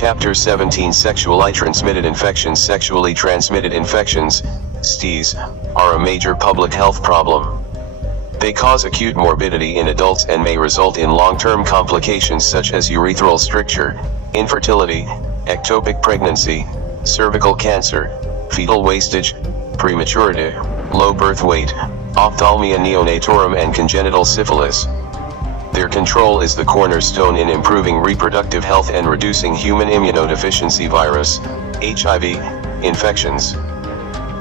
Chapter 17 Sexually Transmitted Infections. Sexually transmitted infections, STIs, are a major public health problem. They cause acute morbidity in adults and may result in long-term complications such as urethral stricture, infertility, ectopic pregnancy, cervical cancer, fetal wastage, prematurity, low birth weight, ophthalmia neonatorum and congenital syphilis. Their control is the cornerstone in improving reproductive health and reducing human immunodeficiency virus, HIV, infections.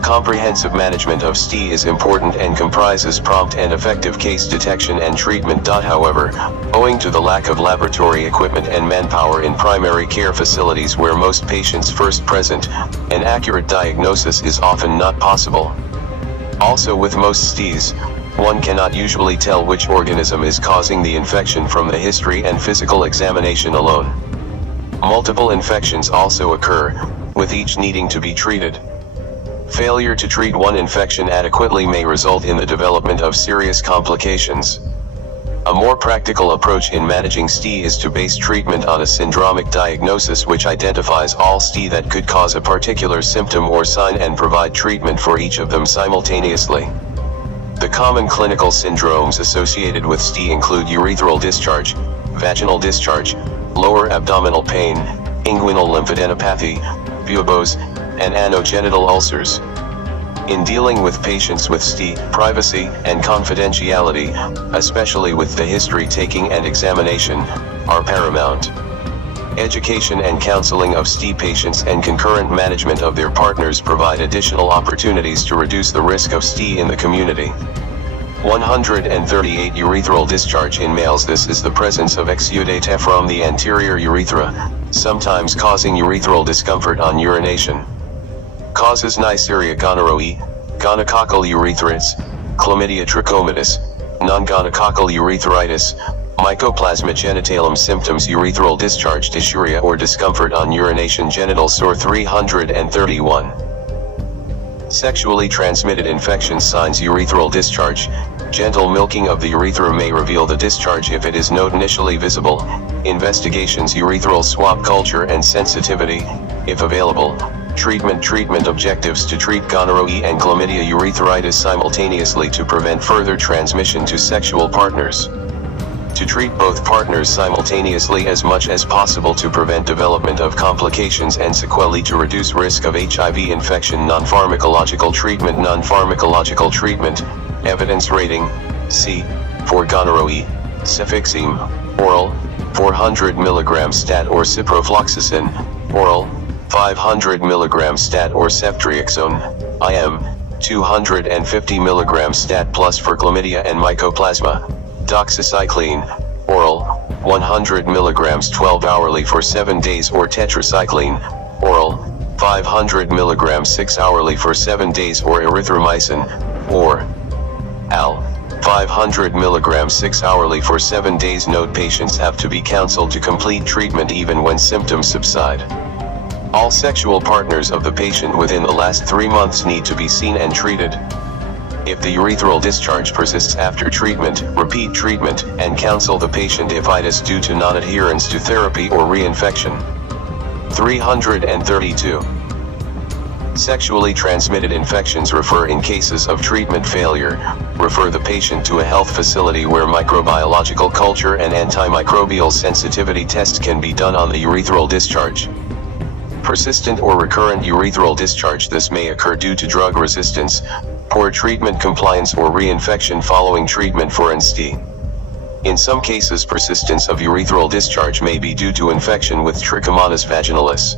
Comprehensive management of STI is important and comprises prompt and effective case detection and treatment. However, owing to the lack of laboratory equipment and manpower in primary care facilities where most patients first present, an accurate diagnosis is often not possible. Also, with most STIs, one cannot usually tell which organism is causing the infection from the history and physical examination alone. Multiple infections also occur, with each needing to be treated. Failure to treat one infection adequately may result in the development of serious complications. A more practical approach in managing STI is to base treatment on a syndromic diagnosis which identifies all STI that could cause a particular symptom or sign and provide treatment for each of them simultaneously. The common clinical syndromes associated with STI include urethral discharge, vaginal discharge, lower abdominal pain, inguinal lymphadenopathy, buboes, and anogenital ulcers. In dealing with patients with STI, privacy and confidentiality, especially with the history taking and examination, are paramount. Education and counseling of STI patients and concurrent management of their partners provide additional opportunities to reduce the risk of STI in the community. 138 Urethral discharge in males. This is the presence of exudate from the anterior urethra, sometimes causing urethral discomfort on urination. Causes Neisseria gonorrhoeae, gonococcal urethritis, chlamydia trachomatis, non-gonococcal urethritis, Mycoplasma genitalum. Symptoms: urethral discharge, dysuria or discomfort on urination, genital sore. 331. Sexually transmitted infections. Signs: urethral discharge. Gentle milking of the urethra may reveal the discharge if it is not initially visible. Investigations: urethral swab culture and sensitivity, if available. Treatment objectives: to treat gonorrhea and chlamydia urethritis simultaneously to prevent further transmission to sexual partners. To treat both partners simultaneously as much as possible to prevent development of complications and sequelae, to reduce risk of HIV infection. Non-pharmacological treatment, evidence rating, C, for gonorrhea, cefixime, oral, 400 mg stat or ciprofloxacin, oral, 500 mg stat or ceftriaxone, IM, 250 mg stat plus. For chlamydia and mycoplasma, doxycycline, oral, 100 mg 12 hourly for 7 days, or tetracycline, oral, 500 mg 6 hourly for 7 days, or erythromycin, or AL, 500 mg 6 hourly for 7 days. Note: patients have to be counseled to complete treatment even when symptoms subside. All sexual partners of the patient within the last 3 months need to be seen and treated. If the urethral discharge persists after treatment, repeat treatment, and counsel the patient if it is due to non-adherence to therapy or reinfection. 332. Sexually transmitted infections. Refer in cases of treatment failure, refer the patient to a health facility where microbiological culture and antimicrobial sensitivity tests can be done on the urethral discharge. Persistent or recurrent urethral discharge. This may occur due to drug resistance, poor treatment compliance, or reinfection following treatment for an STI. In some cases, persistence of urethral discharge may be due to infection with Trichomonas vaginalis.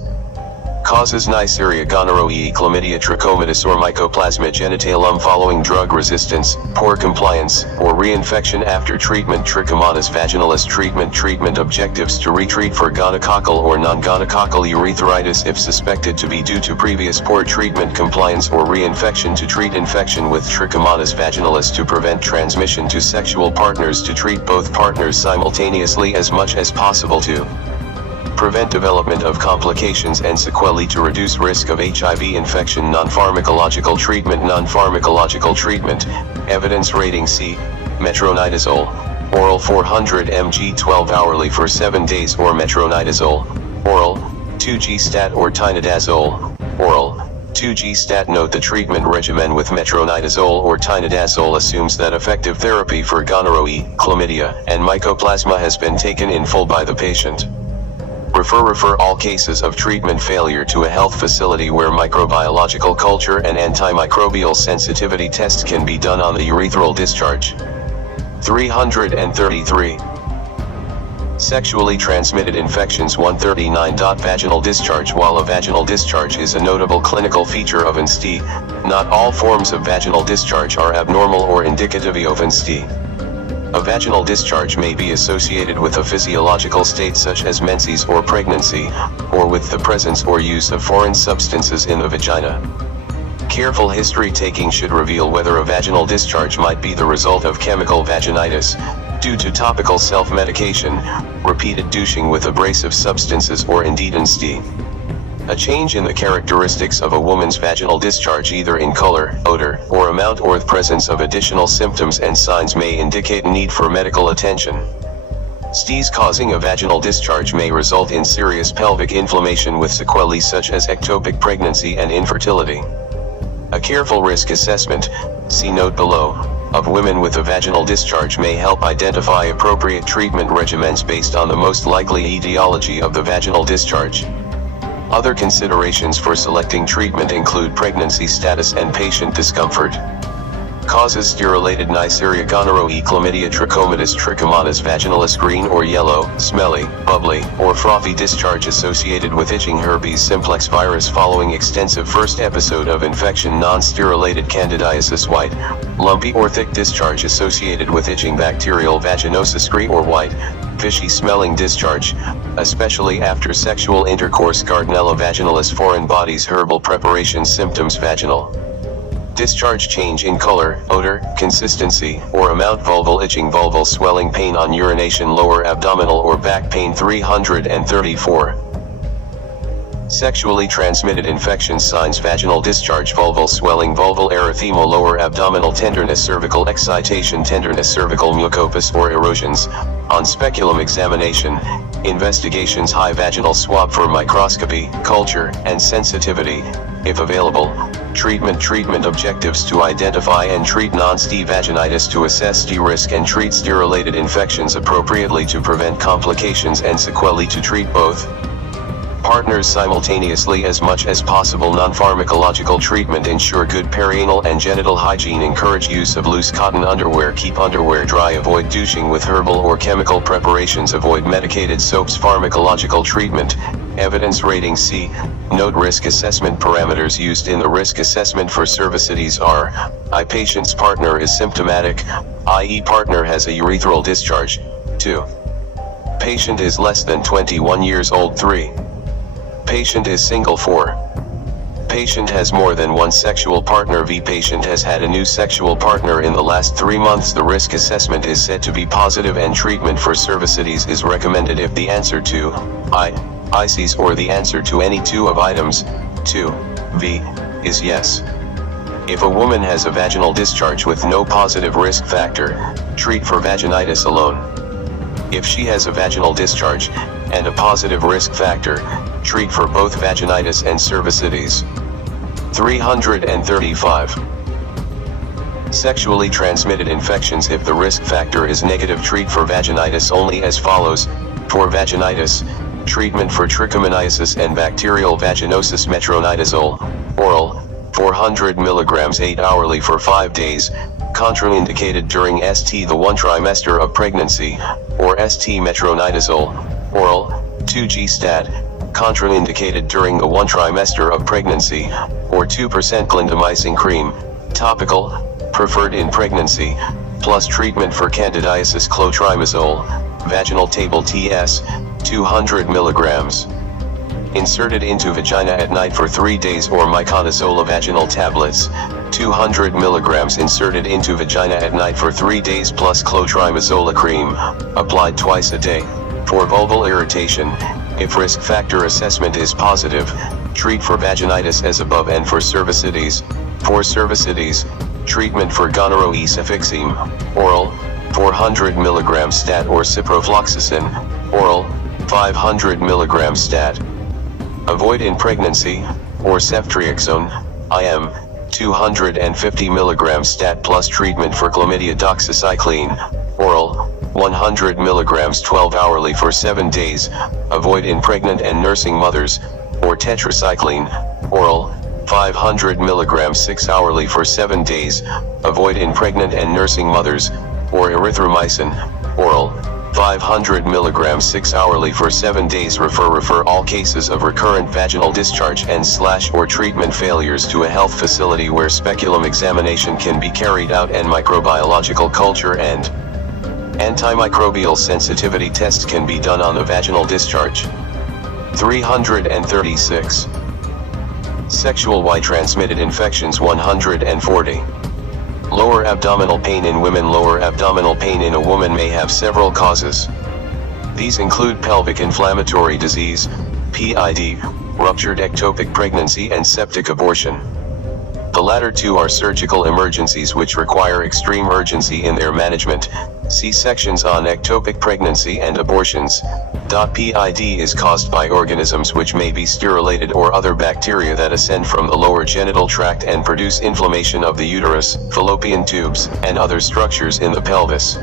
Causes: Neisseria gonorrhoeae, chlamydia trachomatis, or Mycoplasma genitalum following drug resistance, poor compliance, or reinfection after treatment. Trichomonas vaginalis. Treatment objectives: to retreat for gonococcal or non-gonococcal urethritis if suspected to be due to previous poor treatment compliance or reinfection. To treat infection with Trichomonas vaginalis to prevent transmission to sexual partners. To treat both partners simultaneously as much as possible to prevent development of complications and sequelae, to reduce risk of HIV infection. Non-pharmacological treatment, evidence rating C, metronidazole, oral 400 mg 12 hourly for 7 days, or metronidazole, oral, 2G stat or tinidazole, oral. 2G stat. Note the treatment regimen with metronidazole or tinidazole assumes that effective therapy for gonorrhea, chlamydia, and mycoplasma has been taken in full by the patient. Refer all cases of treatment failure to a health facility where microbiological culture and antimicrobial sensitivity tests can be done on the urethral discharge. 333. Sexually transmitted infections. 139. Vaginal discharge. While a vaginal discharge is a notable clinical feature of STI, not all forms of vaginal discharge are abnormal or indicative of STI. A vaginal discharge may be associated with a physiological state such as menses or pregnancy, or with the presence or use of foreign substances in the vagina. Careful history taking should reveal whether a vaginal discharge might be the result of chemical vaginitis, due to topical self-medication, repeated douching with abrasive substances, or indeed STI. A change in the characteristics of a woman's vaginal discharge, either in color, odor, or amount, or the presence of additional symptoms and signs, may indicate need for medical attention. STIs causing a vaginal discharge may result in serious pelvic inflammation with sequelae such as ectopic pregnancy and infertility. A careful risk assessment, see note below, of women with a vaginal discharge may help identify appropriate treatment regimens based on the most likely etiology of the vaginal discharge. Other considerations for selecting treatment include pregnancy status and patient discomfort. Causes: steroidated Neisseria, gonorrhea, chlamydia, trichomonas, trichomonas vaginalis, green or yellow, smelly, bubbly, or frothy discharge associated with itching, herpes simplex virus following extensive first episode of infection, non-steroidated candidiasis, white, lumpy or thick discharge associated with itching, bacterial vaginosis, gray or white, fishy smelling discharge, especially after sexual intercourse, Gardnerella vaginalis, foreign bodies, herbal preparations, symptoms, vaginal discharge, change in color, odor, consistency, or amount, vulval itching, vulval swelling, pain on urination, lower abdominal or back pain. 334. Sexually transmitted infections. Signs: vaginal discharge, vulval swelling, vulval erythema, lower abdominal tenderness, cervical excitation, tenderness, cervical mucopus or erosions. On speculum examination, investigations: high vaginal swab for microscopy, culture, and sensitivity, if available. Treatment objectives: to identify and treat non-STI vaginitis, to assess STI risk and treat STI-related infections appropriately to prevent complications and sequelae, to treat both partners simultaneously as much as possible. Non-pharmacological treatment: ensure good perianal and genital hygiene, encourage use of loose cotton underwear, keep underwear dry, avoid douching with herbal or chemical preparations, avoid medicated soaps. Pharmacological treatment evidence rating: C. Note risk assessment parameters used in the risk assessment for cervicides are: I. Patient's partner is symptomatic, i.e. partner has a urethral discharge. 2. Patient is less than 21 years old. 3. Patient is single. 4. Patient has more than one sexual partner. V. Patient has had a new sexual partner in the last 3 months. The risk assessment is said to be positive and treatment for cervicides is recommended if the answer to ICs or the answer to any two of items 2, V, is yes. If a woman has a vaginal discharge with no positive risk factor, treat for vaginitis alone. If she has a vaginal discharge and a positive risk factor, treat for both vaginitis and cervicides. 335. Sexually transmitted infections: if the risk factor is negative, treat for vaginitis only as follows. For vaginitis, treatment for trichomoniasis and bacterial vaginosis: metronidazole, oral, 400 mg 8 hourly for 5 days, contraindicated during ST the 1 trimester of pregnancy, or ST metronidazole, oral, 2G stat, contraindicated during the 1 trimester of pregnancy, or 2% clindamycin cream, topical, preferred in pregnancy, plus treatment for candidiasis: clotrimazole, vaginal table TS, 200 mg. Inserted into vagina at night for 3 days, or miconazole vaginal tablets, 200 mg inserted into vagina at night for 3 days plus clotrimazole cream, applied twice a day. For vulval irritation, if risk factor assessment is positive, treat for vaginitis as above, and for cervicides, treatment for gonorrhea suffixeme, oral, 400 mg stat or ciprofloxacin, oral, 500 mg stat. Avoid in pregnancy, or ceftriaxone, IM, 250 mg stat plus treatment for chlamydia doxycycline, oral, 100 mg 12 hourly for 7 days, avoid in pregnant and nursing mothers, or tetracycline, oral, 500 mg 6 hourly for 7 days, avoid in pregnant and nursing mothers, or erythromycin, oral, 500 mg 6 hourly for 7 days. Refer all cases of recurrent vaginal discharge and or treatment failures to a health facility where speculum examination can be carried out and microbiological culture and antimicrobial sensitivity test can be done on the vaginal discharge. 336. Sexual Y-transmitted infections. 140. Lower abdominal pain in women. Lower abdominal pain in a woman may have several causes. These include pelvic inflammatory disease, PID, ruptured ectopic pregnancy and septic abortion. The latter two are surgical emergencies which require extreme urgency in their management. See sections on ectopic pregnancy and abortions. PID is caused by organisms which may be sterilized or other bacteria that ascend from the lower genital tract and produce inflammation of the uterus, fallopian tubes, and other structures in the pelvis.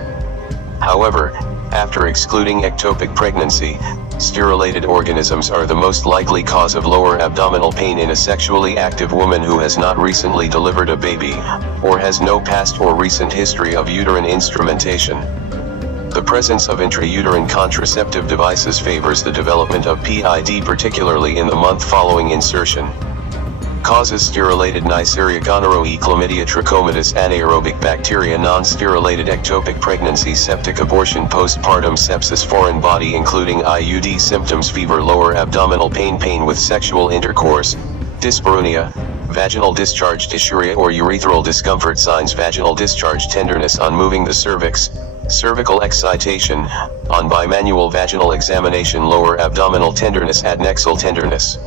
However, after excluding ectopic pregnancy, sterilized organisms are the most likely cause of lower abdominal pain in a sexually active woman who has not recently delivered a baby, or has no past or recent history of uterine instrumentation. The presence of intrauterine contraceptive devices favors the development of PID, particularly in the month following insertion. Causes: sterilized Neisseria gonorrhoeae, chlamydia trachomatis, anaerobic bacteria, non-sterilized ectopic pregnancy, septic abortion, postpartum sepsis, foreign body including IUD symptoms, fever, lower abdominal pain, pain with sexual intercourse, dyspareunia, vaginal discharge, dysuria or urethral discomfort signs, vaginal discharge, tenderness on moving the cervix, cervical excitation, on bimanual vaginal examination, lower abdominal tenderness, adnexal tenderness.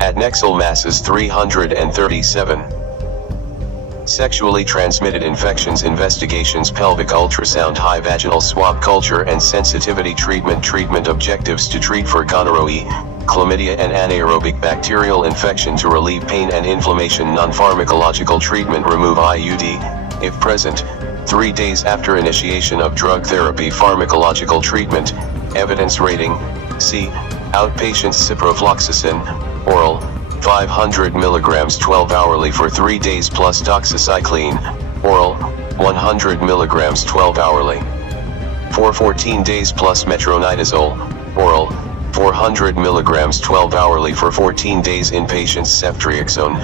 Adnexal masses. 337. Sexually transmitted infections investigations, pelvic ultrasound, high vaginal swab culture and sensitivity treatment. Treatment objectives: to treat for gonorrhea, chlamydia and anaerobic bacterial infection, to relieve pain and inflammation. Non-pharmacological treatment: remove IUD, if present, 3 days after initiation of drug therapy. Pharmacological treatment, evidence rating, C. Outpatients: ciprofloxacin, oral, 500 mg 12 hourly for 3 days plus doxycycline, oral, 100 mg 12 hourly for 14 days plus metronidazole, oral, 400 mg 12 hourly for 14 days. Inpatients: ceftriaxone,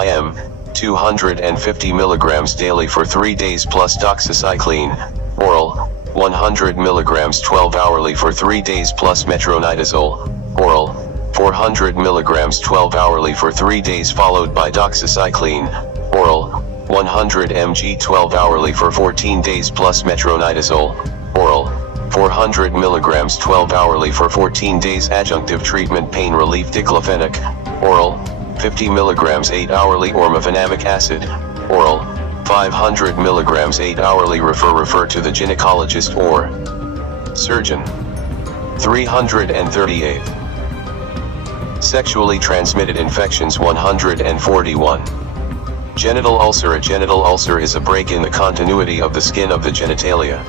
IM, 250 mg daily for 3 days plus doxycycline, oral, 100 mg 12 hourly for 3 days plus metronidazole, oral, 400 mg 12 hourly for 3 days followed by doxycycline, oral, 100 mg 12 hourly for 14 days plus metronidazole, oral, 400 mg 12 hourly for 14 days. Adjunctive treatment: pain relief, diclofenac, oral, 50 mg 8 hourly, or mefenamic acid, oral, 500 mg 8 hourly. Refer to the gynecologist or surgeon. 338. Sexually transmitted infections. 141. Genital ulcer. A genital ulcer is a break in the continuity of the skin of the genitalia.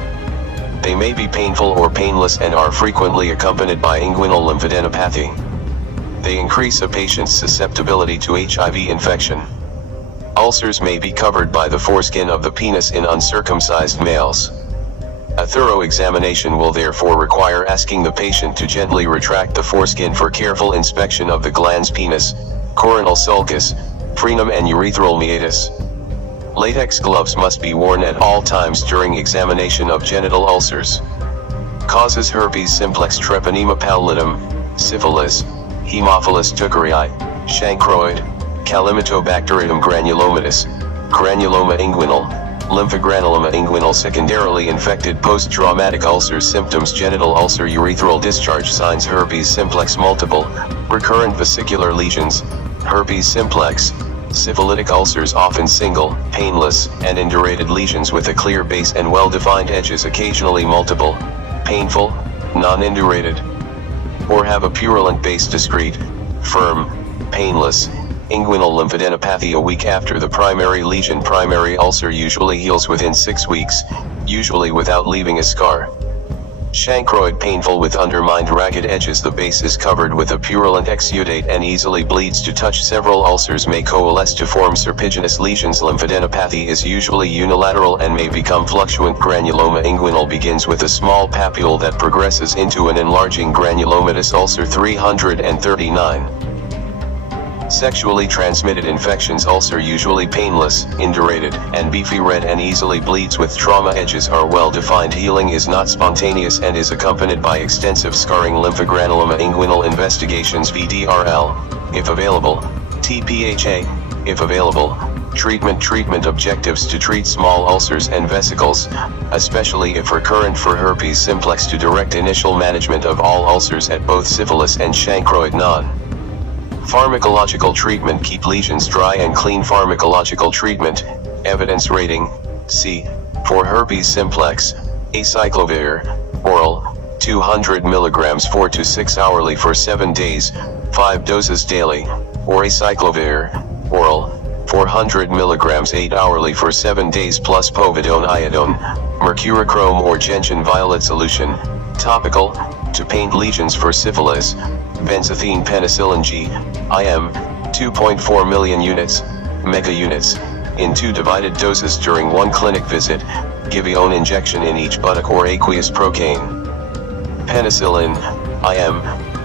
They may be painful or painless and are frequently accompanied by inguinal lymphadenopathy. They increase a patient's susceptibility to HIV infection. Ulcers may be covered by the foreskin of the penis in uncircumcised males. A thorough examination will therefore require asking the patient to gently retract the foreskin for careful inspection of the glands penis, coronal sulcus, frenum and urethral meatus. Latex gloves must be worn at all times during examination of genital ulcers. Causes: herpes simplex, treponema pallidum, syphilis, Haemophilus teucriae, chancroid, Calimitobacterium granulomatis, granuloma inguinal, lymphogranuloma inguinal. Secondarily infected post-traumatic ulcers. Symptoms: genital ulcer, urethral discharge. Signs: herpes simplex, multiple, recurrent vesicular lesions, herpes simplex, syphilitic ulcers, often single, painless, and indurated lesions with a clear base and well-defined edges, occasionally multiple, painful, non-indurated, or have a purulent base. Discrete, firm, painless, inguinal lymphadenopathy a week after the primary lesion. Primary ulcer usually heals within 6 weeks, usually without leaving a scar. Chancroid painful with undermined ragged edges. The base is covered with a purulent exudate and easily bleeds to touch. Several ulcers may coalesce to form serpiginous lesions. Lymphadenopathy is usually unilateral and may become fluctuant. Granuloma inguinal begins with a small papule that progresses into an enlarging granulomatous ulcer. 339. Sexually transmitted infections. Ulcer usually painless, indurated, and beefy red and easily bleeds with trauma. Edges are well defined. Healing is not spontaneous and is accompanied by extensive scarring. Lymphogranuloma inguinal investigations. VDRL, if available. TPHA, if available. Treatment objectives to treat small ulcers and vesicles, especially if recurrent. For herpes simplex, to direct initial management of all ulcers at both syphilis and chancroid. Pharmacological treatment. Keep lesions dry and clean. Pharmacological treatment, evidence rating, C. For herpes simplex, acyclovir, oral, 200 mg 4 to 6 hourly for 7 days, 5 doses daily, or acyclovir, oral, 400 mg 8 hourly for 7 days plus povidone iodine, mercurochrome or gentian violet solution, topical, to paint lesions. For syphilis, benzathine penicillin G, IM, 2.4 million units, mega units, in 2 divided doses during 1 clinic visit. Give own injection in each buttock or aqueous procaine. Penicillin, IM,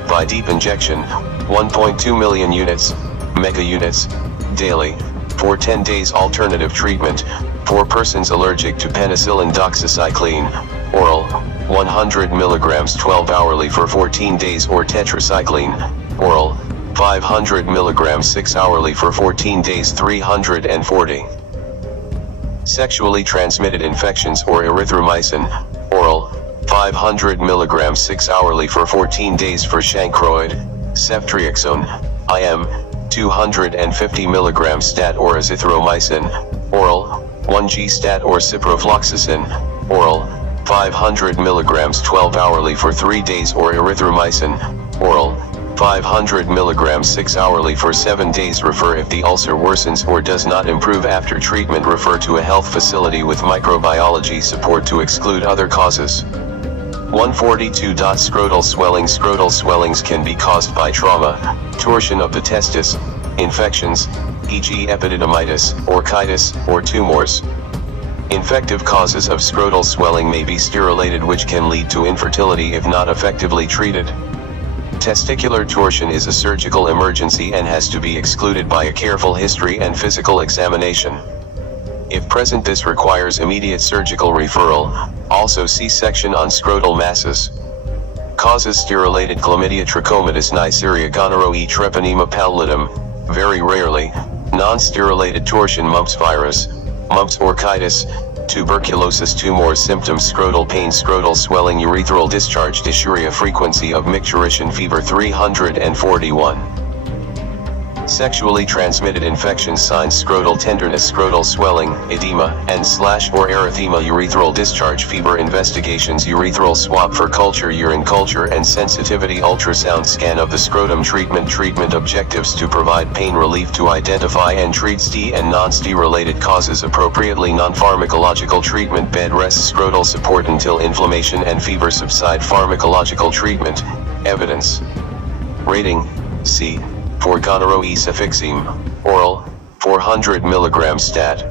by deep injection, 1.2 million units, mega units, daily, for 10 days. Alternative treatment, for persons allergic to penicillin. Doxycycline, oral, 100 mg 12 hourly for 14 days, or tetracycline, oral, 500 mg 6 hourly for 14 days. 340. Sexually transmitted infections. Or erythromycin, oral, 500 mg 6 hourly for 14 days. For chancroid, ceftriaxone, IM, 250 mg stat or azithromycin, oral, 1g stat or ciprofloxacin, oral, 500 mg 12 hourly for 3 days, or erythromycin, oral, 500 mg 6 hourly for 7 days. Refer if the ulcer worsens or does not improve after treatment. Refer to a health facility with microbiology support to exclude other causes. 142. Scrotal swelling. Scrotal swellings can be caused by trauma, torsion of the testis, infections, e.g. epididymitis, orchitis, or tumors. Infective causes of scrotal swelling may be steroidated, which can lead to infertility if not effectively treated. Testicular torsion is a surgical emergency and has to be excluded by a careful history and physical examination. If present, this requires immediate surgical referral. Also see section on scrotal masses. Causes: steroidated chlamydia, trachomatis, Neisseria, gonorrhoeae, treponema pallidum, very rarely, non-steroidated torsion, mumps virus, mumps, orchitis, tuberculosis. Tumors. Symptoms: scrotal pain, scrotal swelling, urethral discharge, dysuria. Frequency of micturition fever. 341. Sexually transmitted infections. Signs: scrotal tenderness, scrotal swelling, edema, and/or erythema. Urethral discharge fever. Investigations: urethral swab for culture, urine culture, and sensitivity. Ultrasound scan of the scrotum. Treatment objectives: to provide pain relief, to identify and treat ST and non-ST related causes appropriately. Non-pharmacological treatment: bed rest, scrotal support until inflammation and fever subside. Pharmacological treatment, evidence rating, C. For gonorrhoeae, cefixime, oral, 400 mg stat,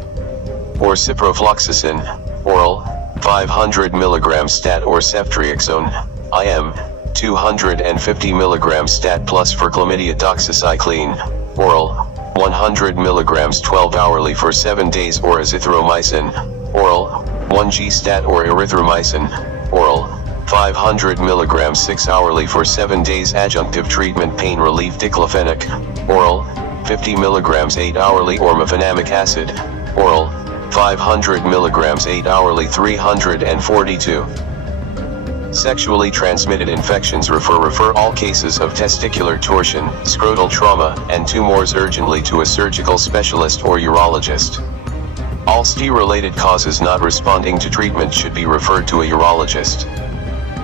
or ciprofloxacin, oral, 500 mg stat, or ceftriaxone, IM, 250 mg stat plus. For chlamydia, doxycycline, oral, 100 mg 12 hourly for 7 days, or azithromycin, oral, 1g stat or erythromycin, oral, 500 mg 6 hourly for 7 days. Adjunctive treatment: pain relief, diclofenac, oral, 50 mg 8 hourly, or mefenamic acid, oral, 500 mg 8 hourly. 342. Sexually transmitted infections. Refer all cases of testicular torsion, scrotal trauma, and tumors urgently to a surgical specialist or urologist. All ST-related causes not responding to treatment should be referred to a urologist.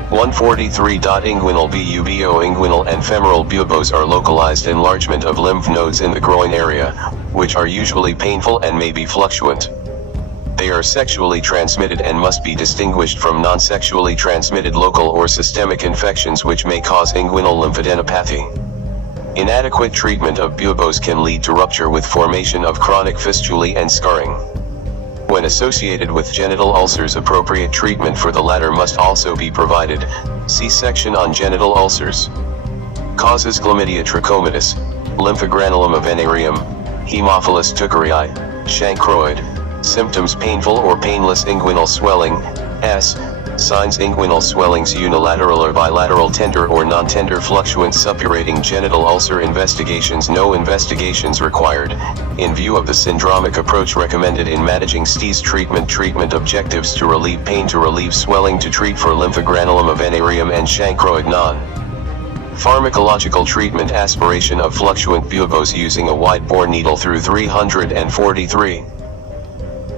143. Inguinal bubo. Inguinal and femoral buboes are localized enlargement of lymph nodes in the groin area, which are usually painful and may be fluctuant. They are sexually transmitted and must be distinguished from non-sexually transmitted local or systemic infections which may cause inguinal lymphadenopathy. Inadequate treatment of buboes can lead to rupture with formation of chronic fistulae and scarring. When associated with genital ulcers, appropriate treatment for the latter must also be provided. See section on genital ulcers. Causes: chlamydia trachomatis, lymphogranuloma venereum, Haemophilus teucriae, chancroid. Symptoms: painful or painless inguinal swelling. Signs: inguinal swellings unilateral or bilateral, tender or non-tender, fluctuant, suppurating. Genital ulcer investigations: no investigations required. In view of the syndromic approach recommended in managing STIs, treatment objectives: to relieve pain, to relieve swelling, to treat for lymphogranuloma venereum and chancroid. Pharmacological treatment: aspiration of fluctuant buboes using a wide-bore needle through 343.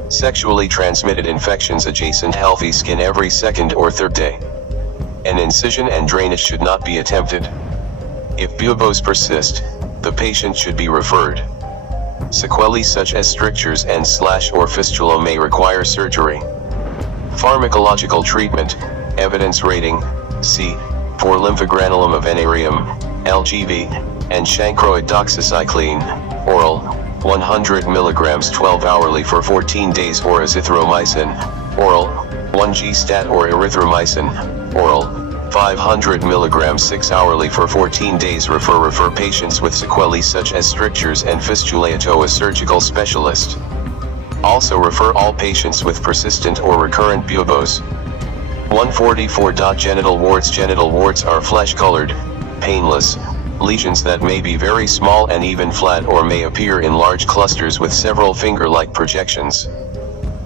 Sexually transmitted infections: adjacent healthy skin every second or third day. An incision and drainage should not be attempted. If buboes persist, the patient should be referred. Sequelae such as strictures and or fistula may require surgery. Pharmacological treatment, evidence rating, C, for lymphogranuloma venereum, LGV, and chancroid: doxycycline, oral, 100 mg 12 hourly for 14 days, or azithromycin, oral, 1G stat or erythromycin, oral, 500 mg 6 hourly for 14 days. Refer patients with sequelae such as strictures and fistulae to a surgical specialist. Also refer all patients with persistent or recurrent buboes. 144. Genital warts. Genital warts are flesh-colored, painless lesions that may be very small and even flat, or may appear in large clusters with several finger-like projections.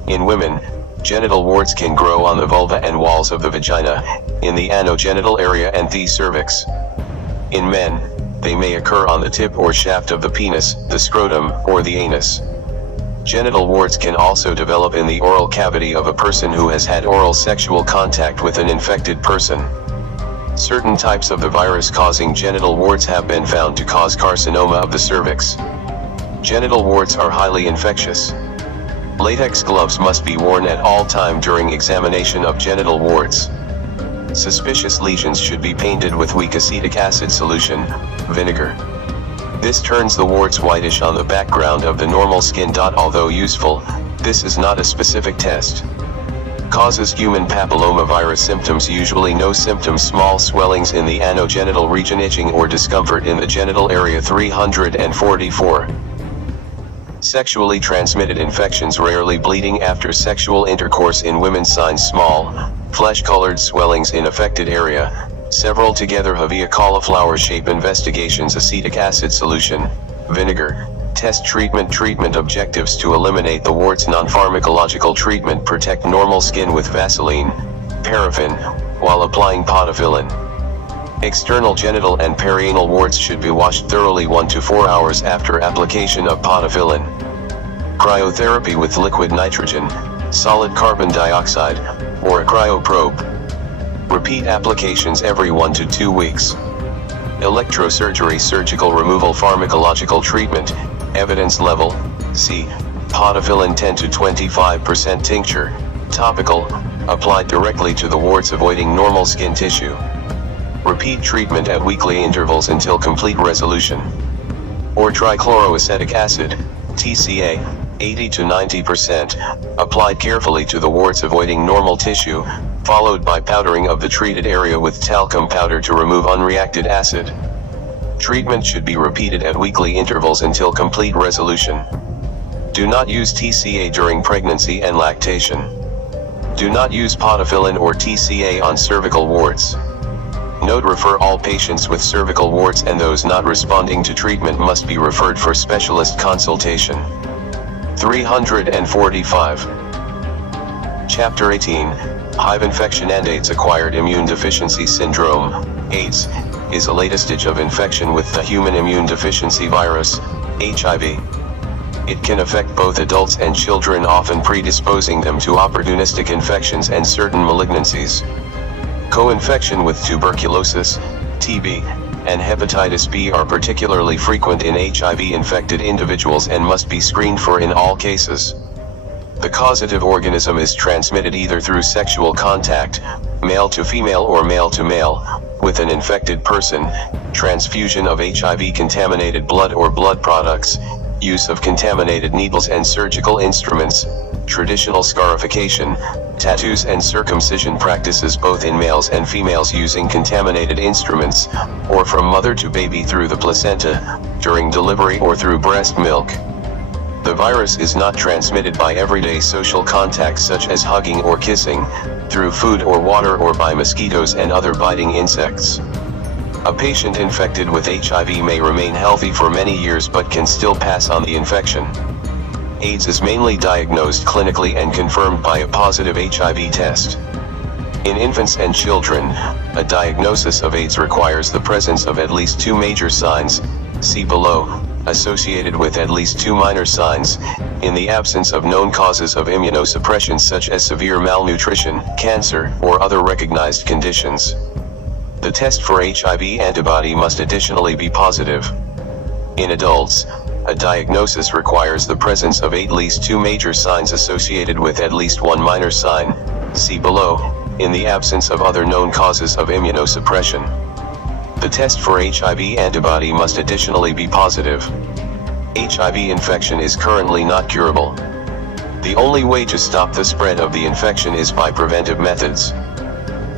In women, genital warts can grow on the vulva and walls of the vagina, in the anogenital area and the cervix. In men, they may occur on the tip or shaft of the penis, the scrotum, or the anus. Genital warts can also develop in the oral cavity of a person who has had oral sexual contact with an infected person. Certain types of the virus causing genital warts have been found to cause carcinoma of the cervix. Genital warts are highly infectious. Latex gloves must be worn at all time during examination of genital warts. Suspicious lesions should be painted with weak acetic acid solution, vinegar. This turns the warts whitish on the background of the normal skin. Although useful, this is not a specific test. Causes: human papillomavirus. Symptoms: usually no symptoms, small swellings in the anogenital region, itching or discomfort in the genital area. 344. Sexually transmitted infections: rarely bleeding after sexual intercourse in women. Signs: small, flesh-colored swellings in affected area, several together via cauliflower shape. Investigations: acetic acid solution, vinegar. Test treatment objectives: to eliminate the warts. Non-pharmacological treatment: protect normal skin with Vaseline, paraffin, while applying podophyllin. External genital and perianal warts should be washed thoroughly 1 to 4 hours after application of podophyllin. Cryotherapy with liquid nitrogen, solid carbon dioxide, or a cryoprobe. Repeat applications every 1 to 2 weeks. Electrosurgery: surgical removal. Pharmacological treatment, evidence level, C, podophyllin 10 to 25% tincture, topical, applied directly to the warts, avoiding normal skin tissue. Repeat treatment at weekly intervals until complete resolution. Or trichloroacetic acid, TCA, 80 to 90%, applied carefully to the warts, avoiding normal tissue, followed by powdering of the treated area with talcum powder to remove unreacted acid. Treatment should be repeated at weekly intervals until complete resolution. Do not use TCA during pregnancy and lactation. Do not use podophyllin or TCA on cervical warts. Note: refer all patients with cervical warts, and those not responding to treatment must be referred for specialist consultation. 345. Chapter 18, Hive infection and AIDS. Acquired immune deficiency syndrome, AIDS, is a later stage of infection with the human immune deficiency virus, HIV. It can affect both adults and children, often predisposing them to opportunistic infections and certain malignancies. Co-infection with tuberculosis, TB, and hepatitis B are particularly frequent in HIV-infected individuals and must be screened for in all cases. The causative organism is transmitted either through sexual contact, male to female or male to male, with an infected person, transfusion of HIV-contaminated blood or blood products, use of contaminated needles and surgical instruments, traditional scarification, tattoos and circumcision practices both in males and females using contaminated instruments, or from mother to baby through the placenta, during delivery or through breast milk. The virus is not transmitted by everyday social contacts such as hugging or kissing, through food or water or by mosquitoes and other biting insects. A patient infected with HIV may remain healthy for many years but can still pass on the infection. AIDS is mainly diagnosed clinically and confirmed by a positive HIV test. In infants and children, a diagnosis of AIDS requires the presence of at least 2 major signs, see below, associated with at least 2 minor signs, in the absence of known causes of immunosuppression such as severe malnutrition, cancer, or other recognized conditions. The test for HIV antibody must additionally be positive. In adults, a diagnosis requires the presence of at least 2 major signs associated with at least 1 minor sign, see below, in the absence of other known causes of immunosuppression. The test for HIV antibody must additionally be positive. HIV infection is currently not curable. The only way to stop the spread of the infection is by preventive methods.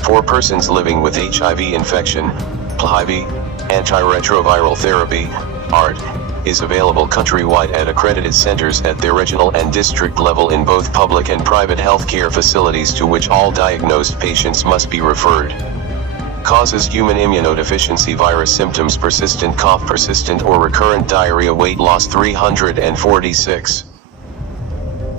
For persons living with HIV infection, PrivateCare, antiretroviral therapy, ART, is available countrywide at accredited centers at the regional and district level in both public and private healthcare facilities to which all diagnosed patients must be referred. Causes human immunodeficiency virus symptoms: persistent cough, persistent or recurrent diarrhea, weight loss 346.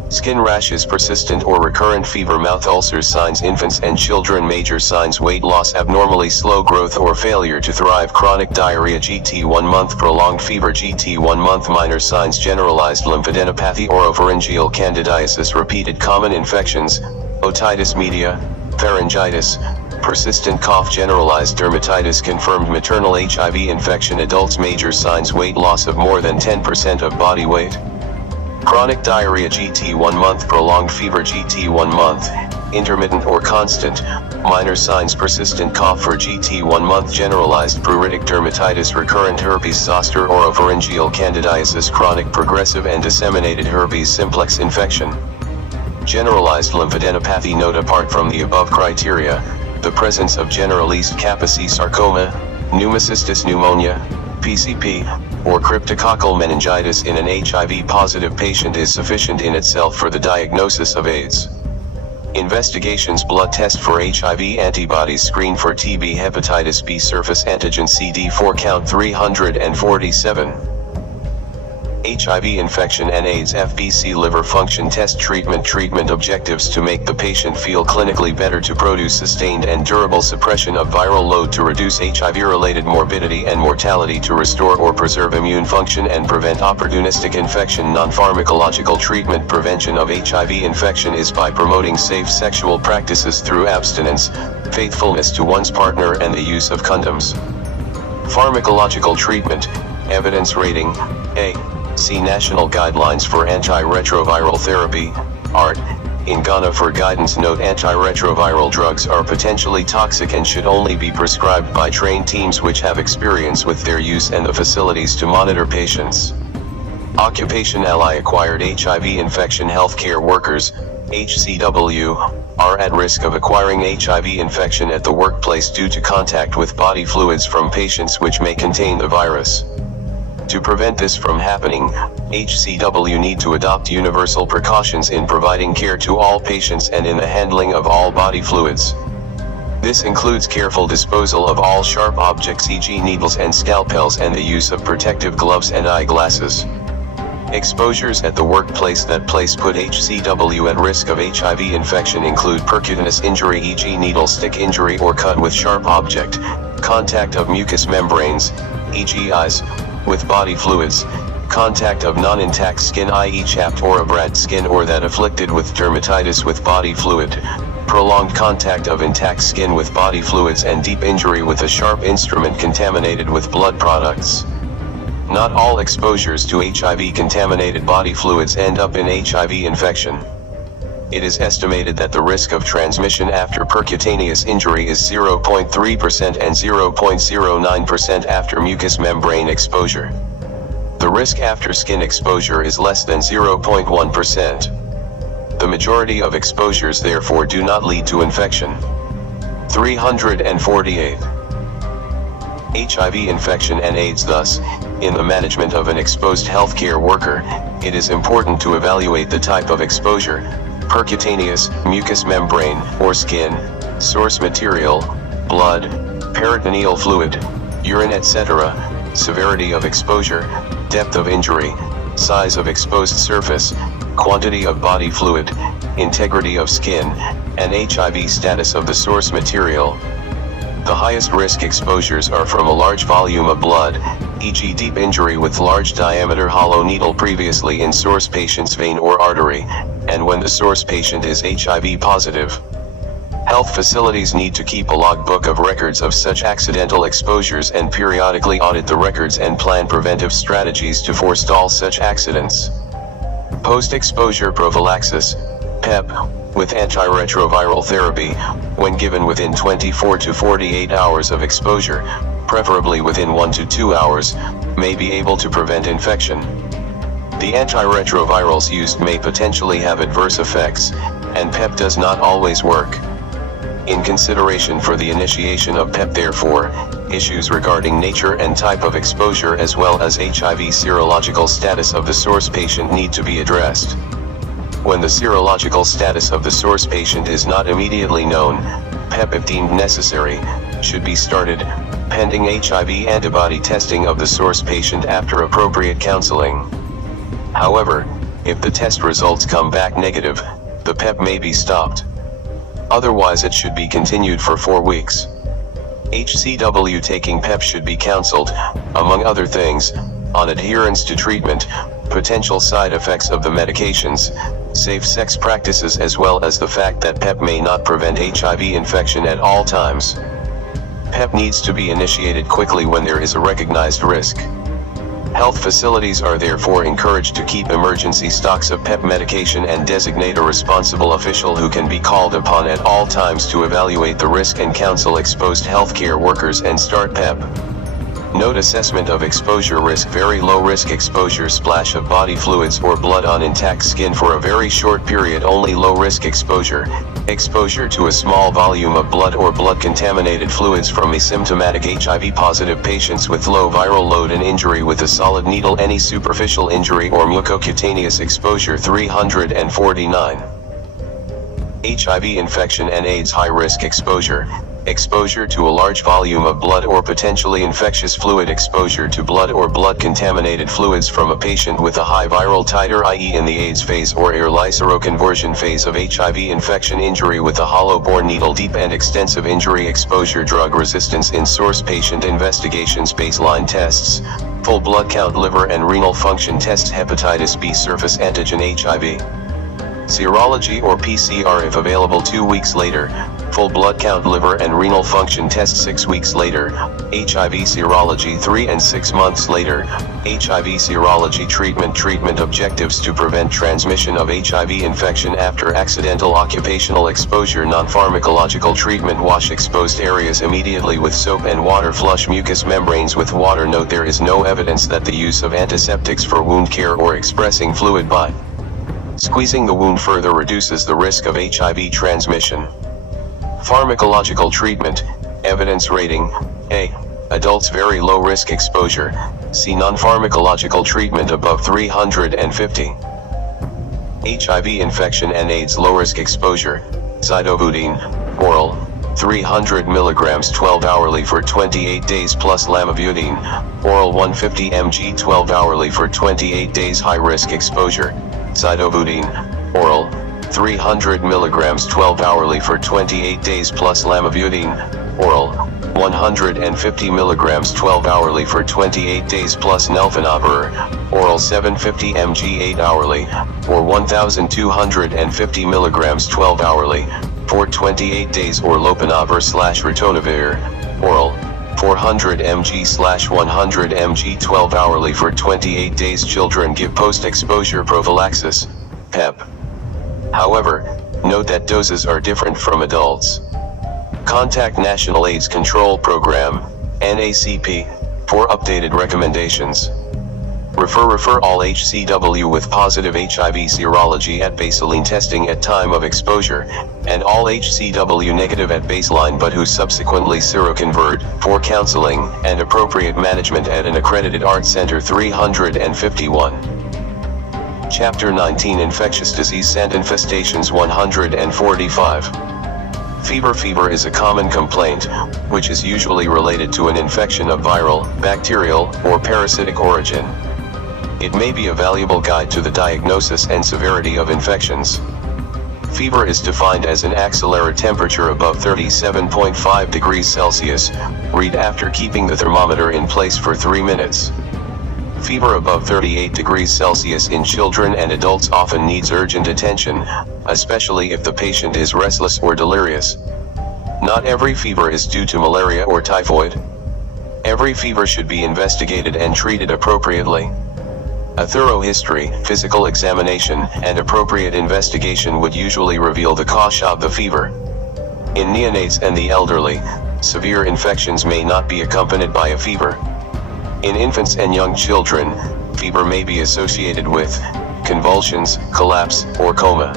Skin rashes, persistent or recurrent fever, mouth ulcers. Signs: infants and children. Major signs: weight loss, abnormally slow growth or failure to thrive, chronic diarrhea, GT 1 month, prolonged fever, GT 1 month. Minor signs: generalized lymphadenopathy, oropharyngeal candidiasis, repeated common infections, otitis media, pharyngitis, persistent cough, generalized dermatitis, confirmed maternal HIV infection. Adults. Major signs: weight loss of more than 10% of body weight, chronic diarrhea, GT 1 month, prolonged fever, GT 1 month, intermittent or constant. Minor signs: persistent cough for GT 1 month, generalized pruritic dermatitis, recurrent herpes zoster, oropharyngeal candidiasis, chronic progressive and disseminated herpes simplex infection. Generalized lymphadenopathy. Note: apart from the above criteria, the presence of generalized Kaposi sarcoma, pneumocystis pneumonia, PCP, or cryptococcal meningitis in an HIV-positive patient is sufficient in itself for the diagnosis of AIDS. Investigations: blood test for HIV antibodies, screen for TB, hepatitis B, surface antigen CD4 count 347. HIV infection and AIDS FBC liver function test. Treatment objectives: to make the patient feel clinically better, to produce sustained and durable suppression of viral load, to reduce HIV-related morbidity and mortality, to restore or preserve immune function and prevent opportunistic infection. Non-pharmacological treatment. Prevention of HIV infection is by promoting safe sexual practices through abstinence, faithfulness to one's partner and the use of condoms. Pharmacological treatment. Evidence rating: A. See National Guidelines for Antiretroviral Therapy, ART, in Ghana for guidance. Note: antiretroviral drugs are potentially toxic and should only be prescribed by trained teams which have experience with their use and the facilities to monitor patients. Occupation: ally-acquired HIV infection. Healthcare workers, HCW, are at risk of acquiring HIV infection at the workplace due to contact with body fluids from patients which may contain the virus. To prevent this from happening, HCW need to adopt universal precautions in providing care to all patients and in the handling of all body fluids. This includes careful disposal of all sharp objects, e.g. needles and scalpels, and the use of protective gloves and eyeglasses. Exposures at the workplace that put HCW at risk of HIV infection include percutaneous injury, e.g. needle stick injury or cut with sharp object, contact of mucous membranes, e.g. eyes, with body fluids, contact of non-intact skin, i.e. chapped or abraded skin or that afflicted with dermatitis with body fluid, prolonged contact of intact skin with body fluids and deep injury with a sharp instrument contaminated with blood products. Not all exposures to HIV-contaminated body fluids end up in HIV infection. It is estimated that the risk of transmission after percutaneous injury is 0.3% and 0.09% after mucous membrane exposure. The risk after skin exposure is less than 0.1%. The majority of exposures therefore do not lead to infection. 348. HIV infection and AIDS. Thus, in the management of an exposed healthcare worker, it is important to evaluate the type of exposure: percutaneous, mucous membrane, or skin, source material, blood, peritoneal fluid, urine, etc., severity of exposure, depth of injury, size of exposed surface, quantity of body fluid, integrity of skin, and HIV status of the source material. The highest risk exposures are from a large volume of blood, e.g. deep injury with large diameter hollow needle previously in source patient's vein or artery, and when the source patient is HIV positive. Health facilities need to keep a logbook of records of such accidental exposures and periodically audit the records and plan preventive strategies to forestall such accidents. Post-exposure prophylaxis, PEP, with antiretroviral therapy, when given within 24 to 48 hours of exposure, preferably within 1 to 2 hours, may be able to prevent infection. The antiretrovirals used may potentially have adverse effects, and PEP does not always work. In consideration for the initiation of PEP, therefore, issues regarding nature and type of exposure as well as HIV serological status of the source patient need to be addressed. When the serological status of the source patient is not immediately known, PEP, if deemed necessary, should be started, pending HIV antibody testing of the source patient after appropriate counseling. However, if the test results come back negative, the PEP may be stopped. Otherwise it should be continued for 4 weeks. HCW taking PEP should be counseled, among other things, on adherence to treatment, potential side effects of the medications, safe sex practices, as well as the fact that PEP may not prevent HIV infection at all times. PEP needs to be initiated quickly when there is a recognized risk. Health facilities are therefore encouraged to keep emergency stocks of PEP medication and designate a responsible official who can be called upon at all times to evaluate the risk and counsel exposed healthcare workers and start PEP. Note: assessment of exposure risk: very low risk exposure, splash of body fluids or blood on intact skin for a very short period only. Low risk exposure: exposure to a small volume of blood or blood contaminated fluids from asymptomatic HIV positive patients with low viral load and injury with a solid needle. Any superficial injury or mucocutaneous exposure. 349. HIV infection and AIDS. High risk exposure: exposure to a large volume of blood or potentially infectious fluid. Exposure to blood or blood contaminated fluids from a patient with a high viral titer, i.e. in the AIDS phase or early seroconversion phase of HIV infection. Injury with a hollow bore needle. Deep and extensive injury. Exposure. Drug resistance in source patient. Investigations: baseline tests, full blood count, liver and renal function tests, hepatitis B surface antigen, HIV serology or PCR if available. 2 weeks later, full blood count, liver and renal function test. 6 weeks later, HIV serology. 3 and 6 months later, HIV serology. Treatment objectives: to prevent transmission of HIV infection after accidental occupational exposure. Non-pharmacological treatment: wash exposed areas immediately with soap and water, flush mucous membranes with water. Note: there is no evidence that the use of antiseptics for wound care or expressing fluid by squeezing the wound further reduces the risk of HIV transmission. Pharmacological treatment: evidence rating: A. Adults, very low risk exposure. See non-pharmacological treatment above 350. HIV infection and AIDS. Low risk exposure: zidovudine, oral, 300 mg 12 hourly for 28 days plus lamivudine, oral 150 mg 12 hourly for 28 days. High risk exposure: zidovudine, oral, 300 mg 12 hourly for 28 days plus lamivudine, oral, 150 mg 12 hourly for 28 days plus nelfenopor, oral 750 mg 8 hourly, or 1250 mg 12 hourly, for 28 days, or lopinavir/ritonavir, oral, 400 mg/100 mg 12 hourly for 28 days. Children give post-exposure prophylaxis, PEP. However, note that doses are different from adults. Contact National AIDS Control Program, NACP, for updated recommendations. Refer all HCW with positive HIV serology at baseline testing at time of exposure, and all HCW negative at baseline but who subsequently seroconvert, for counseling and appropriate management at an accredited ART Center. 351. Chapter 19, Infectious Disease and Infestations. 145. Fever is a common complaint, which is usually related to an infection of viral, bacterial, or parasitic origin. It may be a valuable guide to the diagnosis and severity of infections. Fever is defined as an axillary temperature above 37.5 degrees Celsius, read after keeping the thermometer in place for 3 minutes. Fever above 38 degrees Celsius in children and adults often needs urgent attention, especially if the patient is restless or delirious. Not every fever is due to malaria or typhoid. Every fever should be investigated and treated appropriately. A thorough history, physical examination, and appropriate investigation would usually reveal the cause of the fever. In neonates and the elderly, severe infections may not be accompanied by a fever. In infants and young children, fever may be associated with convulsions, collapse, or coma.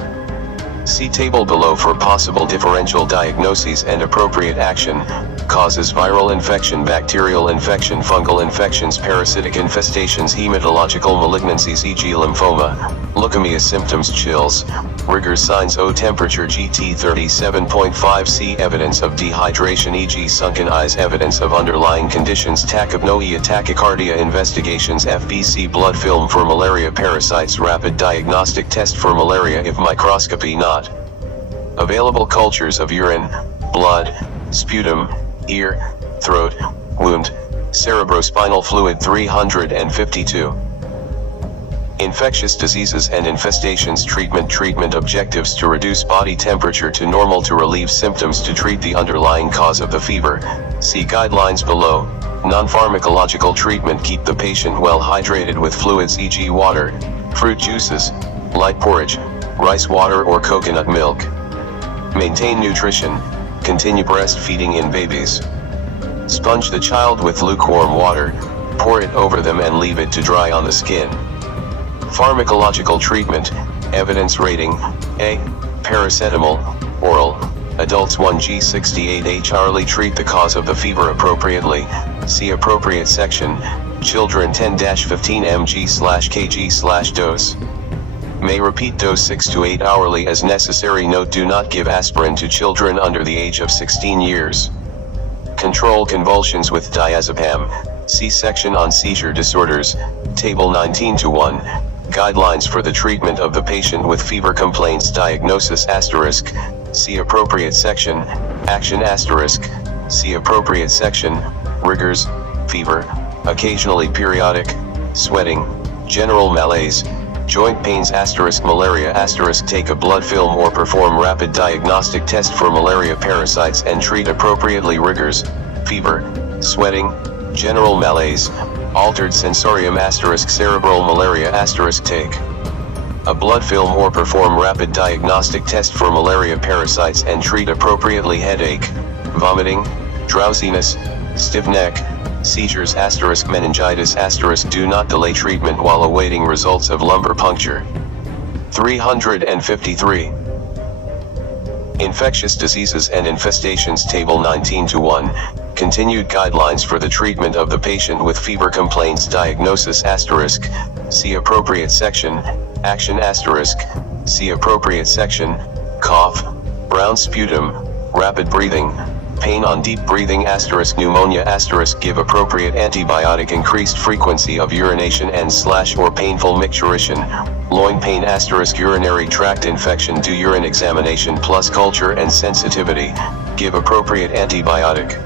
See table below for possible differential diagnoses and appropriate action. Causes: viral infection, bacterial infection, fungal infections, parasitic infestations, hematological malignancies e.g. lymphoma, leukemia. Symptoms: chills, rigors, signs: O temperature GT 37.5 C, evidence of dehydration e.g. sunken eyes, evidence of underlying conditions: tachypnea, tachycardia. Investigations: FBC, blood film for malaria parasites, rapid diagnostic test for malaria if microscopy not available, cultures of urine, blood, sputum, ear, throat, wound, cerebrospinal fluid. 352. Infectious diseases and infestations. Treatment objectives: to reduce body temperature to normal, to relieve symptoms, to treat the underlying cause of the fever. See guidelines below. Non-pharmacological treatment: keep the patient well hydrated with fluids e.g. water, fruit juices, light porridge, rice water or coconut milk. Maintain nutrition: continue breastfeeding in babies. Sponge the child with lukewarm water, pour it over them and leave it to dry on the skin. Pharmacological treatment, evidence rating: A. Paracetamol, oral, adults 1g68H hourly. Treat the cause of the fever appropriately. See appropriate section. Children 10-15 mg/kg/dose. May repeat dose 6 to 8 hourly as necessary. Note: do not give aspirin to children under the age of 16 years. Control convulsions with diazepam. See section on seizure disorders, table 19-1. Guidelines for the treatment of the patient with fever complaints. Diagnosis *. See appropriate section. Action *. See appropriate section. Rigors: fever, occasionally periodic, sweating, general malaise, joint pains *, malaria *. Take a blood film or perform rapid diagnostic test for malaria parasites and treat appropriately. Rigors: fever, sweating, general malaise, altered sensorium *, cerebral malaria *. Take a blood film or perform rapid diagnostic test for malaria parasites and treat appropriately. Headache, vomiting, drowsiness, stiff neck, seizures *, meningitis *. Do not delay treatment while awaiting results of lumbar puncture. 353. Infectious diseases and infestations. Table 19-1. Continued guidelines for the treatment of the patient with fever complaints. Diagnosis *. See appropriate section. Action *. See appropriate section. Cough, brown sputum, rapid breathing, pain on deep breathing *, pneumonia *. Give appropriate antibiotic. Increased frequency of urination and/ or painful micturition, loin pain *, urinary tract infection. Do urine examination plus culture and sensitivity. Give appropriate antibiotic.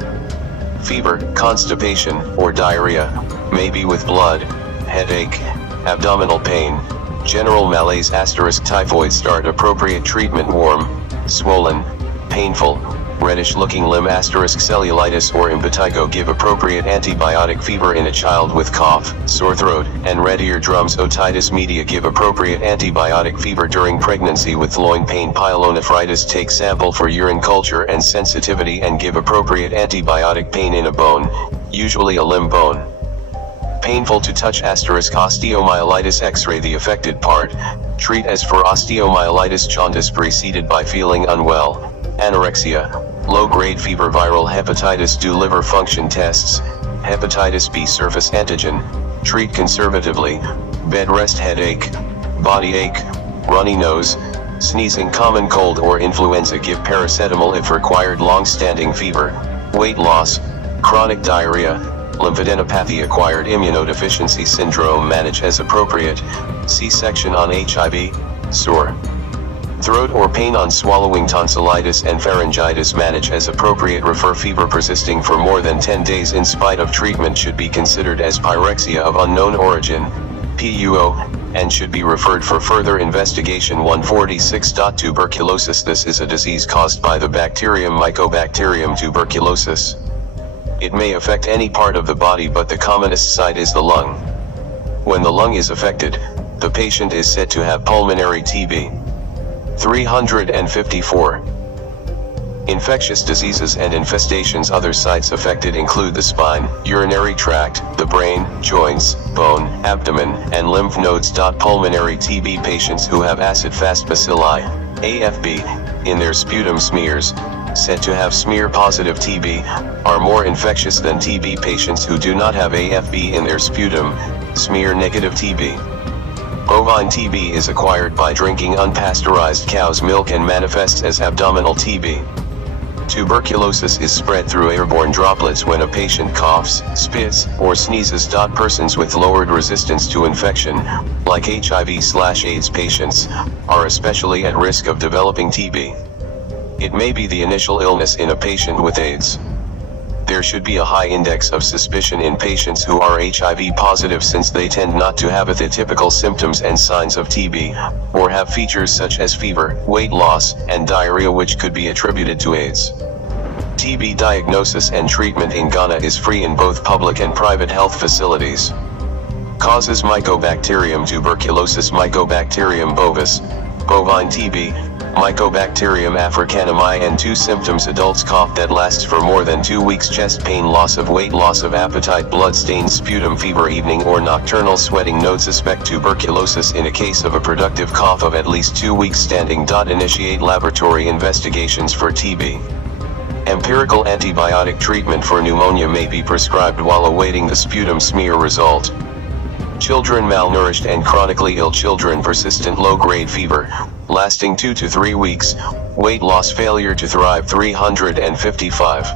Fever, constipation, or diarrhea, maybe with blood, headache, abdominal pain, general malaise *, typhoid. Start appropriate treatment. Warm, swollen, painful, reddish-looking limb *, cellulitis or impetigo. Give appropriate antibiotic. Fever in a child with cough, sore throat, and red eardrums. Otitis media. Give appropriate antibiotic. Fever during pregnancy with loin pain. Pyelonephritis. Take sample for urine culture and sensitivity and give appropriate antibiotic. Pain in a bone, usually a limb bone. Painful to touch *, osteomyelitis. X-ray the affected part. Treat as for osteomyelitis. Jaundice preceded by feeling unwell, anorexia, low-grade fever. Viral hepatitis. Do liver function tests. Hepatitis B surface antigen. Treat conservatively. Bed rest. Headache, body ache, runny nose, sneezing. Common cold or influenza. Give paracetamol if required. Long-standing fever, weight loss, chronic diarrhea, lymphadenopathy. Acquired immunodeficiency syndrome. Manage as appropriate. C-section on HIV, sore throat or pain on swallowing. Tonsillitis and pharyngitis. Manage as appropriate. Refer. Fever persisting for more than 10 days in spite of treatment should be considered as pyrexia of unknown origin, PUO, and should be referred for further investigation. 146. Tuberculosis. This is a disease caused by the bacterium Mycobacterium tuberculosis. It may affect any part of the body, but the commonest site is the lung. When the lung is affected, the patient is said to have pulmonary TB. 354. Infectious diseases and infestations. Other sites affected include the spine, urinary tract, the brain, joints, bone, abdomen, and lymph nodes. Pulmonary TB patients who have acid-fast bacilli, AFB, in their sputum smears, said to have smear-positive TB, are more infectious than TB patients who do not have AFB in their sputum, smear-negative TB. Bovine TB is acquired by drinking unpasteurized cow's milk and manifests as abdominal TB. Tuberculosis is spread through airborne droplets when a patient coughs, spits, or sneezes. Persons with lowered resistance to infection, like HIV/AIDS patients, are especially at risk of developing TB. It may be the initial illness in a patient with AIDS. There should be a high index of suspicion in patients who are HIV positive, since they tend not to have the typical symptoms and signs of TB, or have features such as fever, weight loss, and diarrhea which could be attributed to AIDS. TB diagnosis and treatment in Ghana is free in both public and private health facilities. Causes: Mycobacterium tuberculosis, Mycobacterium bovis, bovine TB, Mycobacterium africanum and 2 symptoms: adults cough that lasts for more than 2 weeks, chest pain, loss of weight, loss of appetite, blood-stained sputum, fever, evening or nocturnal sweating. Note: suspect tuberculosis in a case of a productive cough of at least 2 weeks standing. Initiate laboratory investigations for TB. Empirical antibiotic treatment for pneumonia may be prescribed while awaiting the sputum smear result. Children malnourished and chronically ill. Children: persistent low-grade fever, lasting 2 to 3 weeks, weight loss, failure to thrive. 355.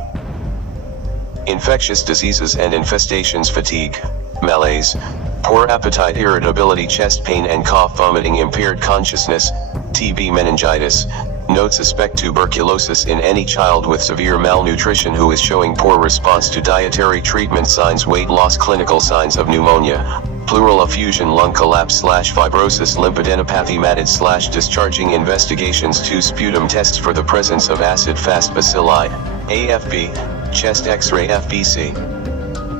Infectious diseases and infestations: fatigue, malaise, poor appetite, irritability, chest pain and cough, vomiting, impaired consciousness, TB. Meningitis. Note: suspect tuberculosis in any child with severe malnutrition who is showing poor response to dietary treatment. Signs: weight loss. Clinical signs of pneumonia: pleural effusion, lung collapse/fibrosis, lymphadenopathy, matted/discharging. Investigations: 2 sputum tests for the presence of acid-fast bacilli, AFB, chest X-ray, FBC.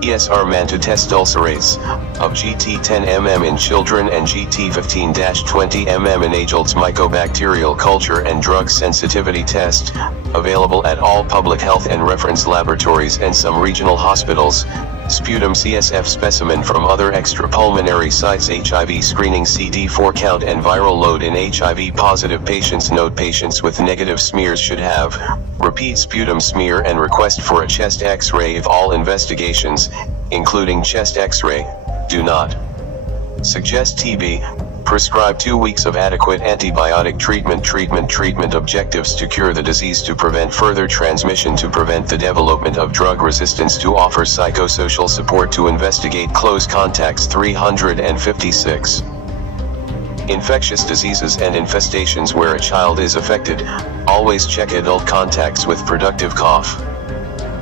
ESR man to test ulcerates, of GT 10 mm in children and GT 15-20 mm in adults. Mycobacterial culture and drug sensitivity test, available at all public health and reference laboratories and some regional hospitals. Sputum CSF specimen from other extrapulmonary sites. HIV screening: CD4 count and viral load in HIV positive patients. Note: patients with negative smears should have repeat sputum smear and request for a chest X-ray if all investigations, including chest X-ray, do not suggest TB. Prescribe 2 weeks of adequate antibiotic treatment. Treatment objectives: to cure the disease, to prevent further transmission, to prevent the development of drug resistance, to offer psychosocial support, to investigate close contacts. 356. Infectious diseases and infestations where a child is affected: always check adult contacts with productive cough.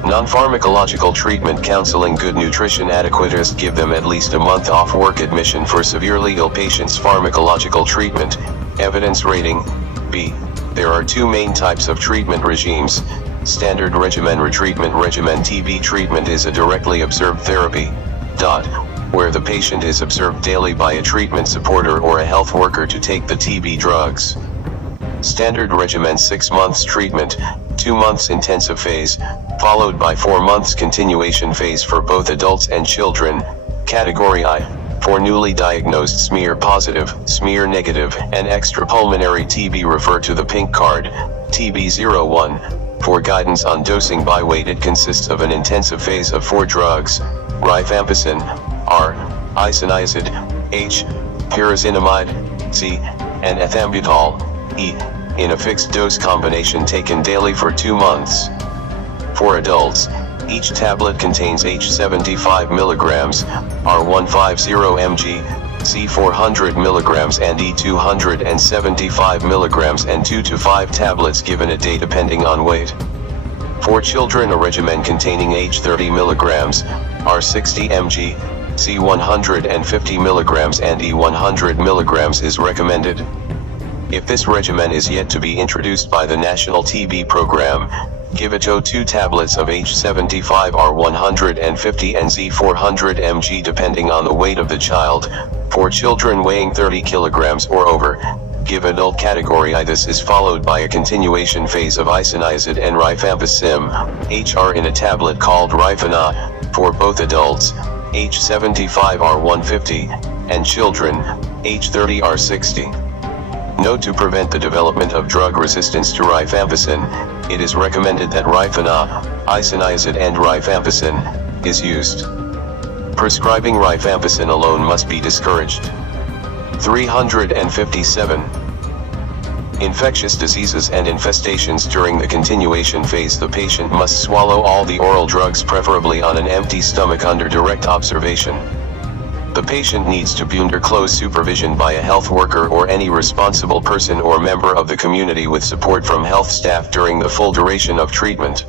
Non-pharmacological treatment counseling. Good nutrition adequatists give them at least a month off work admission for severely ill patients. Pharmacological treatment, evidence rating, B. There are two main types of treatment regimes. Standard regimen. Retreatment regimen. TB treatment is a directly observed therapy, where the patient is observed daily by a treatment supporter or a health worker to take the TB drugs. Standard regimen. 6 months treatment, 2 months intensive phase, followed by 4 months continuation phase for both adults and children. Category I. For newly diagnosed smear positive, smear negative, and extrapulmonary TB refer to the pink card, TB01. For guidance on dosing by weight, it consists of an intensive phase of 4 drugs, rifampicin, R, isoniazid, H, pyrazinamide, C, and ethambutol, E, in a fixed dose combination taken daily for 2 months. For adults, each tablet contains H75 mg, R150 mg, C400 mg and E275 mg, and 2 to 5 tablets given a day depending on weight. For children, a regimen containing H30 mg, R60 mg, C150 mg and E100 mg is recommended. If this regimen is yet to be introduced by the National TB Program, give it 2 tablets of H75 R150 and Z400 mg depending on the weight of the child. For children weighing 30 kilograms or over, give adult category I. This is followed by a continuation phase of isoniazid and rifampicin, HR in a tablet called Rifana, for both adults, H75 R150, and children, H30 R60. Note: to prevent the development of drug resistance to rifampicin, it is recommended that Rifana, isoniazid and rifampicin, is used. Prescribing rifampicin alone must be discouraged. 357. Infectious diseases and infestations. During the continuation phase, the patient must swallow all the oral drugs, preferably on an empty stomach under direct observation. The patient needs to be under close supervision by a health worker or any responsible person or member of the community with support from health staff during the full duration of treatment.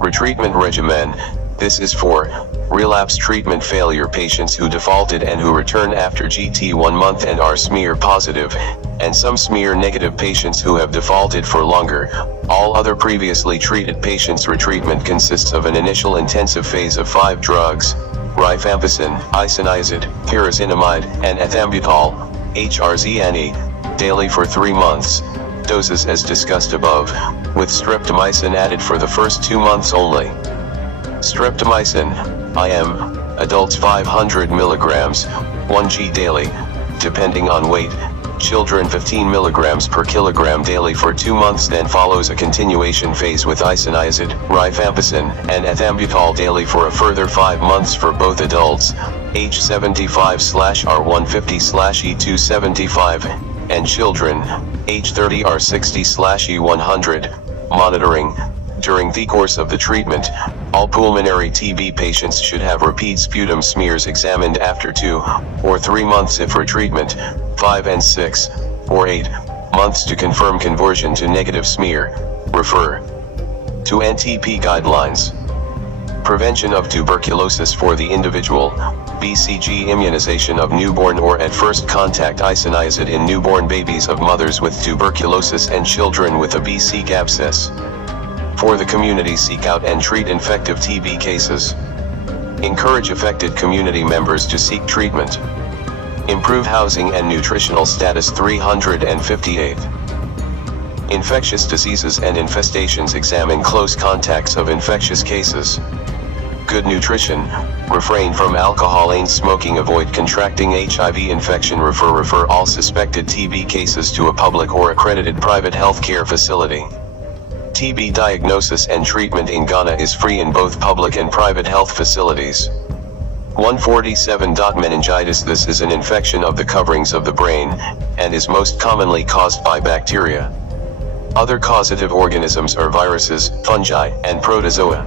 Retreatment regimen. This is for relapse treatment failure patients who defaulted and who return after GT 1 month and are smear positive, and some smear negative patients who have defaulted for longer. All other previously treated patients. Retreatment consists of an initial intensive phase of 5 drugs, rifampicin, isoniazid, pyrazinamide, and ethambutol, HRZNE, daily for 3 months. Doses as discussed above, with streptomycin added for the first 2 months only. Streptomycin, IM, adults 500 mg, 1g daily, depending on weight. Children 15 mg per kilogram daily for 2 months. Then follows a continuation phase with isoniazid, rifampicin, and ethambutol daily for a further 5 months for both adults, H75/R150/E275, and children, H30R60/E100. Monitoring. During the course of the treatment, all pulmonary TB patients should have repeat sputum smears examined after 2 or 3 months if retreatment, 5 and 6 or 8 months to confirm conversion to negative smear. Refer to NTP guidelines. Prevention of tuberculosis for the individual. BCG immunization of newborn or at first contact. Isoniazid in newborn babies of mothers with tuberculosis and children with a BC abscess. For the community, seek out and treat infective TB cases. Encourage affected community members to seek treatment. Improve housing and nutritional status. 358. Infectious diseases and infestations. Examine close contacts of infectious cases. Good nutrition. Refrain from alcohol and smoking. Avoid contracting HIV infection. Refer all suspected TB cases to a public or accredited private healthcare facility. TB diagnosis and treatment in Ghana is free in both public and private health facilities. 147. Meningitis. This is an infection of the coverings of the brain, and is most commonly caused by bacteria. Other causative organisms are viruses, fungi, and protozoa.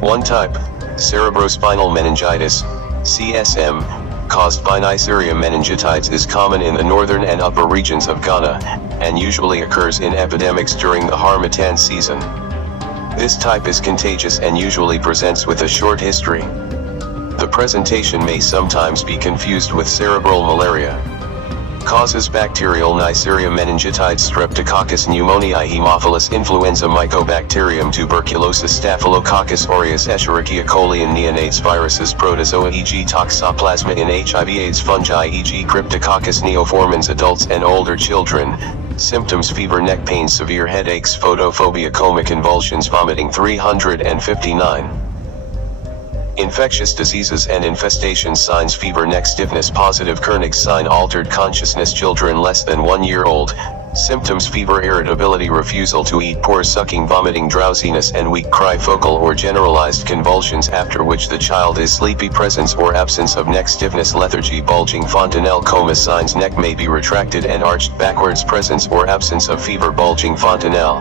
One type, cerebrospinal meningitis, CSM, caused by Neisseria meningitidis, is common in the northern and upper regions of Ghana, and usually occurs in epidemics during the Harmattan season. This type is contagious and usually presents with a short history. The presentation may sometimes be confused with cerebral malaria. Causes bacterial Neisseria meningitide Streptococcus pneumoniae Haemophilus influenza Mycobacterium tuberculosis Staphylococcus aureus Escherichia coli in neonates viruses protozoa e.g. Toxoplasma in HIV AIDS fungi e.g. Cryptococcus neoformans adults and older children. Symptoms: fever, neck pain, severe headaches, photophobia, coma, convulsions, vomiting. 359. Infectious diseases and infestations signs: fever, neck stiffness, positive Kernig's sign, altered consciousness, children less than 1 year old. Symptoms: fever, irritability, refusal to eat, poor sucking, vomiting, drowsiness and weak cry, focal or generalized convulsions after which the child is sleepy, presence or absence of neck stiffness, lethargy, bulging fontanelle, coma signs: neck may be retracted and arched backwards, presence or absence of fever, bulging fontanelle.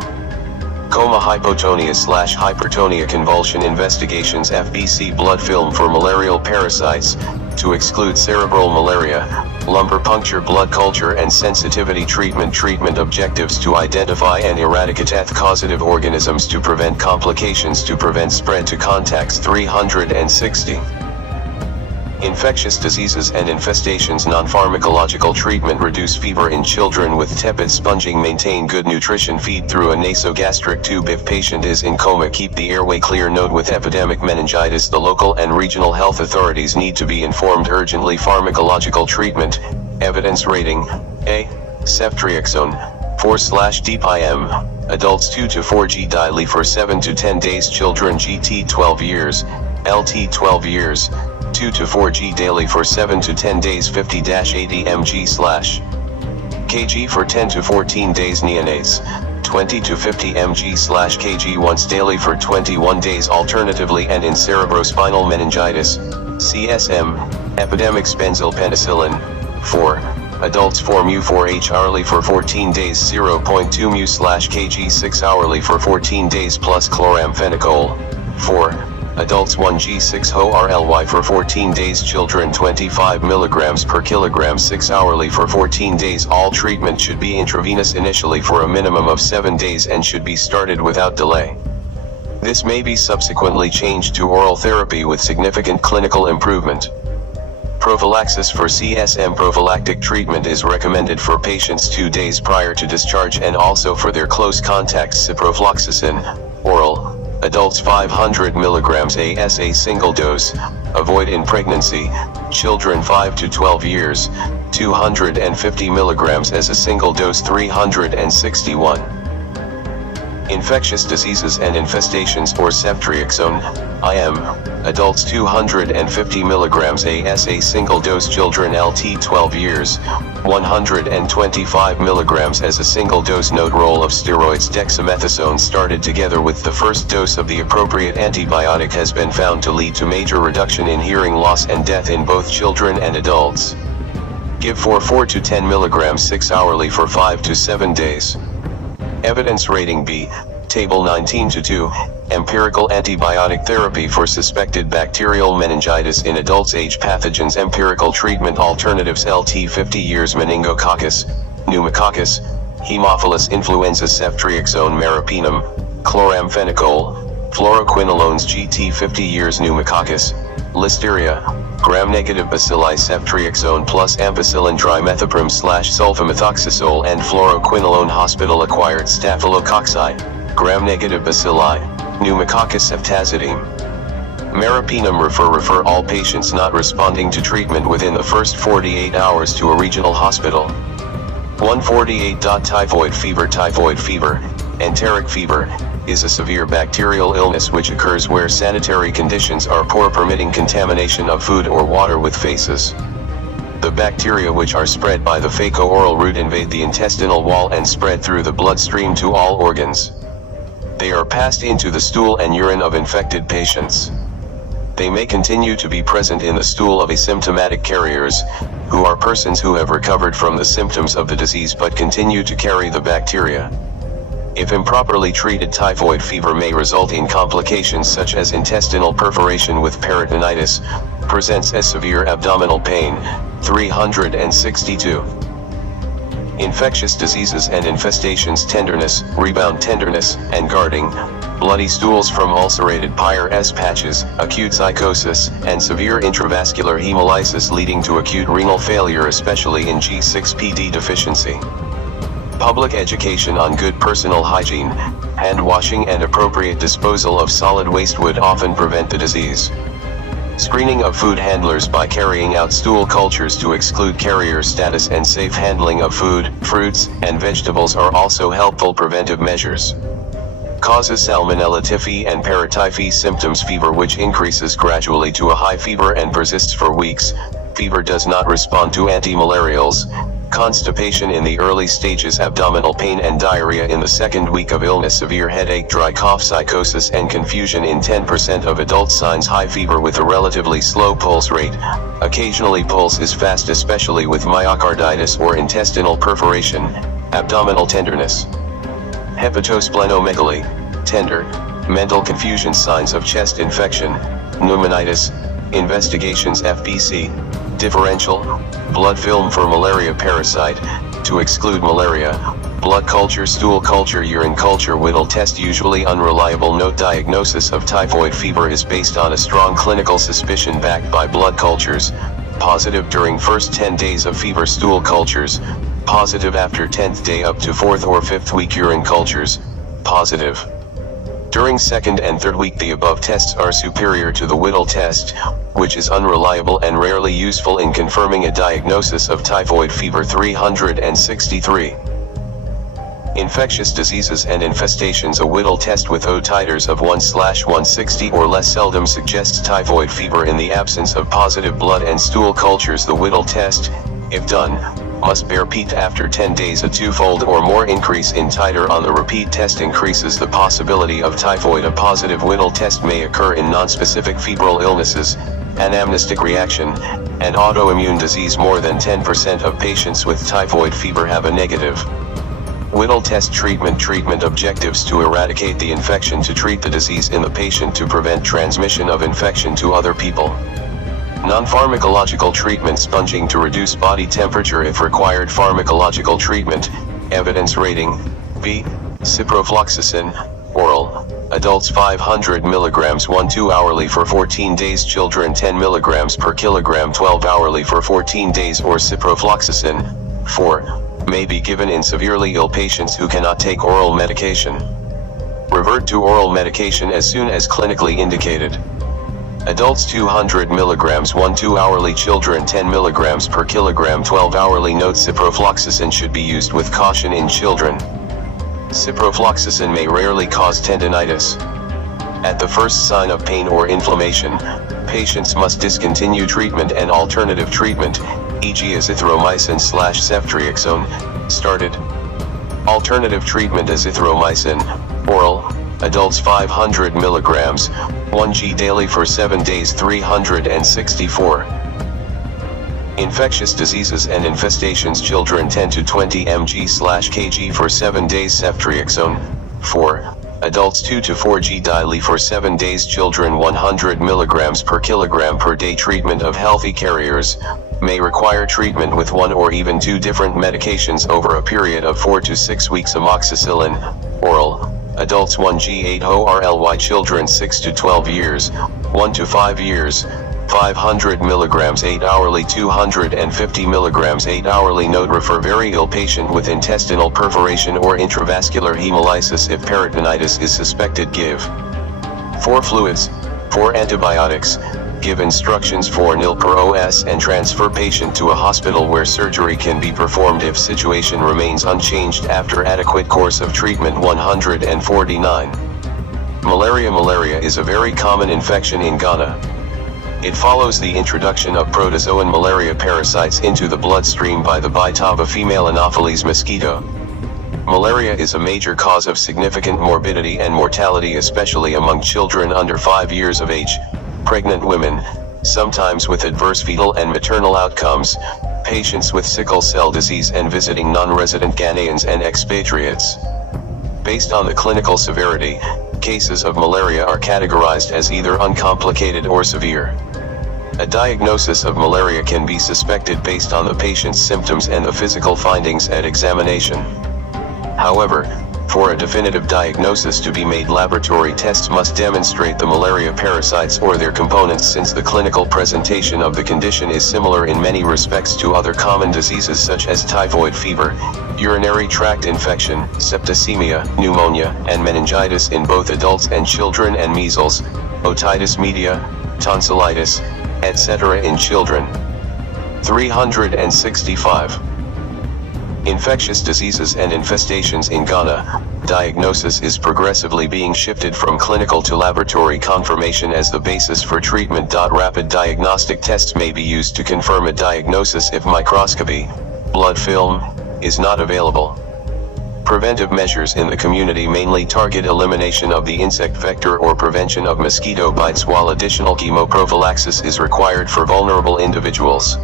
Coma, hypotonia/hypertonia, convulsion. Investigations: FBC blood film for malarial parasites, to exclude cerebral malaria, lumbar puncture, blood culture and sensitivity. Treatment objectives: to identify and eradicate eth-causative organisms, to prevent complications, to prevent spread to contacts. 360. Infectious diseases and infestations. Non-pharmacological treatment: reduce fever in children with tepid sponging, maintain good nutrition, feed through a nasogastric tube. If patient is in coma, keep the airway clear. Note: with epidemic meningitis, the local and regional health authorities need to be informed urgently. Pharmacological treatment. Evidence rating: A. Ceftriaxone 4/DPIM, adults 2 to 4 g daily for 7 to 10 days, children GT 12 years, LT 12 years, 2 to 4 g daily for 7 to 10 days, 50-80 mg/kg for 10 to 14 days, neonates 20 to 50 mg/kg once daily for 21 days. Alternatively, and in cerebrospinal meningitis, CSM, epidemics: benzylpenicillin 4, adults 4 μ4H hourly for 14 days, 0.2 μ/kg 6 hourly for 14 days, plus chloramphenicol 4, adults 1 g6 HO/RLY for 14 days, children 25 mg per kilogram 6 hourly for 14 days. All treatment should be intravenous initially for a minimum of 7 days and should be started without delay. This may be subsequently changed to oral therapy with significant clinical improvement. Prophylaxis for CSM: prophylactic treatment is recommended for patients 2 days prior to discharge and also for their close contacts. Ciprofloxacin, oral, adults 500 mg as a single dose, avoid in pregnancy, children 5 to 12 years, 250 mg as a single dose. 361. Infectious diseases and infestations or ceftriaxone, IM, adults 250 mg as a single dose, children LT 12 years, 125 mg as a single dose. Note: role of steroids: dexamethasone started together with the first dose of the appropriate antibiotic has been found to lead to major reduction in hearing loss and death in both children and adults. Give for 4 to 10 mg 6 hourly for 5 to 7 days. Evidence rating B, Table 19-2, empirical antibiotic therapy for suspected bacterial meningitis in adults. Age: pathogens, empirical treatment alternatives: LT 50 years, meningococcus, pneumococcus, Haemophilus influenza, ceftriaxone, meropenem, chloramphenicol, fluoroquinolones. GT 50 years, pneumococcus, listeria, gram-negative bacilli, ceftriaxone plus ampicillin trimethoprim/sulfamethoxazole and fluoroquinolone. Hospital-acquired staphylococci, gram-negative bacilli, pneumococcus ceftazidime. Meropenem. Refer all patients not responding to treatment within the first 48 hours to a regional hospital. 148. Typhoid fever. Typhoid fever, enteric fever, is a severe bacterial illness which occurs where sanitary conditions are poor, permitting contamination of food or water with feces. The bacteria, which are spread by the fecal-oral route, invade the intestinal wall and spread through the bloodstream to all organs. They are passed into the stool and urine of infected patients. They may continue to be present in the stool of asymptomatic carriers, who are persons who have recovered from the symptoms of the disease but continue to carry the bacteria. If improperly treated, typhoid fever may result in complications such as intestinal perforation with peritonitis, presents as severe abdominal pain. 362. Infectious diseases and infestations: tenderness, rebound tenderness, and guarding. bloody stools from ulcerated Peyer's patches, acute psychosis, and severe intravascular hemolysis leading to acute renal failure, especially in G6PD deficiency. Public education on good personal hygiene, hand washing and appropriate disposal of solid waste would often prevent the disease. Screening of food handlers by carrying out stool cultures to exclude carrier status and safe handling of food, fruits, and vegetables are also helpful preventive measures. Causes Salmonella typhi and Paratyphi symptoms: fever which increases gradually to a high fever and persists for weeks. Fever does not respond to antimalarials. Constipation in the early stages, abdominal pain and diarrhea in the second week of illness, severe headache, dry cough, psychosis and confusion in 10% of adults. Signs: high fever with a relatively slow pulse rate. Occasionally pulse is fast, especially with myocarditis or intestinal perforation. Abdominal tenderness. Hepatosplenomegaly, tender. Mental confusion. Signs of chest infection, pneumonitis. Investigations: FBC, differential, blood film for malaria parasite, to exclude malaria, blood culture, stool culture, urine culture, Whittle test usually unreliable. Note: diagnosis of typhoid fever is based on a strong clinical suspicion backed by blood cultures, positive during first 10 days of fever. Stool cultures, positive after 10th day up to 4th or 5th week. Urine cultures, positive during 2nd and 3rd week. The above tests are superior to the Whittle test, which is unreliable and rarely useful in confirming a diagnosis of typhoid fever. 363. Infectious diseases and infestations. A Whittle test with O titers of 1/160 or less seldom suggests typhoid fever in the absence of positive blood and stool cultures. The Whittle test, if done, must bear repeat after 10 days. A twofold or more increase in titer on the repeat test increases the possibility of typhoid. A positive Whittle test may occur in nonspecific febrile illnesses, anamnestic reaction, and autoimmune disease. More than 10% of patients with typhoid fever have a negative Whittle test. Treatment objectives: to eradicate the infection, to treat the disease in the patient, to prevent transmission of infection to other people. Non-pharmacological treatment: sponging to reduce body temperature if required. Pharmacological treatment, evidence rating, B. Ciprofloxacin, oral, adults 500 mg 1/2 hourly for 14 days, children 10 mg per kilogram 12 hourly for 14 days, or ciprofloxacin, 4, may be given in severely ill patients who cannot take oral medication. Revert to oral medication as soon as clinically indicated. Adults 200 mg 1/2 hourly, children 10 mg per kilogram 12 hourly. Note: ciprofloxacin should be used with caution in children. Ciprofloxacin may rarely cause tendinitis. At the first sign of pain or inflammation, patients must discontinue treatment and alternative treatment, e.g. azithromycin/ceftriaxone, started. Alternative treatment: azithromycin, oral, adults 500 mg, 1g daily for 7 days. 364. Infectious diseases and infestations: children 10 to 20 mg/kg for 7 days, ceftriaxone, 4, adults 2 to 4g daily for 7 days, children 100 mg per kilogram per day. Treatment of healthy carriers may require treatment with 1 or even 2 different medications over a period of 4 to 6 weeks. Amoxicillin, oral, adults 1g 8 orly, children 6 to 12 years, 1 to 5 years, 500 mg 8 hourly, 250 mg 8 hourly. Note: refer very ill patient with intestinal perforation or intravascular hemolysis. If peritonitis is suspected, give 4 fluids, 4 antibiotics, give instructions for nil per os, and transfer patient to a hospital where surgery can be performed if situation remains unchanged after adequate course of treatment. 149. Malaria is a very common infection in Ghana. It follows the introduction of protozoan malaria parasites into the bloodstream by the Baitaba female Anopheles mosquito. Malaria is a major cause of significant morbidity and mortality, especially among children under 5 years of age, pregnant women, sometimes with adverse fetal and maternal outcomes, patients with sickle cell disease, and visiting non-resident Ghanaians and expatriates. Based on the clinical severity, cases of malaria are categorized as either uncomplicated or severe. A diagnosis of malaria can be suspected based on the patient's symptoms and the physical findings at examination. However, For a definitive diagnosis to be made, laboratory tests must demonstrate the malaria parasites or their components, since the clinical presentation of the condition is similar in many respects to other common diseases such as typhoid fever, urinary tract infection, septicemia, pneumonia, and meningitis in both adults and children, and measles, otitis media, tonsillitis, etc. in children. 365. Infectious diseases and infestations in Ghana. Diagnosis is progressively being shifted from clinical to laboratory confirmation as the basis for treatment. Rapid diagnostic tests may be used to confirm a diagnosis if microscopy, blood film, is not available. Preventive measures in the community mainly target elimination of the insect vector or prevention of mosquito bites, while additional chemoprophylaxis is required for vulnerable individuals.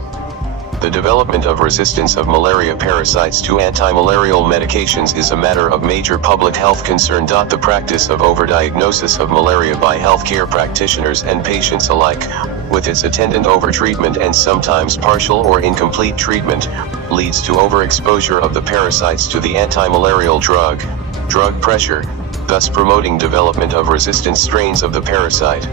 The development of resistance of malaria parasites to anti-malarial medications is a matter of major public health concern. The practice of overdiagnosis of malaria by healthcare practitioners and patients alike, with its attendant overtreatment and sometimes partial or incomplete treatment, leads to overexposure of the parasites to the anti-malarial drug pressure, thus promoting development of resistant strains of the parasite.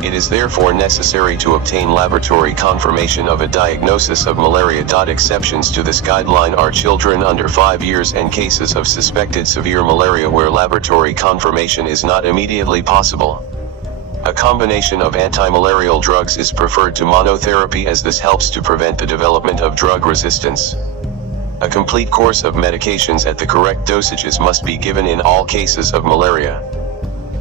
It is therefore necessary to obtain laboratory confirmation of a diagnosis of malaria. Exceptions to this guideline are children under 5 years and cases of suspected severe malaria where laboratory confirmation is not immediately possible. A combination of anti-malarial drugs is preferred to monotherapy, as this helps to prevent the development of drug resistance. A complete course of medications at the correct dosages must be given in all cases of malaria.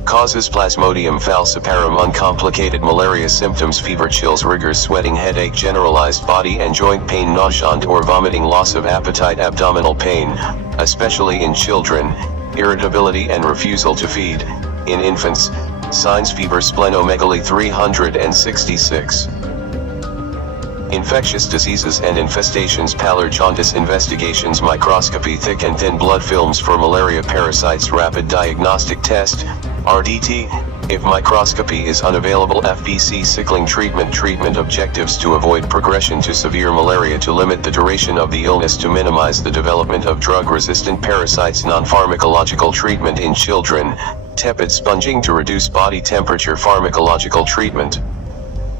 Causes: Plasmodium falciparum. Uncomplicated malaria symptoms: fever, chills, rigors, sweating, headache, generalized body and joint pain, nausea or vomiting, loss of appetite, abdominal pain, especially in children, irritability and refusal to feed. In infants, signs: fever, splenomegaly. 366. Infectious diseases and infestations: pallor, jaundice. Investigations: microscopy, thick and thin blood films for malaria parasites. Rapid diagnostic test, RDT, if microscopy is unavailable. FBC sickling treatment. Treatment objectives: to avoid progression to severe malaria, to limit the duration of the illness, to minimize the development of drug-resistant parasites. Non-pharmacological treatment in children: tepid sponging to reduce body temperature. Pharmacological treatment.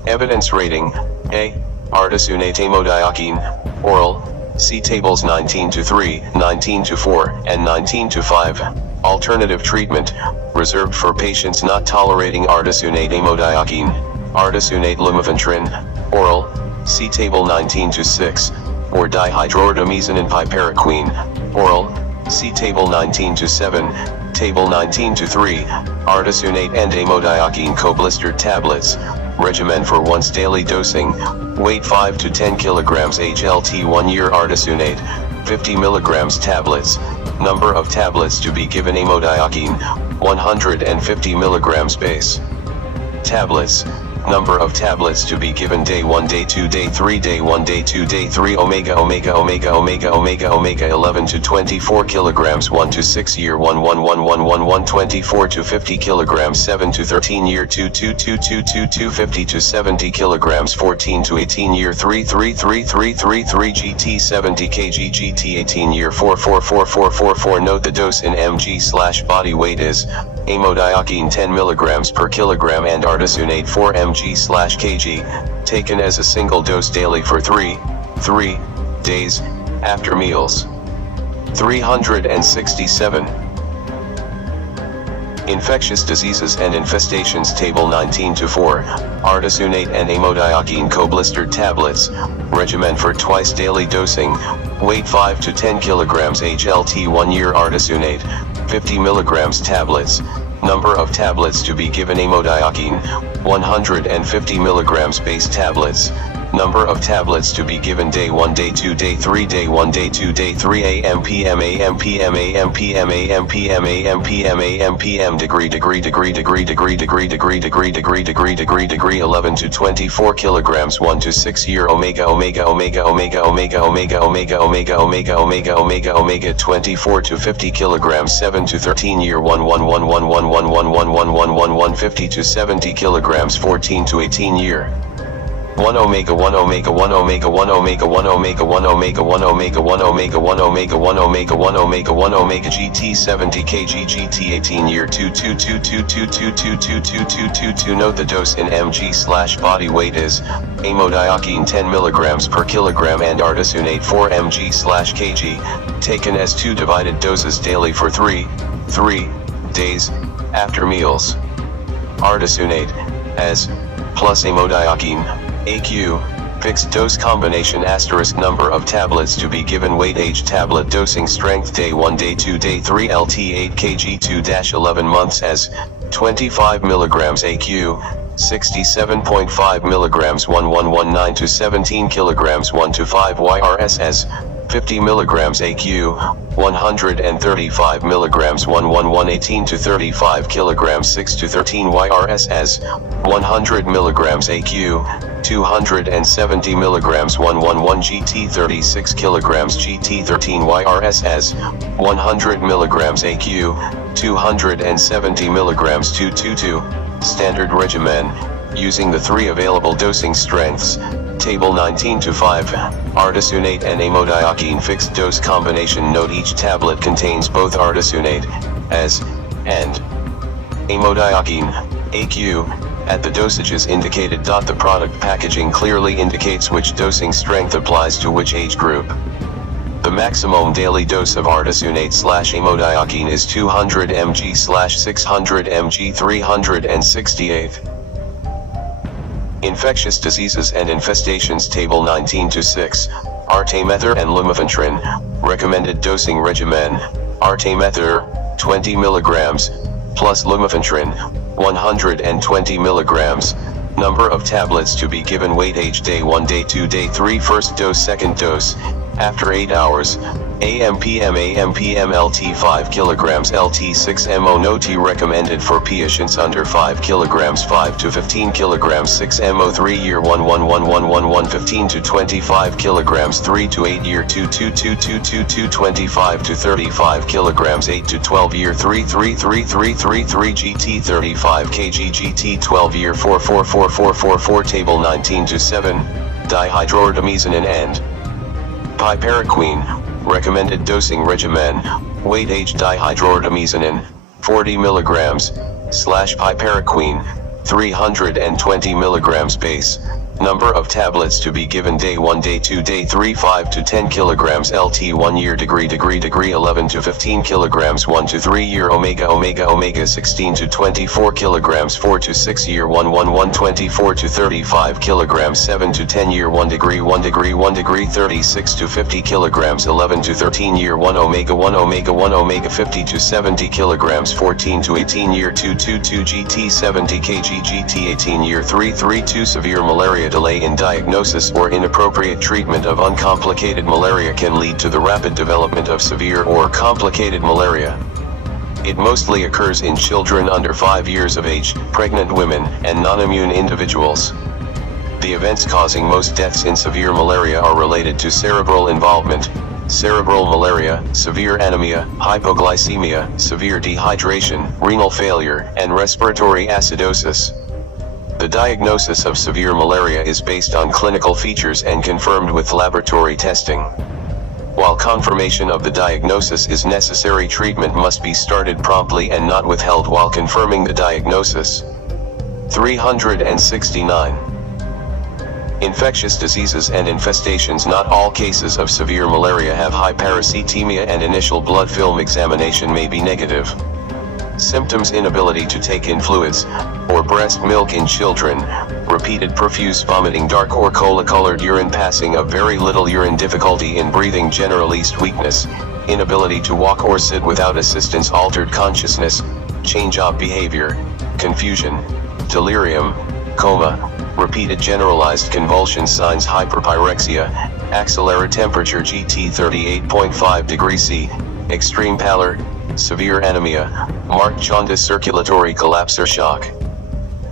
Evidence rating: A. Artesunate amodiaquine, oral, see tables 19-3, 19-4, and 19-5. Alternative treatment, reserved for patients not tolerating artesunate amodiaquine, artesunate lumefantrine, oral, see table 19-6, or dihydroartemisinin piperaquine, oral, see table 19-7, table 19-3, artesunate and amodiaquine co-blistered tablets, regimen for once daily dosing, weight 5 to 10 kilograms, HLT 1 year. Artesunate, 50 milligrams tablets, number of tablets to be given: amodiaquine, 150 milligrams base. Tablets, number of tablets to be given: day 1, day 2, day 3, day 1, day 2, day 3. Omega 11 to 24 kilograms, 1 to 6 year. 24 to 50 kilograms, 7 to 13 year. 2 50 to 70 kilograms, 14 to 18 year. 3 GT 70 kg, GT 18 year. 4. Note the dose in mg/body weight is: amodiaquine 10 milligrams per kilogram and artesunate 4 mg/kg, taken as a single dose daily for 3 days, after meals. 367. Infectious diseases and infestations. Table 19-4, artesunate and amodiaquine co-blistered tablets, regimen for twice daily dosing, weight 5 to 10 kilograms, HLT 1 year. Artesunate, 50 milligrams tablets, number of tablets to be given: amodiaquine, 150 milligrams base tablets, number of tablets to be given: day 1, day 2, day 3, day 1, day 2, day 3. AMPM degree 11 to 24 kilograms, 1 to 6 year. Omega 24 to 50 kilograms, 7 to 13 year. 150 to 70 kilograms, 14 to 18 year. 1 omega 1 omega 1 omega 1 omega 1 omega 1 omega 1 omega 1 omega 1 omega 1 omega 1 omega 1 omega GT 70 kg GT 18 year 2222222222222. Note the dose in mg/body weight is amodiaquine 10 milligrams per kilogram and artesunate 4 mg/kg, taken as 2 divided doses daily for 3 days after meals. Artesunate as plus amodiaquine AQ, fixed dose combination * number of tablets to be given, weight, age, tablet dosing strength, day 1, day 2, day 3, LT 8 kg 2-11 months as 25 mg AQ, 67.5 mg 1119 to 17 kg 1 to 5 YRS as 50 mg AQ, 135 mg 1118 to 35 kg 6 to 13 YRS as 100 mg AQ, 270 mg 111 GT 36 kg GT 13 YRS as 100 mg AQ, 270 mg 222. Standard regimen, using the 3 available dosing strengths, Table 19-5, artesunate and amodiaquine fixed dose combination. Note each tablet contains both artesunate as and amodiaquine AQ at the dosages indicated. The product packaging clearly indicates which dosing strength applies to which age group. The maximum daily dose of artesunate/amodiaquine is 200 mg/600 mg 368. Infectious diseases and infestations. Table 19-6, artemether and lumefantrine, recommended dosing regimen, artemether, 20 mg, plus lumefantrine, 120 mg, number of tablets to be given, weight, age, day 1, day 2, day 3, first dose, second dose, after 8 hours, AM/PM LT 5 kg LT 6 MO. Note recommended for patients under 5 kg 5 to 15 kg 6 MO 3 year 1 15 to 25 kg 3 to 8 year 2 25 to 35 kg 8 to 12 year 3 GT 35 kg GT 12 year 4 Table 19-7, dihydroartemisinin and PrivateCare, recommended dosing regimen, weight, age, dihydroartemisinin, 40 mg, /PrivateCare, 320 mg base, number of tablets to be given, day 1, day 2, day 3, 5 to 10 kg LT 1 year, degree 11 to 15 kg 1 to 3 year, omega 16 to 24 kg 4 to 6 year, 24 to 35 kg 7 to 10 year, 1 degree 36 to 50 kg 11 to 13 year, 1 omega 50 to 70 kg 14 to 18 year, 2 GT 70 kg GT 18 year, 3 2 severe malaria. Delay in diagnosis or inappropriate treatment of uncomplicated malaria can lead to the rapid development of severe or complicated malaria. It mostly occurs in children under 5 years of age, pregnant women, and non-immune individuals. The events causing most deaths in severe malaria are related to cerebral involvement, cerebral malaria, severe anemia, hypoglycemia, severe dehydration, renal failure, and respiratory acidosis. The diagnosis of severe malaria is based on clinical features and confirmed with laboratory testing. While confirmation of the diagnosis is necessary, treatment must be started promptly and not withheld while confirming the diagnosis. 369. Infectious diseases and infestations. Not all cases of severe malaria have hyperasitemia, and initial blood film examination may be negative. Symptoms: inability to take in fluids, or breast milk in children, repeated profuse vomiting, dark or cola-colored urine, passing of very little urine, difficulty in breathing, generalized weakness, inability to walk or sit without assistance, altered consciousness, change of behavior, confusion, delirium, coma, repeated generalized convulsions, signs: hyperpyrexia, axillary temperature GT 38.5 degrees C, extreme pallor, severe anemia, marked jaundice, circulatory collapse or shock,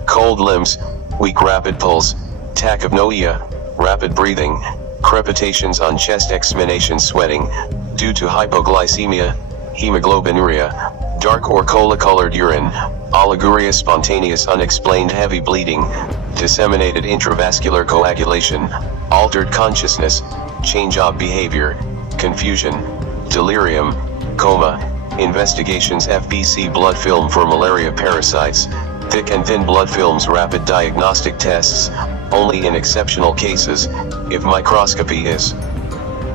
cold limbs, weak rapid pulse, tachypnea, rapid breathing, crepitations on chest, exmination, sweating, due to hypoglycemia, hemoglobinuria, dark or cola-colored urine, oliguria, spontaneous unexplained heavy bleeding, disseminated intravascular coagulation, altered consciousness, change of behavior, confusion, delirium, coma, investigations FBC blood film for malaria parasites, thick and thin blood films rapid diagnostic tests, only in exceptional cases, if microscopy is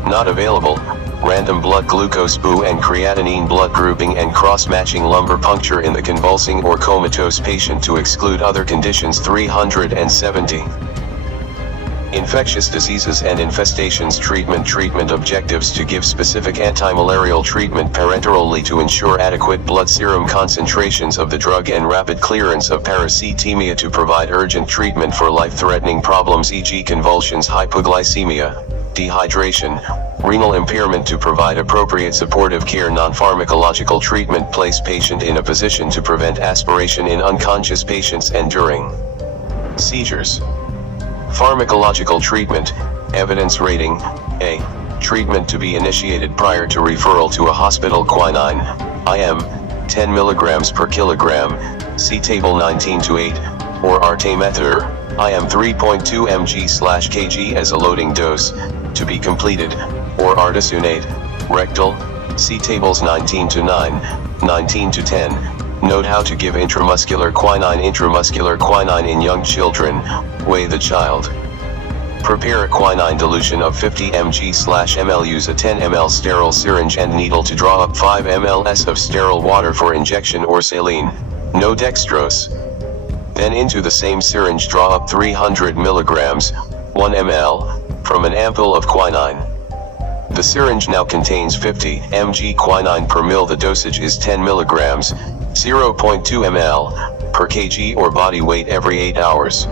not available, random blood glucose BU and creatinine blood grouping and cross-matching lumbar puncture in the convulsing or comatose patient to exclude other conditions 370. Infectious diseases and infestations treatment objectives to give specific antimalarial treatment parenterally to ensure adequate blood serum concentrations of the drug and rapid clearance of parasitemia to provide urgent treatment for life-threatening problems e.g. convulsions, hypoglycemia, dehydration, renal impairment to provide appropriate supportive care. Non-pharmacological treatment place patient in a position to prevent aspiration in unconscious patients and during seizures. Pharmacological treatment, evidence rating, A. Treatment to be initiated prior to referral to a hospital. Quinine, IM, 10 mg per kilogram, see Table 19-8, or artemether, IM 3.2 mg/kg as a loading dose, to be completed, or artesunate, rectal, see Tables 19-9, 19-10. Note how to give intramuscular quinine in young children. Weigh the child. Prepare a quinine dilution of 50 mg/ml. Use a 10 ml sterile syringe and needle to draw up 5 ml of sterile water for injection or saline. No dextrose. Then into the same syringe draw up 300 mg, 1 ml, from an ampoule of quinine. The syringe now contains 50 mg quinine per ml. The dosage is 10 mg, 0.2 ml, per kg or body weight every 8 hours.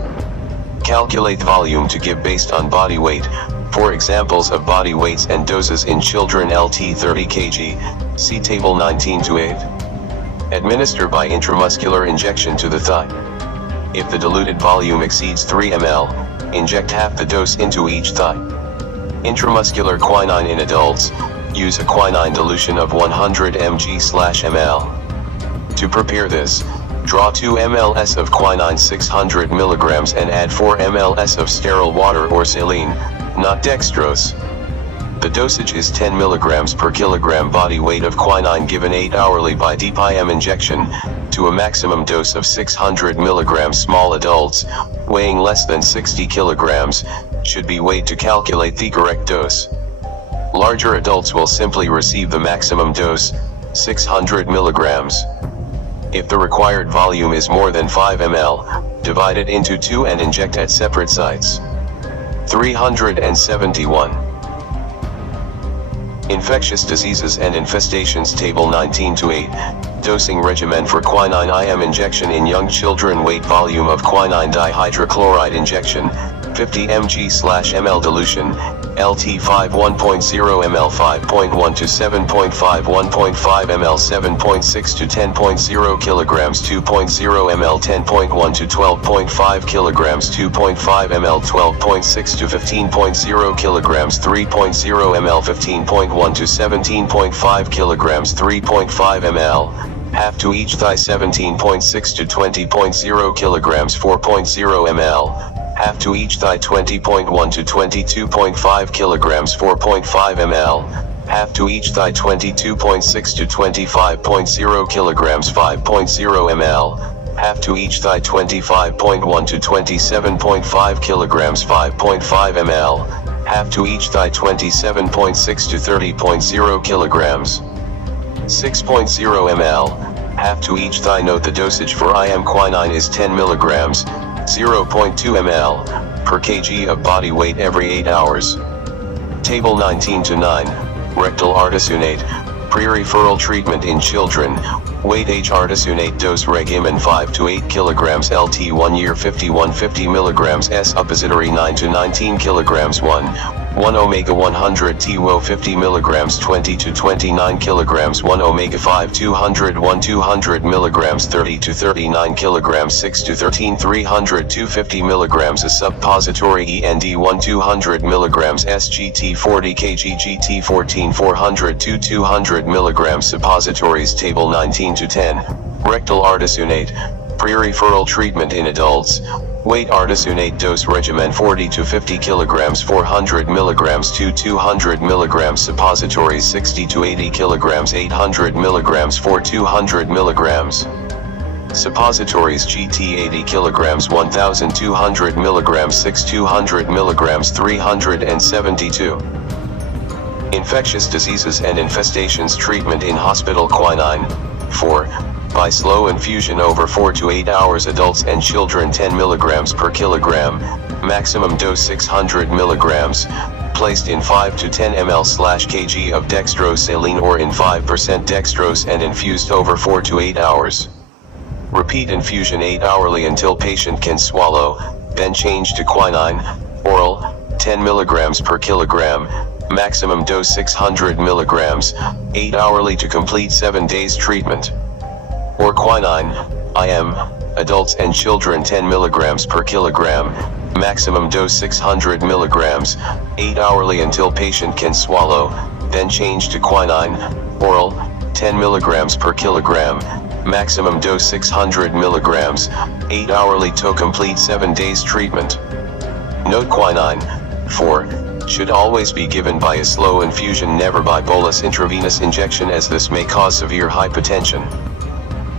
Calculate volume to give based on body weight. For examples of body weights and doses in children, LT 30 kg, see Table 19-8. Administer by intramuscular injection to the thigh. If the diluted volume exceeds 3 ml, inject half the dose into each thigh. Intramuscular quinine in adults, use a quinine dilution of 100 mg/ml. To prepare this, draw 2 ml of quinine 600 mg and add 4 ml of sterile water or saline, not dextrose. The dosage is 10 mg per kilogram body weight of quinine given 8 hourly by deep IM injection, to a maximum dose of 600 mg. Small adults, weighing less than 60 kilograms, should be weighed to calculate the correct dose. Larger adults will simply receive the maximum dose, 600 milligrams. If the required volume is more than 5 ml, divide it into 2 and inject at separate sites. 371. Infectious diseases and infestations. Table 19-8, dosing regimen for quinine IM injection in young children. Weight volume of quinine dihydrochloride injection, 50 mg/ml dilution, LT 5 1.0 ml 5.1 to 7.5 1.5 ml 7.6 to 10.0 kilograms 2.0 ml 10.1 to 12.5 kilograms 2.5 ml 12.6 to 15.0 kilograms 3.0 ml 15.1 to 17.5 kilograms 3.5 ml, half to each thigh 17.6 to 20.0 kilograms 4.0 ml. Half to each thigh 20.1 to 22.5 kilograms 4.5 ml, half to each thigh 22.6 to 25.0 kilograms 5.0 ml, half to each thigh 25.1 to 27.5 kilograms 5.5 ml, half to each thigh 27.6 to 30.0 kilograms 6.0 ml, half to each thigh. Note the dosage for IM quinine is 10 milligrams, 0.2 ml, per kg of body weight every 8 hours. Table 19-9, rectal artesunate, pre-referral treatment in children, weight age artesunate dose regimen 5 to 8 kilograms LT 1 year 50 milligrams S suppository 9 to 19 kilograms 1 omega 100 TWO 50 milligrams 20 to 29 kilograms 1 omega 5 200 milligrams 30 to 39 kilograms 6 to 13 300 250 milligrams a suppository END 1 200 milligrams SGT 40 kg GT 14 400 to 200 milligrams suppositories. Table 19-10, rectal artesunate, pre-referral treatment in adults, Weight artesunate dose regimen 40 to 50 kilograms 400 milligrams to 200 milligrams suppositories 60 to 80 kilograms 800 milligrams for 200 milligrams. Suppositories GT 80 kilograms 1200 milligrams 200 milligrams 372. Infectious diseases and infestations treatment in hospital quinine. 4. By slow infusion over 4 to 8 hours adults and children 10 milligrams per kilogram, maximum dose 600 milligrams, placed in 5 to 10 ml/kg of dextrose saline or in 5% dextrose and infused over 4 to 8 hours. Repeat infusion 8 hourly until patient can swallow, then change to quinine, oral, 10 milligrams per kilogram, maximum dose 600 milligrams, 8 hourly to complete 7 days treatment. Or quinine, IM, adults and children 10 milligrams per kilogram, maximum dose 600 milligrams, 8 hourly until patient can swallow, then change to quinine, oral, 10 milligrams per kilogram, maximum dose 600 milligrams, 8 hourly to complete 7 days treatment. Note quinine, 4, should always be given by a slow infusion, never by bolus intravenous injection, as this may cause severe hypotension.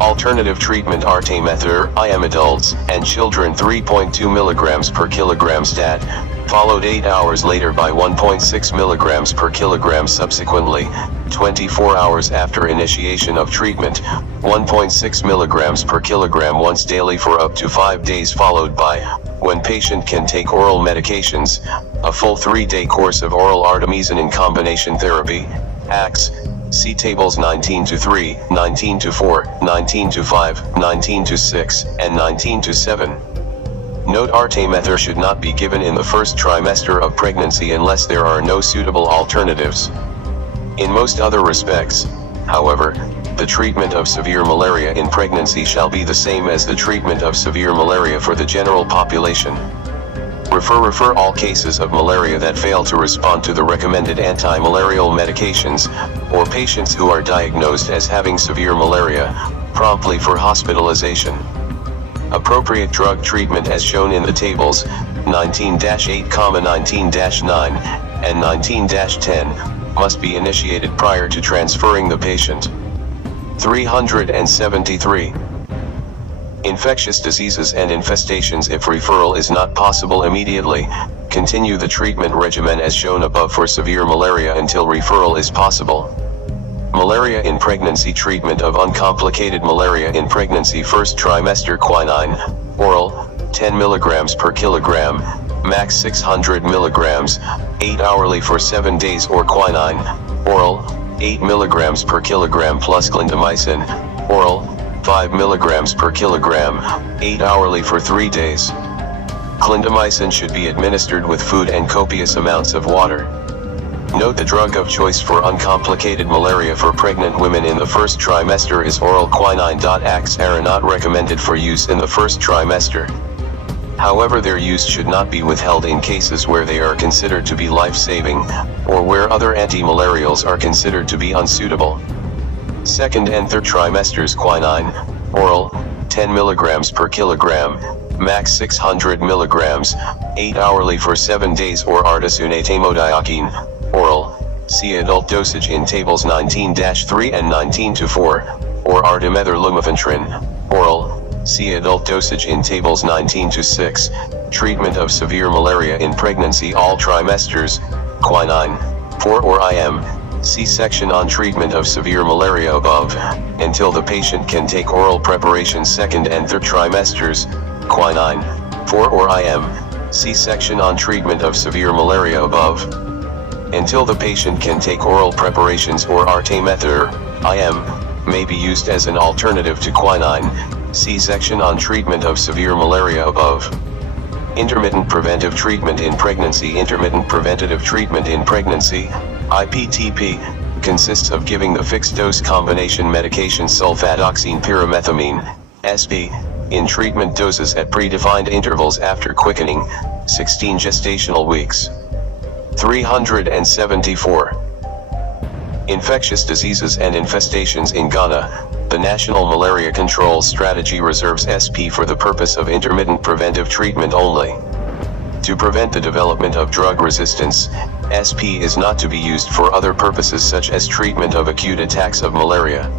Alternative treatment artemether, IM adults and children 3.2 milligrams per kilogram stat, followed 8 hours later by 1.6 milligrams per kilogram subsequently, 24 hours after initiation of treatment, 1.6 milligrams per kilogram once daily for up to 5 days, followed by, when patient can take oral medications, a full 3-day course of oral artemisinin in combination therapy, ACTS. See tables 19-3, 19-4, 19-5, 19-6, and 19-7. Note artemether should not be given in the first trimester of pregnancy unless there are no suitable alternatives. In most other respects, however, the treatment of severe malaria in pregnancy shall be the same as the treatment of severe malaria for the general population. Refer all cases of malaria that fail to respond to the recommended anti-malarial medications, or patients who are diagnosed as having severe malaria, promptly for hospitalization. Appropriate drug treatment as shown in the tables, 19-8, 19-9, and 19-10, must be initiated prior to transferring the patient. 373. Infectious diseases and infestations. If referral is not possible immediately, continue the treatment regimen as shown above for severe malaria until referral is possible. Malaria in pregnancy. Treatment of uncomplicated malaria in pregnancy. First trimester quinine, oral, 10 milligrams per kilogram, max 600 milligrams, 8 hourly for 7 days, or quinine, oral, 8 milligrams per kilogram plus clindamycin, oral, 5 milligrams per kilogram, 8 hourly for 3 days. Clindamycin should be administered with food and copious amounts of water. Note the drug of choice for uncomplicated malaria for pregnant women in the first trimester is oral quinine. ACTS are not recommended for use in the first trimester. However, their use should not be withheld in cases where they are considered to be life-saving, or where other anti-malarials are considered to be unsuitable. Second and third trimesters quinine, oral, 10 milligrams per kilogram, max 600 milligrams, 8 hourly for 7 days, or artesunate amodiaquine, oral, see adult dosage in tables 19-3 and 19-4, or artemether lumefantrine, oral, see adult dosage in tables 19-6, treatment of severe malaria in pregnancy all trimesters, quinine, 4 or IM, see section on treatment of severe malaria above, until the patient can take oral preparations second and third trimesters, quinine, 4 or IM, see section on treatment of severe malaria above. Until the patient can take oral preparations or artemether, IM, may be used as an alternative to quinine, see section on treatment of severe malaria above. Intermittent preventive treatment in pregnancy. Intermittent preventative treatment in pregnancy, IPTP, consists of giving the fixed-dose combination medication sulfadoxine pyrimethamine, SP, in treatment doses at predefined intervals after quickening, 16 gestational weeks. 374. Infectious diseases and infestations in Ghana. The National Malaria Control Strategy reserves SP for the purpose of intermittent preventive treatment only. To prevent the development of drug resistance, SP is not to be used for other purposes such as treatment of acute attacks of malaria.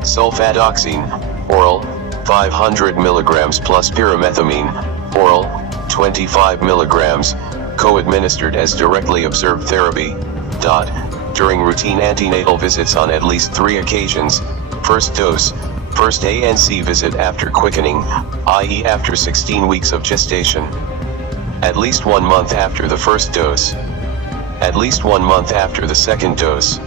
Sulfadoxine, oral, 500 mg plus pyrimethamine, oral, 25 mg, co-administered as directly observed therapy. During routine antenatal visits on at least 3 occasions. First dose, first ANC visit after quickening, i.e. after 16 weeks of gestation. At least 1 month after the first dose. At least 1 month after the second dose.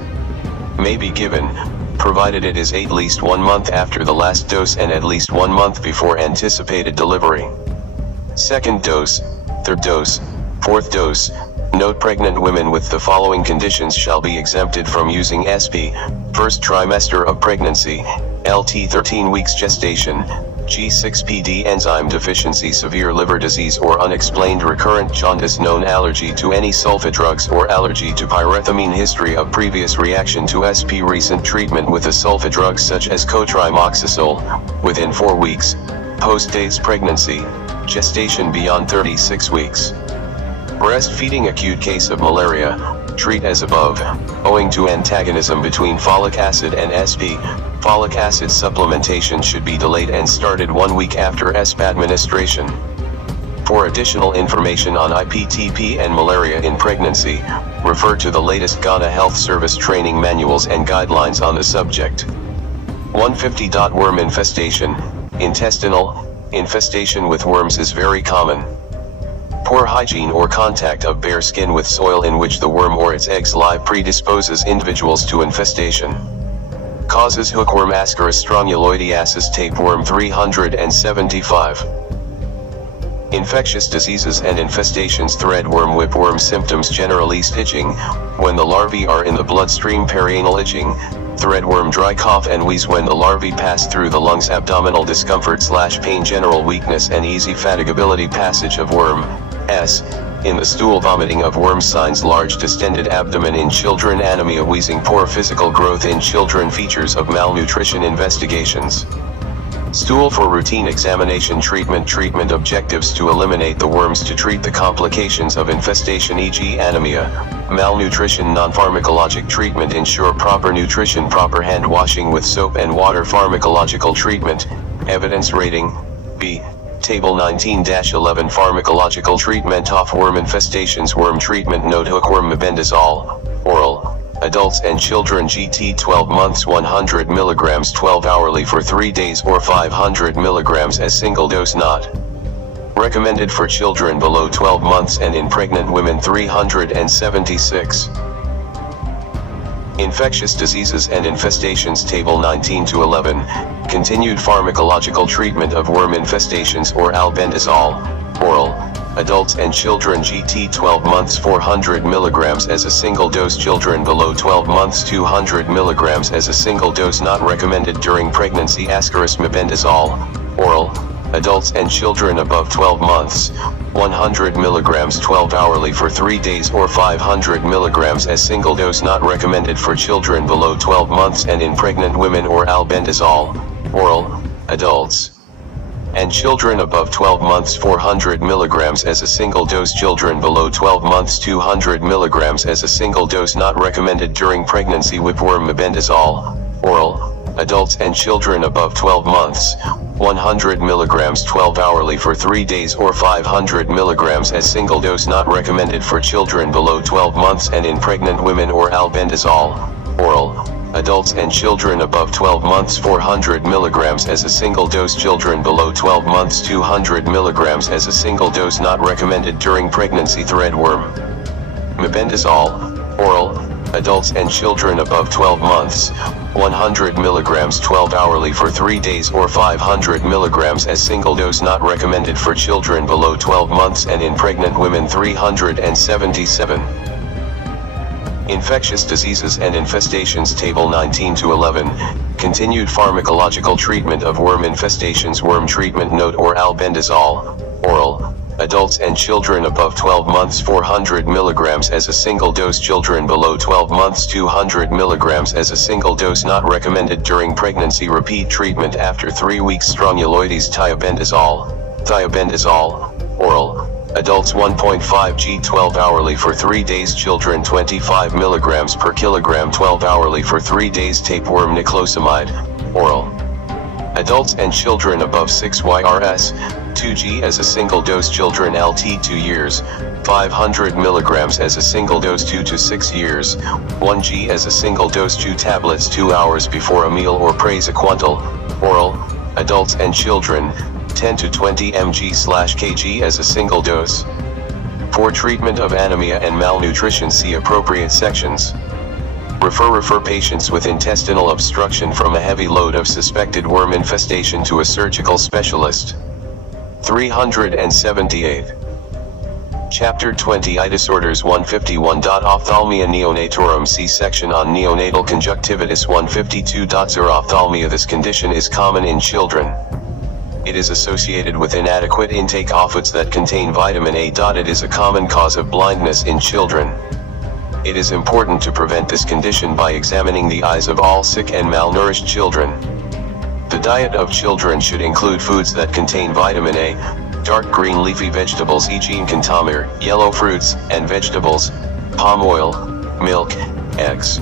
May be given, provided it is at least 1 month after the last dose and at least 1 month before anticipated delivery. Second dose, third dose, fourth dose. Note: pregnant women with the following conditions shall be exempted from using SP. First trimester of pregnancy, LT 13 weeks gestation, G6PD enzyme deficiency, severe liver disease or unexplained recurrent jaundice, known allergy to any sulfa drugs or allergy to pyrethamine, history of previous reaction to SP, recent treatment with a sulfa drug such as cotrimoxazole, within 4 weeks, post-dates pregnancy, gestation beyond 36 weeks. Breastfeeding, acute case of malaria, treat as above. Owing to antagonism between folic acid and SP, folic acid supplementation should be delayed and started 1 week after SP administration. For additional information on IPTP and malaria in pregnancy, refer to the latest Ghana Health Service training manuals and guidelines on the subject. 150. Worm infestation. Intestinal infestation with worms is very common. Poor hygiene or contact of bare skin with soil in which the worm or its eggs lie predisposes individuals to infestation. Causes: hookworm, Ascaris strongyloideasis, tapeworm. 375. Infectious diseases and infestations: threadworm, whipworm. Symptoms: generally itching when the larvae are in the bloodstream, perianal itching, threadworm, dry cough and wheeze when the larvae pass through the lungs, abdominal discomfort/pain, general weakness and easy fatigability, passage of worm in the stool, vomiting of worm. Signs: large distended abdomen in children, anemia, wheezing, poor physical growth in children. Features of malnutrition. Investigations: stool for routine examination. Treatment objectives: to eliminate the worms, to treat the complications of infestation, e.g. anemia, malnutrition. Non-pharmacologic treatment: ensure proper nutrition, proper hand washing with soap and water. Pharmacological treatment, evidence rating, B. Table 19-11. Pharmacological treatment of worm infestations. Worm treatment note: hookworm, mebendazole, oral, adults and children, GT 12 months 100 mg 12 hourly for 3 days or 500 mg as single dose. Not recommended for children below 12 months and in pregnant women. 376. Infectious diseases and infestations. Table 19-11. Continued pharmacological treatment of worm infestations or albendazole, oral, adults and children, GT 12 months 400 mg as a single dose. Children below 12 months 200 mg as a single dose. Not recommended during pregnancy. Ascaris mebendazole, oral, adults and children above 12 months, 100 mg 12 hourly for 3 days or 500 mg as single dose. Not recommended for children below 12 months and in pregnant women. Or albendazole, oral, adults and children above 12 months 400 mg as a single dose. Children below 12 months 200 mg as a single dose. Not recommended during pregnancy. Whipworm, mebendazole, oral, adults and children above 12 months, 100 mg 12 hourly for 3 days or 500 mg as single dose. Not recommended for children below 12 months and in pregnant women. Or albendazole, oral, adults and children above 12 months 400 mg as a single dose. Children below 12 months 200 mg as a single dose. Not recommended during pregnancy. Threadworm, mebendazole, oral, adults and children above 12 months, 100 mg 12 hourly for 3 days or 500 mg as single dose. Not recommended for children below 12 months and in pregnant women. 377. Infectious diseases and infestations. Table 19-11. Continued pharmacological treatment of worm infestations. Worm treatment note: or albendazole, oral, Adults and children above 12 months 400 mg as a single dose. Children below 12 months 200 mg as a single dose. Not recommended during pregnancy. Repeat treatment after 3 weeks. Strongyloides. Thiabendazole, oral. Adults 1.5 g 12 hourly for 3 days. Children 25 mg per kilogram 12 hourly for 3 days. Tapeworm niclosamide, oral. Adults and children above 6 YRS, 2g as a single dose. Children LT 2 years, 500 mg as a single dose. 2 to 6 years, 1g as a single dose. 2 tablets 2 hours before a meal or praziquantel, oral. Adults and children, 10 to 20 mg/kg as a single dose. For treatment of anemia and malnutrition, see appropriate sections. Refer patients with intestinal obstruction from a heavy load of suspected worm infestation to a surgical specialist. 378. Chapter 20 Eye Disorders 151. Ophthalmia neonatorum. See section on neonatal conjunctivitis. 152. Xerophthalmia. This condition is common in children. It is associated with inadequate intake of foods that contain vitamin A. It is a common cause of blindness in children. It is important to prevent this condition by examining the eyes of all sick and malnourished children. The diet of children should include foods that contain vitamin A, dark green leafy vegetables e.g. contamir, yellow fruits and vegetables, palm oil, milk, eggs.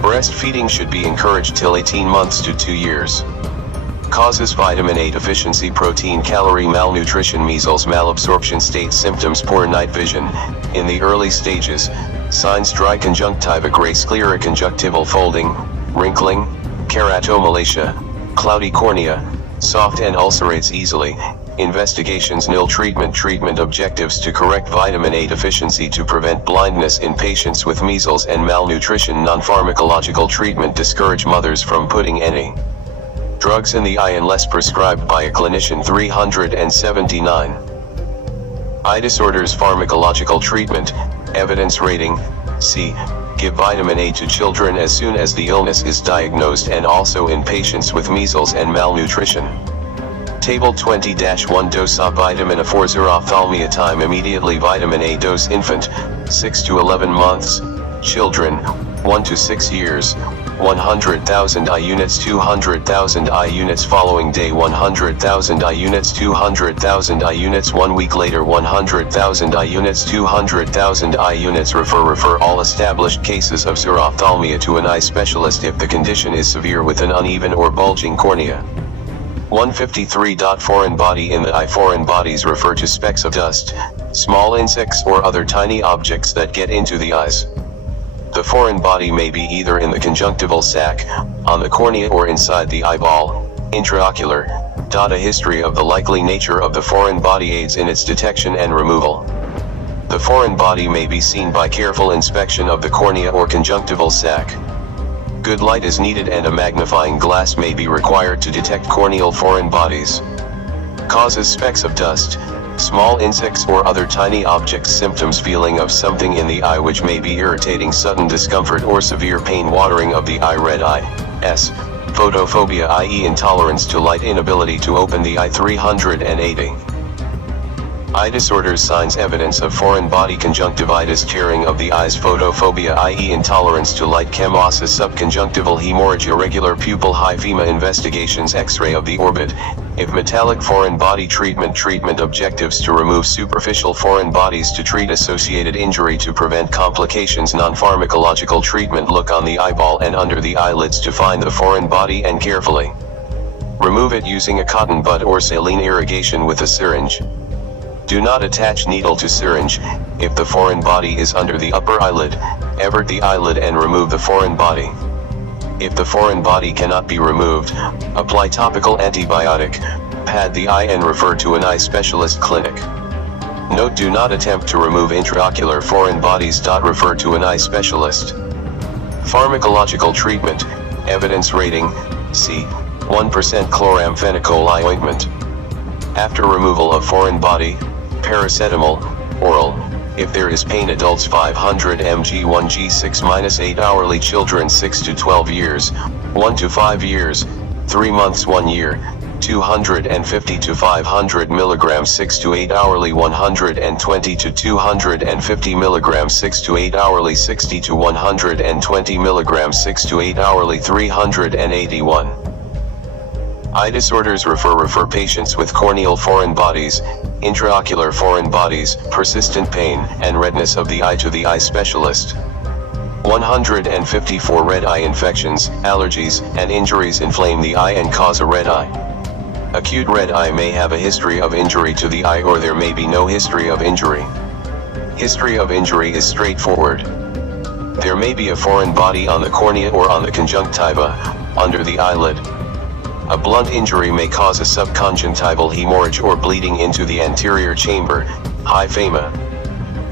Breastfeeding should be encouraged till 18 months to 2 years. Causes: vitamin A deficiency, protein, calorie malnutrition, measles, malabsorption state. Symptoms: poor night vision in the early stages. Signs: dry conjunctiva, gray sclera, conjunctival folding, wrinkling, keratomalacia, cloudy cornea, soft and ulcerates easily. Investigations: nil. Treatment objectives: to correct vitamin A deficiency to prevent blindness in patients with measles and malnutrition. Non-pharmacological treatment: discourage mothers from putting any drugs in the eye unless prescribed by a clinician. 379. Eye disorders pharmacological treatment, evidence rating. C. Give vitamin A to children as soon as the illness is diagnosed and also in patients with measles and malnutrition. Table 20-1 Dose of vitamin A for xerophthalmia. Time immediately. Vitamin A dose: infant, 6 to 11 months, children, 1 to 6 years, 100,000 eye units, 200,000 eye units. Following day: 100,000 eye units, 200,000 eye units. 1 week later: 100,000 eye units, 200,000 eye units. Refer all established cases of xerophthalmia to an eye specialist if the condition is severe with an uneven or bulging cornea. 153. Foreign body in the eye. Foreign bodies refer to specks of dust, small insects or other tiny objects that get into the eyes. The foreign body may be either in the conjunctival sac, on the cornea, or inside the eyeball, intraocular. A history of the likely nature of the foreign body aids in its detection and removal. The foreign body may be seen by careful inspection of the cornea or conjunctival sac. Good light is needed and a magnifying glass may be required to detect corneal foreign bodies. Causes: specks of dust, small insects or other tiny objects. Symptoms: feeling of something in the eye which may be irritating, sudden discomfort or severe pain, watering of the eye, red eye. Photophobia, i.e. intolerance to light, inability to open the eye. 380. Eye disorders signs: evidence of foreign body conjunctivitis, tearing of the eyes. Photophobia, i.e. intolerance to light. Chemosis, subconjunctival hemorrhage, irregular pupil, hyphema. Investigations: X-ray of the orbit. If metallic foreign body treatment objectives: to remove superficial foreign bodies, to treat associated injury, to prevent complications. Non-pharmacological treatment: look on the eyeball and under the eyelids to find the foreign body and carefully remove it using a cotton bud or saline irrigation with a syringe. Do not attach needle to syringe. If the foreign body is under the upper eyelid, evert the eyelid and remove the foreign body. If the foreign body cannot be removed, apply topical antibiotic, pad the eye and refer to an eye specialist clinic. Note: do not attempt to remove intraocular foreign bodies. Refer to an eye specialist. Pharmacological treatment, evidence rating. C. 1% chloramphenicol eye ointment. After removal of foreign body, paracetamol, oral. If there is pain: adults 500 mg 1g 6-8 hourly, children 6 to 12 years, 1 to 5 years, 3 months 1 year, 250 to 500 mg 6 to 8 hourly, 120 to 250 mg 6 to 8 hourly, 60 to 120 mg 6 to 8 hourly, 381. Eye disorders. Refer patients with corneal foreign bodies, intraocular foreign bodies, persistent pain, and redness of the eye to the eye specialist. 154 red eye infections, allergies, and injuries inflame the eye and cause a red eye. Acute red eye may have a history of injury to the eye, or there may be no history of injury. History of injury is straightforward. There may be a foreign body on the cornea or on the conjunctiva, under the eyelid. A blunt injury may cause a subconjunctival hemorrhage or bleeding into the anterior chamber, hyphema.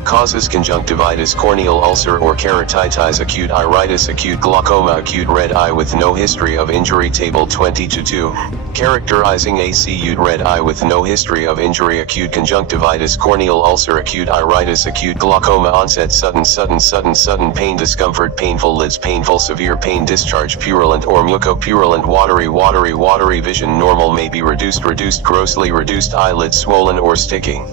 Causes conjunctivitis, corneal ulcer or keratitis, acute iritis, acute glaucoma, acute red eye with no history of injury. Table 22. Characterizing acute red eye with no history of injury: acute conjunctivitis, corneal ulcer, acute iritis, acute glaucoma. Onset: sudden pain, discomfort, painful lids, painful severe pain, discharge, purulent or mucopurulent, watery vision, normal, may be reduced, grossly reduced, eyelids swollen or sticking.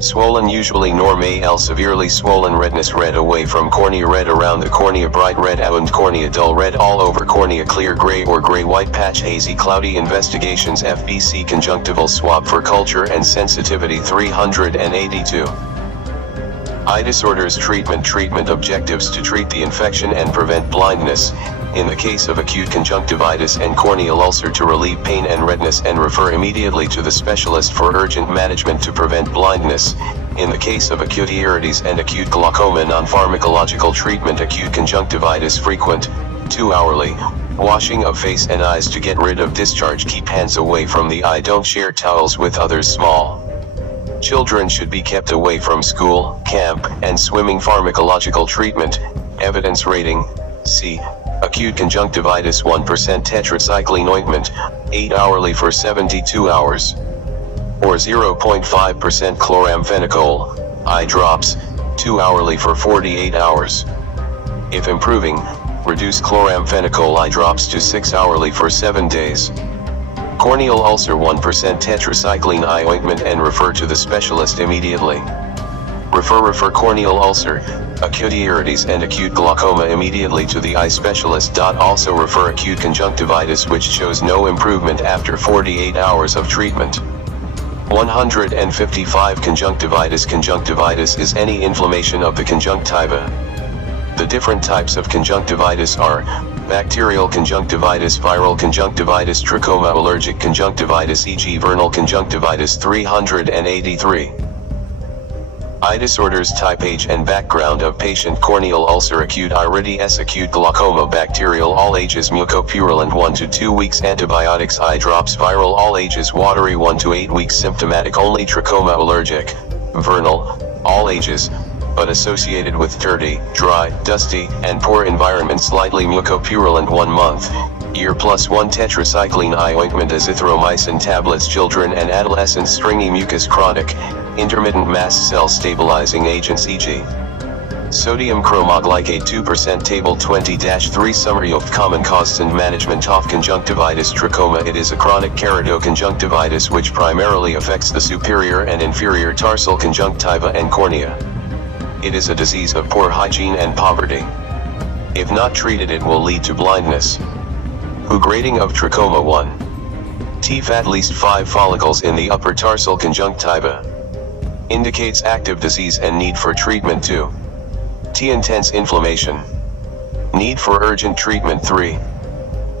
Swollen, usually normal, severely swollen, redness, red away from cornea, red around the cornea, bright red around cornea, dull red all over cornea, clear gray or gray-white patch, hazy, cloudy. Investigations: FBC conjunctival swab for culture and sensitivity. 382. Eye disorders. Treatment objectives: to treat the infection and prevent blindness. In the case of acute conjunctivitis and corneal ulcer, to relieve pain and redness and refer immediately to the specialist for urgent management to prevent blindness. In the case of acute iritis and acute glaucoma, non-pharmacological treatment. Acute conjunctivitis, frequent, 2 hourly, washing of face and eyes to get rid of discharge. Keep hands away from the eye. Don't share towels with others. Small children should be kept away from school, camp, and swimming. Pharmacological treatment. Evidence rating: C. Acute conjunctivitis, 1% tetracycline ointment, 8 hourly for 72 hours. Or 0.5% chloramphenicol, eye drops, 2 hourly for 48 hours. If improving, reduce chloramphenicol eye drops to 6 hourly for 7 days. Corneal ulcer, 1% tetracycline eye ointment and refer to the specialist immediately. Refer corneal ulcer, acute iritis and acute glaucoma immediately to the eye specialist. Also refer acute conjunctivitis which shows no improvement after 48 hours of treatment. 155 Conjunctivitis. Conjunctivitis is any inflammation of the conjunctiva. The different types of conjunctivitis are: bacterial conjunctivitis, viral conjunctivitis, trachoma, allergic conjunctivitis, e.g. vernal conjunctivitis. 383. Eye disorders. Type: age and background of patient. Corneal ulcer, acute iritis, acute glaucoma, bacterial, all ages, mucopurulent, 1 to 2 weeks, antibiotics, eye drops, viral, all ages, watery, 1 to 8 weeks, symptomatic only, trachoma, allergic, vernal, all ages, but associated with dirty, dry, dusty, and poor environment, slightly mucopurulent, 1 month, year. +1 tetracycline eye ointment, azithromycin tablets. Children and adolescents. Stringy mucus, chronic, intermittent mast cell stabilizing agents, e.g. sodium chromoglycate, 2%. Table 20-3. Summary of common causes and management of conjunctivitis. Trachoma. It is a chronic keratoconjunctivitis which primarily affects the superior and inferior tarsal conjunctiva and cornea. It is a disease of poor hygiene and poverty. If not treated, it will lead to blindness. WHO grading of trachoma: 1. T. At least 5 follicles in the upper tarsal conjunctiva. Indicates active disease and need for treatment. 2. T. Intense inflammation. Need for urgent treatment. 3.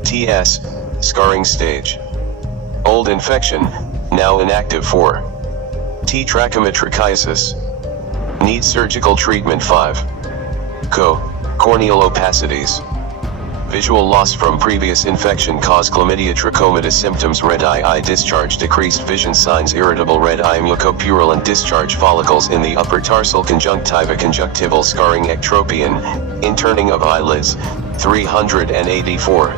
TS. Scarring stage. Old infection, now inactive. 4. T. Trachomatrichiasis. Need surgical treatment. 5. Corneal opacities. Visual loss from previous infection cause chlamydia, trachomatis. Symptoms: red eye discharge, decreased vision. Signs: irritable red eye, mucopurulent discharge, follicles in the upper tarsal conjunctiva, conjunctival scarring, ectropion, interning of eyelids. 384.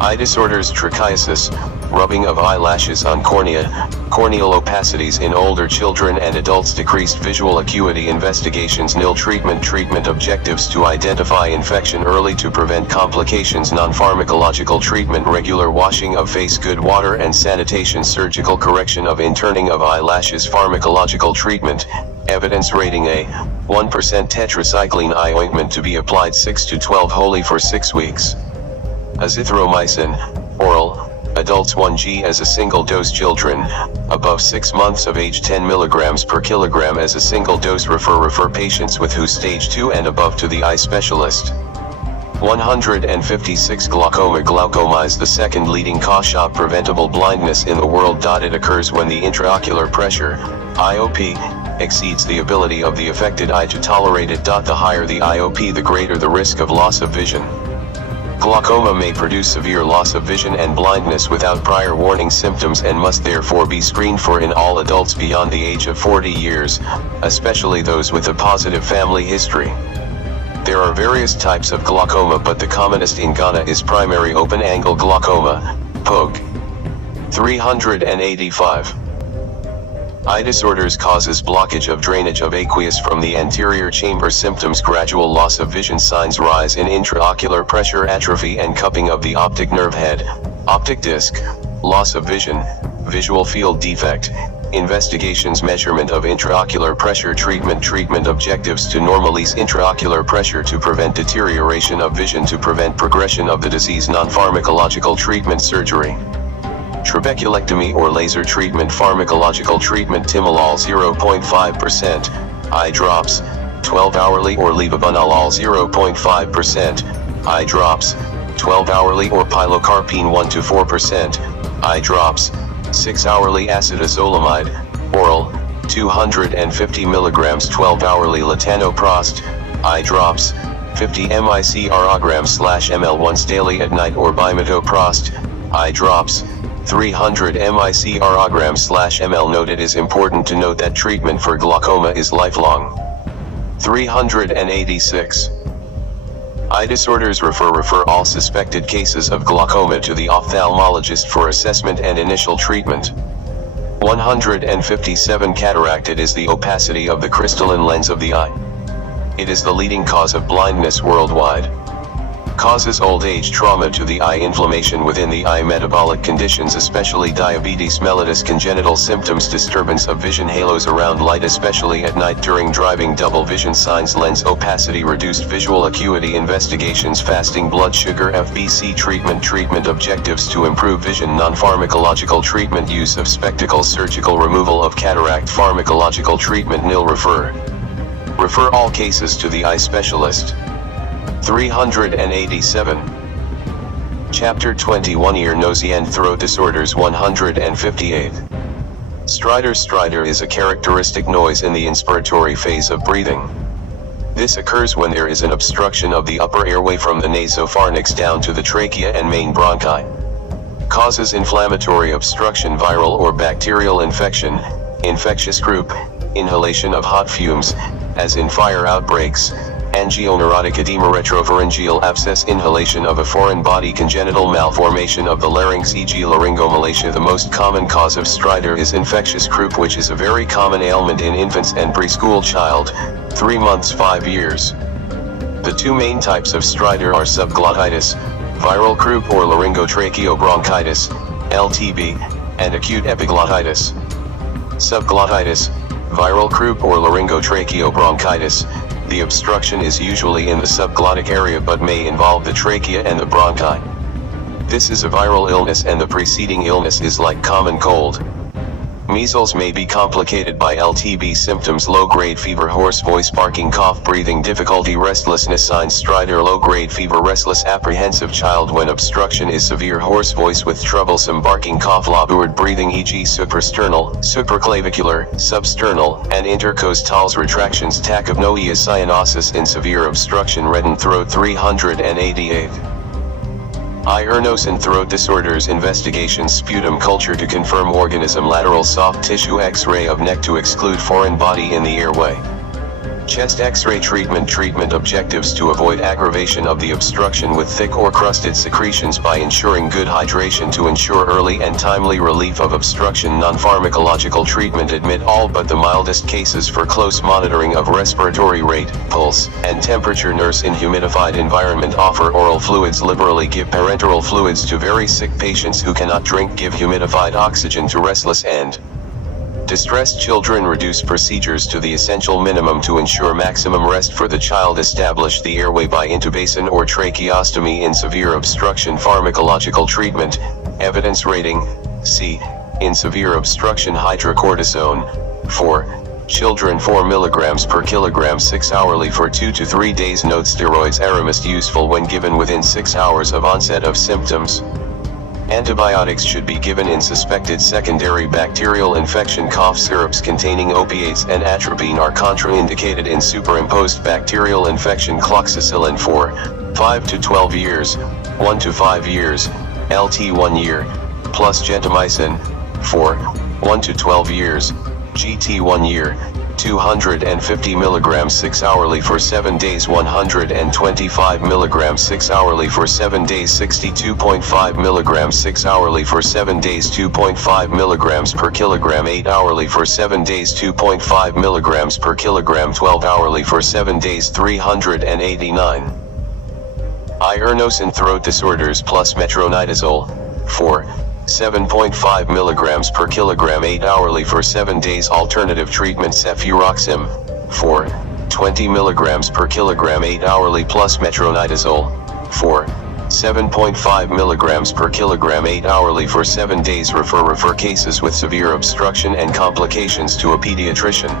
Eye disorders. Trichiasis, rubbing of eyelashes on cornea, corneal opacities in older children and adults, decreased visual acuity, investigations, nil treatment objectives to identify infection early to prevent complications, non-pharmacological treatment, regular washing of face, good water and sanitation, surgical correction of interning of eyelashes, pharmacological treatment, evidence rating A, 1% tetracycline eye ointment to be applied 6 to 12 wholly for 6 weeks. Azithromycin, oral, adults 1g as a single dose, children above 6 months of age 10 mg per kilogram as a single dose. Refer patients with WHO stage 2 and above to the eye specialist. 156 Glaucoma. Glaucoma is the second leading cause of preventable blindness in the world. It occurs when the intraocular pressure, IOP, exceeds the ability of the affected eye to tolerate it. The higher the IOP, the greater the risk of loss of vision. Glaucoma may produce severe loss of vision and blindness without prior warning symptoms and must therefore be screened for in all adults beyond the age of 40 years, especially those with a positive family history. There are various types of glaucoma, but the commonest in Ghana is primary open-angle glaucoma, POG. 385. Eye disorders causes blockage of drainage of aqueous from the anterior chamber. Symptoms: gradual loss of vision. Signs: rise in intraocular pressure, atrophy and cupping of the optic nerve head, optic disc, loss of vision, visual field defect. Investigations: measurement of intraocular pressure, treatment objectives to normalize intraocular pressure to prevent deterioration of vision, to prevent progression of the disease. Non-pharmacological treatment: surgery, trabeculectomy or laser treatment. Pharmacological treatment: timolol 0.5%, eye drops, 12 hourly, or levobunolol 0.5%, eye drops, 12 hourly, or pilocarpine 1 to 4%, eye drops, 6 hourly. Acetazolamide, oral, 250 mg 12 hourly. Latanoprost, eye drops, 50 micrograms/ml once daily at night, or bimetoprost, eye drops, 300 micrograms/ml. Note: it is important to note that treatment for glaucoma is lifelong. 386. Eye disorders. Refer all suspected cases of glaucoma to the ophthalmologist for assessment and initial treatment. 157. Cataract. It is the opacity of the crystalline lens of the eye. It is the leading cause of blindness worldwide. Causes: old age, trauma to the eye, inflammation within the eye, metabolic conditions especially diabetes mellitus, congenital symptoms, disturbance of vision, halos around light especially at night during driving, double vision. Signs: lens opacity, reduced visual acuity. Investigations: fasting blood sugar, FBC. Treatment objectives to improve vision. Non-pharmacological treatment: use of spectacles, surgical removal of cataract. Pharmacological treatment: nil. Refer all cases to the eye specialist. 387. Chapter 21. Ear, nose and throat disorders. 158. Stridor. Stridor is a characteristic noise in the inspiratory phase of breathing. This occurs when there is an obstruction of the upper airway from the nasopharynx down to the trachea and main bronchi. Causes: inflammatory obstruction, viral or bacterial infection, infectious group, inhalation of hot fumes, as in fire outbreaks, angioneurotic edema, retropharyngeal abscess, inhalation of a foreign body, congenital malformation of the larynx, e.g. laryngomalacia. The most common cause of stridor is infectious croup, which is a very common ailment in infants and preschool child, 3 months 5 years. The two main types of stridor are subglottitis, viral croup or laryngotracheobronchitis, LTB, and acute epiglottitis. Subglottitis, viral croup or laryngotracheobronchitis. The obstruction is usually in the subglottic area but may involve the trachea and the bronchi. This is a viral illness and the preceding illness is like common cold. Measles may be complicated by LTB symptoms: low-grade fever, hoarse voice, barking, cough, breathing difficulty, restlessness. Signs: stridor, low-grade fever, restless, apprehensive child when obstruction is severe, hoarse voice with troublesome barking, cough, labored breathing, e.g. suprasternal, supraclavicular, substernal, and intercostals retractions, tachypnoea, cyanosis in severe obstruction, reddened throat. 388. Eye, ear, nose and throat disorders. Investigations: sputum culture to confirm organism, lateral soft tissue, X-ray of neck to exclude foreign body in the airway. Chest X-ray treatment. Treatment objectives: to avoid aggravation of the obstruction with thick or crusted secretions by ensuring good hydration, to ensure early and timely relief of obstruction. Non-pharmacological treatment: admit all but the mildest cases for close monitoring of respiratory rate, pulse, and temperature. Nurse in humidified environment. Offer oral fluids liberally. Give parenteral fluids to very sick patients who cannot drink. Give humidified oxygen to restless and distressed children. Reduce procedures to the essential minimum to ensure maximum rest for the child. Establish the airway by intubation or tracheostomy in severe obstruction. Pharmacological treatment. Evidence rating: C. In severe obstruction, hydrocortisone for children 4 mg per kilogram 6 hourly for 2 to 3 days. Note: steroids are most useful when given within 6 hours of onset of symptoms. Antibiotics should be given in suspected secondary bacterial infection. Cough syrups containing opiates and atropine are contraindicated in superimposed bacterial infection. Cloxacillin for 5 to 12 years, 1 to 5 years, LT 1 year, plus gentamicin for 1 to 12 years, GT 1 year, 250 mg 6 hourly for 7 days, 125 mg 6 hourly for 7 days, 62.5 mg 6 hourly for 7 days, 2.5 mg per kilogram 8 hourly for 7 days, 2.5 mg per kilogram 12 hourly for 7 days, 389. Inosine throat disorders plus metronidazole for 7.5 mg per kilogram 8 hourly for 7 days. Alternative treatment: cefuroxime for 20 mg per kilogram 8 hourly plus metronidazole for 7.5 mg per kilogram 8 hourly for 7 days. Refer cases with severe obstruction and complications to a pediatrician.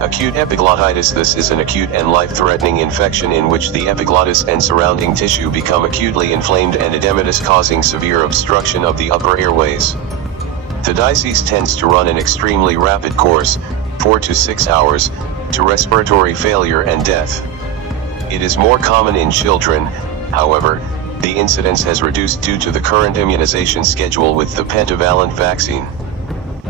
Acute epiglottitis: this is an acute and life-threatening infection in which the epiglottis and surrounding tissue become acutely inflamed and edematous, causing severe obstruction of the upper airways. The disease tends to run an extremely rapid course, 4 to 6 hours, to respiratory failure and death. It is more common in children. However, the incidence has reduced due to the current immunization schedule with the pentavalent vaccine.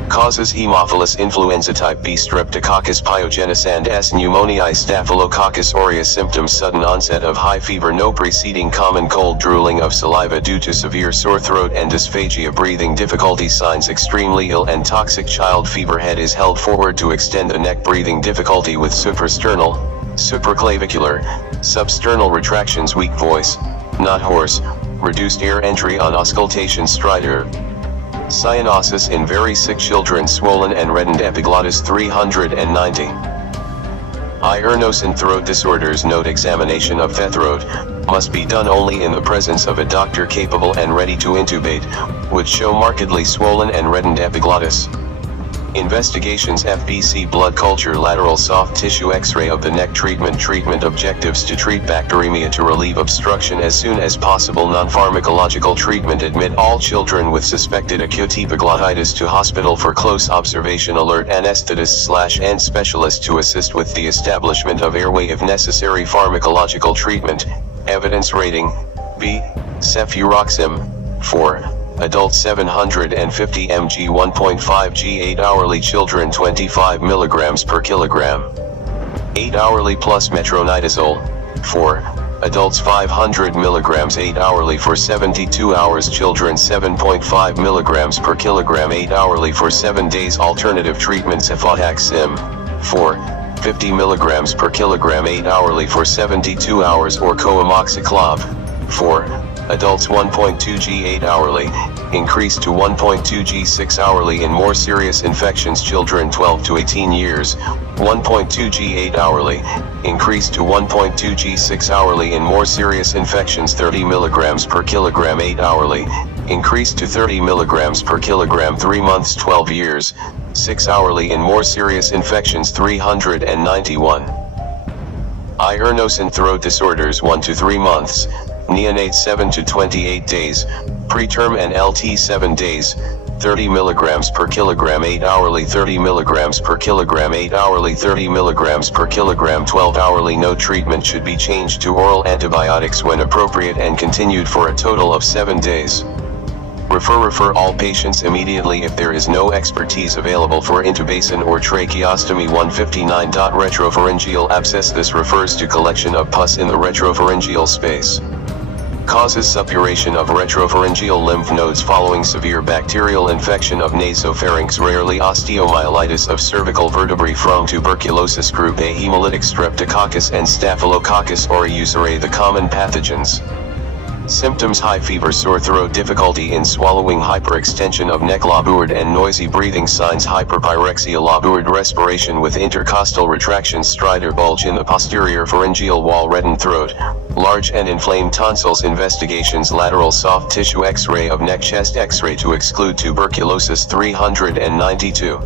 Causes: Haemophilus influenza type B, Streptococcus pyogenes and S. pneumoniae, Staphylococcus aureus. Symptoms: sudden onset of high fever, no preceding common cold, drooling of saliva due to severe sore throat and dysphagia, breathing difficulty. Signs: extremely ill and toxic child fever, head is held forward to extend the neck, breathing difficulty with suprasternal, supraclavicular, substernal retractions, weak voice, not hoarse, reduced air entry on auscultation, stridor. Cyanosis in very sick children, swollen and reddened epiglottis. 390. Inosine throat disorders. Note: examination of the throat must be done only in the presence of a doctor capable and ready to intubate, would show markedly swollen and reddened epiglottis. Investigations: FBC blood culture, lateral soft tissue X-ray of the neck. Treatment objectives: to treat bacteremia, to relieve obstruction as soon as possible. Non-pharmacological treatment: admit all children with suspected acute epiglottitis to hospital for close observation. Alert anesthetist/and specialist to assist with the establishment of airway if necessary. Pharmacological treatment. Evidence rating: B. Cefuroxime for adults 750 mg 1.5 g 8 hourly, children 25 mg per kilogram 8 hourly plus metronidazole for adults 500 mg 8 hourly for 72 hours, children 7.5 mg per kilogram 8 hourly for 7 days. Alternative treatment: cefotaxime for 50 mg per kilogram 8 hourly for 72 hours, or coamoxiclav for adults 1.2 g 8 hourly, increased to 1.2 g 6 hourly in more serious infections. Children 12 to 18 years, 1.2 g 8 hourly, increased to 1.2 g 6 hourly in more serious infections. 30 mg per kilogram 8 hourly, increased to 30 mg per kilogram 3 months. 12 years, 6 hourly in more serious infections. 391. Inosine throat disorders 1 to 3 months, neonate 7 to 28 days, preterm and LT 7 days. 30 mg per kilogram 8 hourly, 30 mg per kilogram 8 hourly, 30 mg per kilogram 12 hourly. No treatment should be changed to oral antibiotics when appropriate and continued for a total of 7 days. Refer all patients immediately if there is no expertise available for intubason or tracheostomy. 159. Retropharyngeal abscess. This refers to collection of pus in the retropharyngeal space. Causes suppuration of retropharyngeal lymph nodes following severe bacterial infection of nasopharynx, rarely osteomyelitis of cervical vertebrae from tuberculosis group A, hemolytic streptococcus and staphylococcus aureus are the common pathogens. Symptoms: high fever, sore throat, difficulty in swallowing, hyperextension of neck, labourd and noisy breathing. Signs: hyperpyrexia, labourd respiration with intercostal retraction, stridor, bulge in the posterior pharyngeal wall, reddened throat, large and inflamed tonsils. Investigations: lateral soft tissue X-ray of neck, chest X-ray to exclude tuberculosis. 392.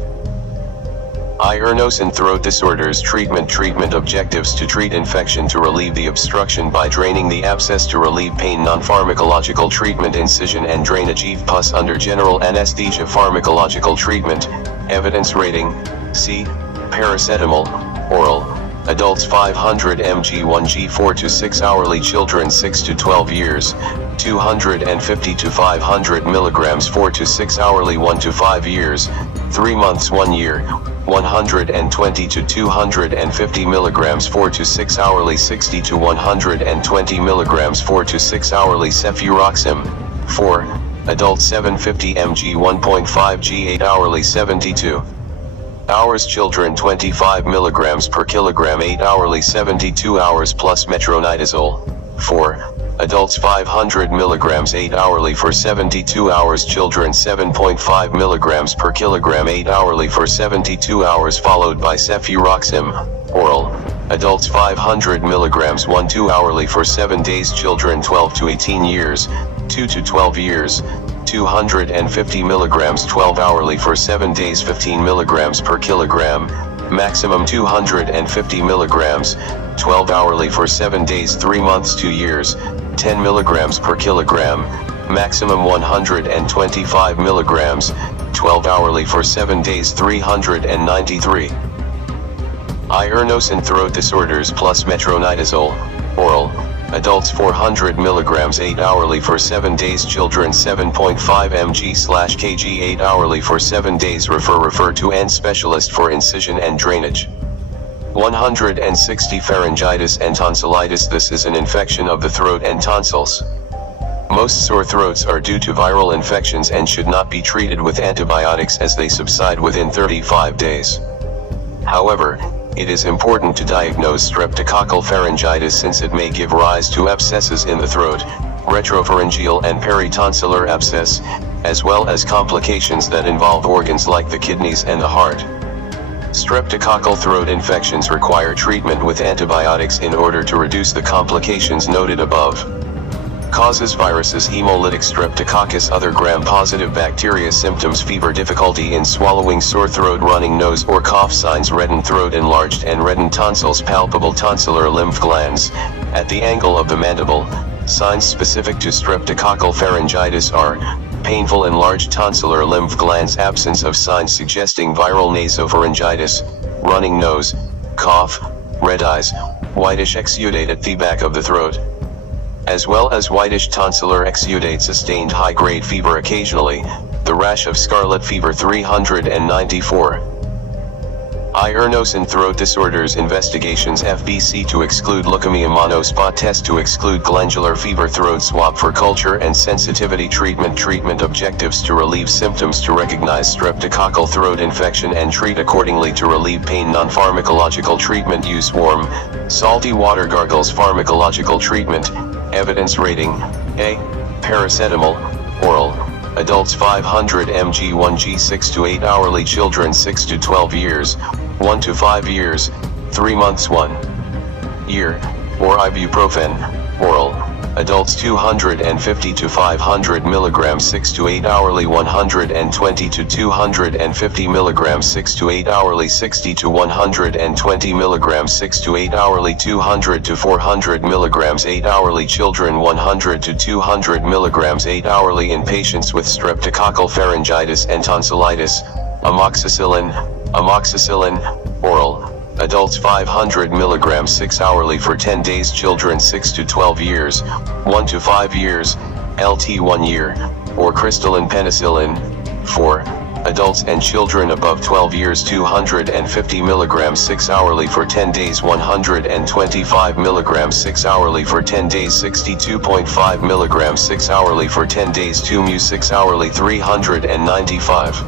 Ear, nose and throat disorders. Treatment objectives: to treat infection, to relieve the obstruction by draining the abscess, to relieve pain. Non-pharmacological treatment: incision and drainage. Pus under general anesthesia. Pharmacological treatment. Evidence rating: C. Paracetamol, oral. Adults 500 mg 1g 4 to 6 hourly. Children 6 to 12 years, 250 to 500 mg 4 to 6 hourly. 1 to 5 years, 3 months 1 year, 120 to 250 mg 4 to 6 hourly. 60 to 120 mg 4 to 6 hourly. Cefuroxime, 4, adult 750 mg 1.5 g 8 hourly. 72 hours. Children 25 mg per kilogram 8 hourly. 72 hours plus metronidazole, 4, adults 500 mg 8 hourly for 72 hours. Children 7.5 mg per kilogram 8 hourly for 72 hours, followed by cefuroxime, oral. Adults 500 mg 1-2 hourly for 7 days. Children 12 to 18 years, 2 to 12 years, 250 mg 12 hourly for 7 days. 15 mg per kilogram, maximum 250 mg, 12 hourly for 7 days. 3 months 2 years, 10 mg per kilogram, maximum 125 mg, 12 hourly for 7 days. 393. Ear, nose and throat disorders plus metronidazole, oral. Adults 400 mg 8 hourly for 7 days. Children 7.5 mg/kg 8 hourly for 7 days. Refer to an specialist for incision and drainage. 160. Pharyngitis and tonsillitis. This is an infection of the throat and tonsils. Most sore throats are due to viral infections and should not be treated with antibiotics as they subside within 35 days. However, it is important to diagnose streptococcal pharyngitis since it may give rise to abscesses in the throat, retropharyngeal and peritonsillar abscess, as well as complications that involve organs like the kidneys and the heart. Streptococcal throat infections require treatment with antibiotics in order to reduce the complications noted above. Causes: viruses, hemolytic streptococcus, other gram-positive bacteria. Symptoms: fever, difficulty in swallowing, sore throat, running nose or cough. Signs: reddened throat, enlarged and reddened tonsils, palpable tonsillar lymph glands at the angle of the mandible. Signs specific to streptococcal pharyngitis are: painful enlarged tonsillar lymph glands, absence of signs suggesting viral nasopharyngitis, running nose, cough, red eyes, whitish exudate at the back of the throat, as well as whitish tonsillar exudate, sustained high-grade fever occasionally, the rash of scarlet fever. 394. Ear, nose and throat disorders. Investigations: FBC to exclude leukemia, monospot test to exclude glandular fever, throat swab for culture and sensitivity. Treatment objectives: to relieve symptoms, to recognize streptococcal throat infection and treat accordingly, to relieve pain. Non-pharmacological treatment: use warm, salty water gargles. Pharmacological treatment. Evidence rating: A. Paracetamol, oral. Adults 500 mg 1g 6 to 8 hourly. Children 6 to 12 years, 1 to 5 years, 3 months 1 year, or ibuprofen, oral. Adults 250 to 500 mg 6 to 8 hourly. 120 to 250 mg 6 to 8 hourly. 60 to 120 mg 6 to 8 hourly. 200 to 400 mg 8 hourly. Children 100 to 200 mg 8 hourly. In patients with streptococcal pharyngitis and tonsillitis, amoxicillin, oral. Adults 500 mg 6 hourly for 10 days. Children 6 to 12 years, 1 to 5 years, LT 1 year, or crystalline penicillin. 4. Adults and children above 12 years 250 mg 6 hourly for 10 days 125 mg 6 hourly for 10 days 62.5 mg 6 hourly for 10 days 2 mu 6 hourly 395.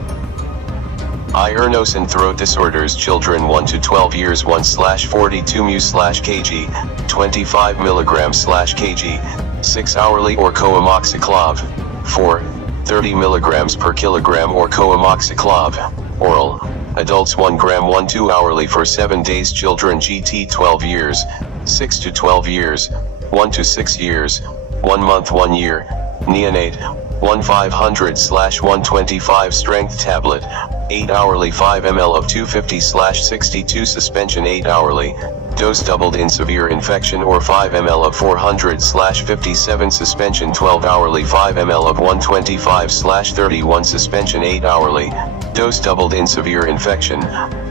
Iron throat disorders children 1 to 12 years 1/42 mu/kg 25 mg/kg 6 hourly or co-amoxiclav. 4. 30 mg per kilogram or co-amoxiclav, oral. Adults 1 gram 1/2 hourly for 7 days children GT 12 years, 6 to 12 years, 1 to 6 years, 1 month 1 year, neonate, 1/500/125 strength tablet, 8 hourly 5 ml of 250/62 suspension 8 hourly, dose doubled in severe infection or 5 ml of 400/57 suspension 12 hourly 5 ml of 125/31 suspension 8 hourly, dose doubled in severe infection,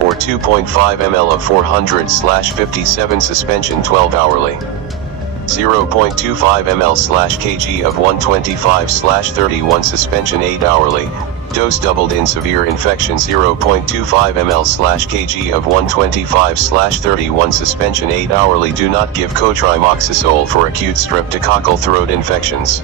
or 2.5 ml of 400/57 suspension 12 hourly. 0.25 ml/kg of 125/31 suspension 8 hourly, dose doubled in severe infection 0.25 ml/kg of 125/31 suspension 8 hourly. Do not give cotrimoxazole for acute streptococcal throat infections.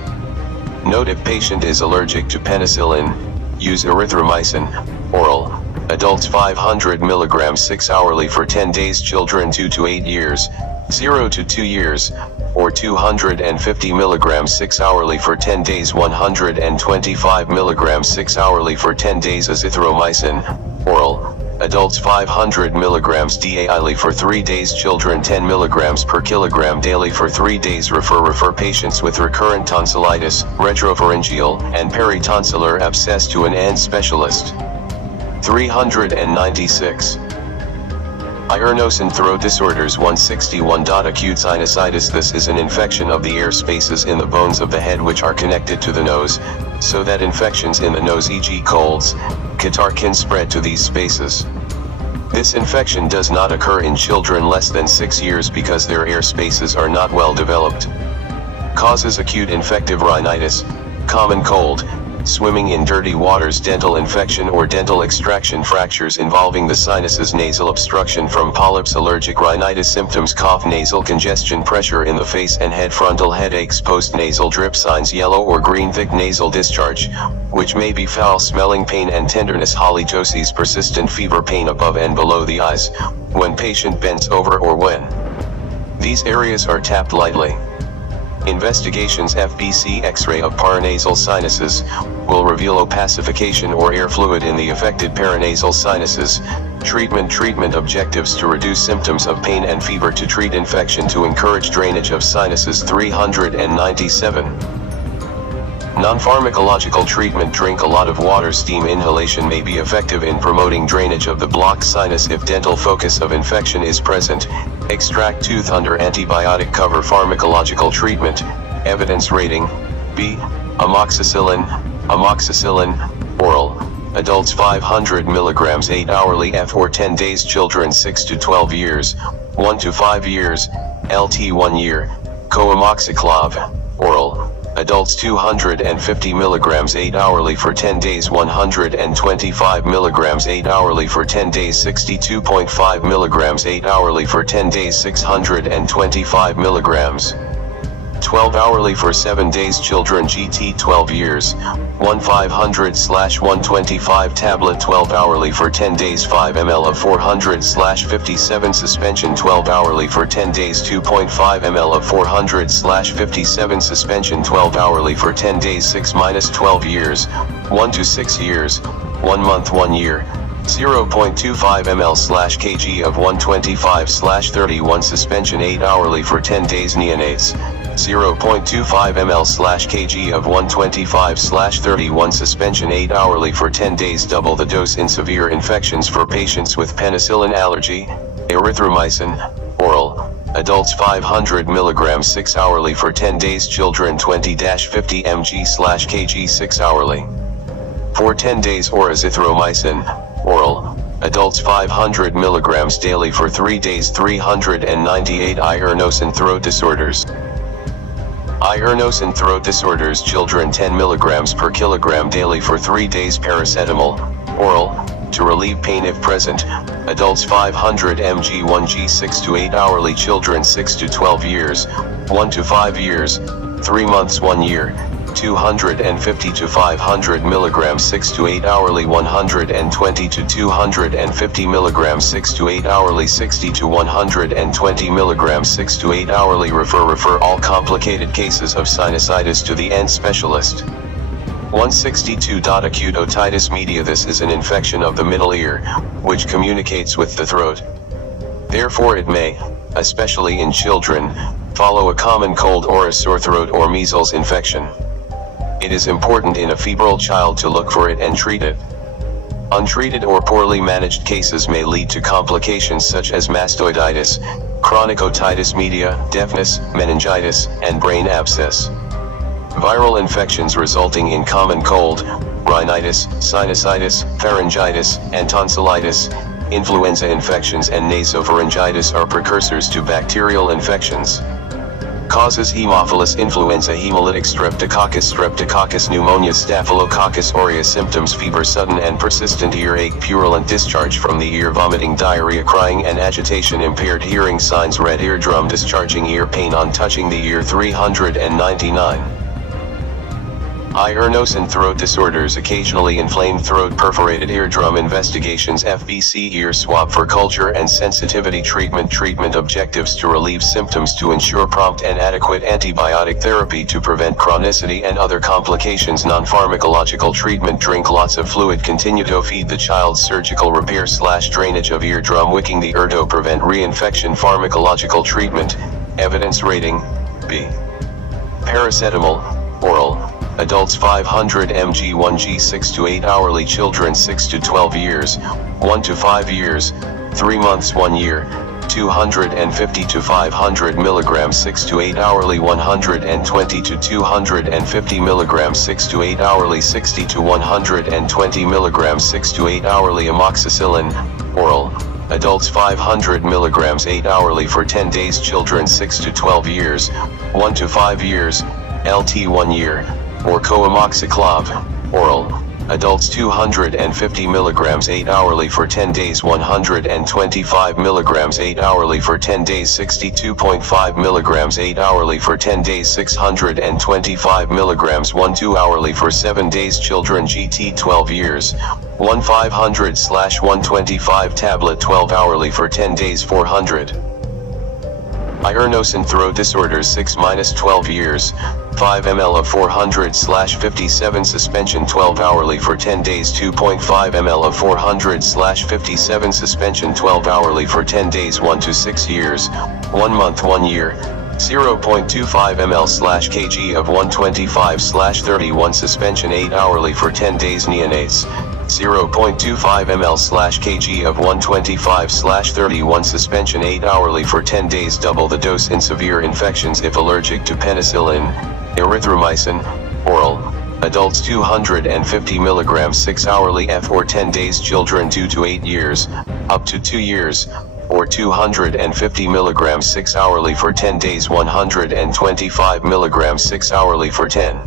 Note if patient is allergic to penicillin, use erythromycin, oral. Adults 500 mg 6 hourly for 10 days children 2 to 8 years, 0 to 2 years, or 250 mg 6 hourly for 10 days 125 mg 6 hourly for 10 days azithromycin, oral. Adults 500 mg daily for 3 days children 10 mg per kilogram daily for 3 days. Refer patients with recurrent tonsillitis, retropharyngeal, and peritonsillar abscess to an ENT specialist. 396. Iron throat disorders 161. Acute sinusitis. This is an infection of the air spaces in the bones of the head which are connected to the nose, so that infections in the nose, e.g. colds, catarrh, can spread to these spaces. This infection does not occur in children less than 6 years because their air spaces are not well developed. Causes acute infective rhinitis, common cold, swimming in dirty waters, dental infection or dental extraction, fractures involving the sinuses, nasal obstruction from polyps, allergic rhinitis symptoms, cough, nasal congestion, pressure in the face and head, frontal headaches, post-nasal drip signs, yellow or green thick nasal discharge, which may be foul smelling, pain and tenderness, halitosis, persistent fever, pain above and below the eyes, when patient bends over or when these areas are tapped lightly. Investigations FBC X-ray of paranasal sinuses will reveal opacification or air fluid in the affected paranasal sinuses. Treatment objectives: to reduce symptoms of pain and fever, to treat infection, to encourage drainage of sinuses. 397. Non-pharmacological treatment: drink a lot of water. Steam inhalation may be effective in promoting drainage of the blocked sinus if dental focus of infection is present. Extract tooth under antibiotic cover. Pharmacological treatment. Evidence rating: B. Amoxicillin, oral. Adults 500 mg 8 hourly F or 10 days children 6 to 12 years, 1 to 5 years, LT 1 year, co-amoxiclav, oral. Adults 250 mg 8 hourly for 10 days 125 mg 8 hourly for 10 days 62.5 mg 8 hourly for 10 days 625 mg 12 hourly for 7 days children GT 12 years, 1/500/125 tablet 12 hourly for 10 days 5 ml of 400/57 suspension 12 hourly for 10 days 2.5 ml of 400/57 suspension 12 hourly for 10 days 6-12 years, 1 to 6 years, 1 month 1 year, 0.25 ml/kg of 125/31 suspension 8 hourly for 10 days neonates, 0.25 ml/kg of 125/31 suspension 8 hourly for 10 days. Double the dose in severe infections for patients with penicillin allergy. Erythromycin, oral. Adults 500 mg 6 hourly for 10 days children 20-50 mg/kg 6 hourly. For 10 days or azithromycin, oral. Adults 500 mg daily for 3 days. 398 Iron throat disorders. Ear, nose and throat disorders. Children 10 mg per kilogram daily for 3 days. Paracetamol, oral, to relieve pain if present. Adults 500 mg 1g 6 to 8 hourly. Children 6 to 12 years, 1 to 5 years, 3 months 1 year, 250 to 500 mg 6 to 8 hourly. 120 to 250 mg 6 to 8 hourly. 60 to 120 mg 6 to 8 hourly. Refer all complicated cases of sinusitis to the end specialist. 162. Acute otitis media. This is an infection of the middle ear, which communicates with the throat. Therefore it may, especially in children, follow a common cold or a sore throat or measles infection. It is important in a febrile child to look for it and treat it. Untreated or poorly managed cases may lead to complications such as mastoiditis, chronic otitis media, deafness, meningitis, and brain abscess. Viral infections resulting in common cold, rhinitis, sinusitis, pharyngitis, and tonsillitis, influenza infections and nasopharyngitis are precursors to bacterial infections. Causes: Haemophilus influenza, hemolytic streptococcus pneumonia, staphylococcus aureus. Symptoms: fever, sudden and persistent earache, purulent discharge from the ear, vomiting, diarrhea, crying and agitation, impaired hearing. Signs: red eardrum, discharging ear pain on touching the ear. 399. Ear, nose and throat disorders. Occasionally inflamed throat, perforated eardrum. Investigations: FBC ear swab for culture and sensitivity. Treatment objectives: to relieve symptoms, to ensure prompt and adequate antibiotic therapy, to prevent chronicity and other complications. Non-pharmacological treatment: drink lots of fluid, continue to feed the child. Surgical repair / drainage of eardrum, wicking the ear to prevent reinfection. Pharmacological treatment, evidence rating, B. Paracetamol, oral. Adults 500 mg 1g 6 to 8 hourly. Children 6 to 12 years, 1 to 5 years, 3 months 1 year, 250 to 500 mg 6 to 8 hourly. 120 to 250 mg 6 to 8 hourly. 60 to 120 mg 6 to 8 hourly. Amoxicillin, oral. Adults 500 mg 8 hourly for 10 days. Children 6 to 12 years, 1 to 5 years, LT 1 year, or co-amoxiclav, oral. Adults 250 mg 8 hourly for 10 days. 125 mg 8 hourly for 10 days. 62.5 mg 8 hourly for 10 days. 625 mg 1 hourly for 7 days. Children GT 12 years, 500/125 tablet 12 hourly for 10 days. 400. Ear, nose and throat disorders. 6-12 years, 5 ml of 400/57 suspension 12 hourly for 10 days. 2.5 ml of 400/57 suspension 12 hourly for 10 days. 1 to 6 years, 1 month 1 year. 0.25 ml/kg of 125/31 suspension 8 hourly for 10 days. Neonates, 0.25 ml/kg of 125/31 suspension 8 hourly for 10 days. Double the dose in severe infections if allergic to penicillin. Erythromycin, oral. Adults 250 mg 6 hourly for 10 days. Children 2 to 8 years, up to 2 years, or 250 mg 6 hourly for 10 days. 125 mg 6 hourly for 10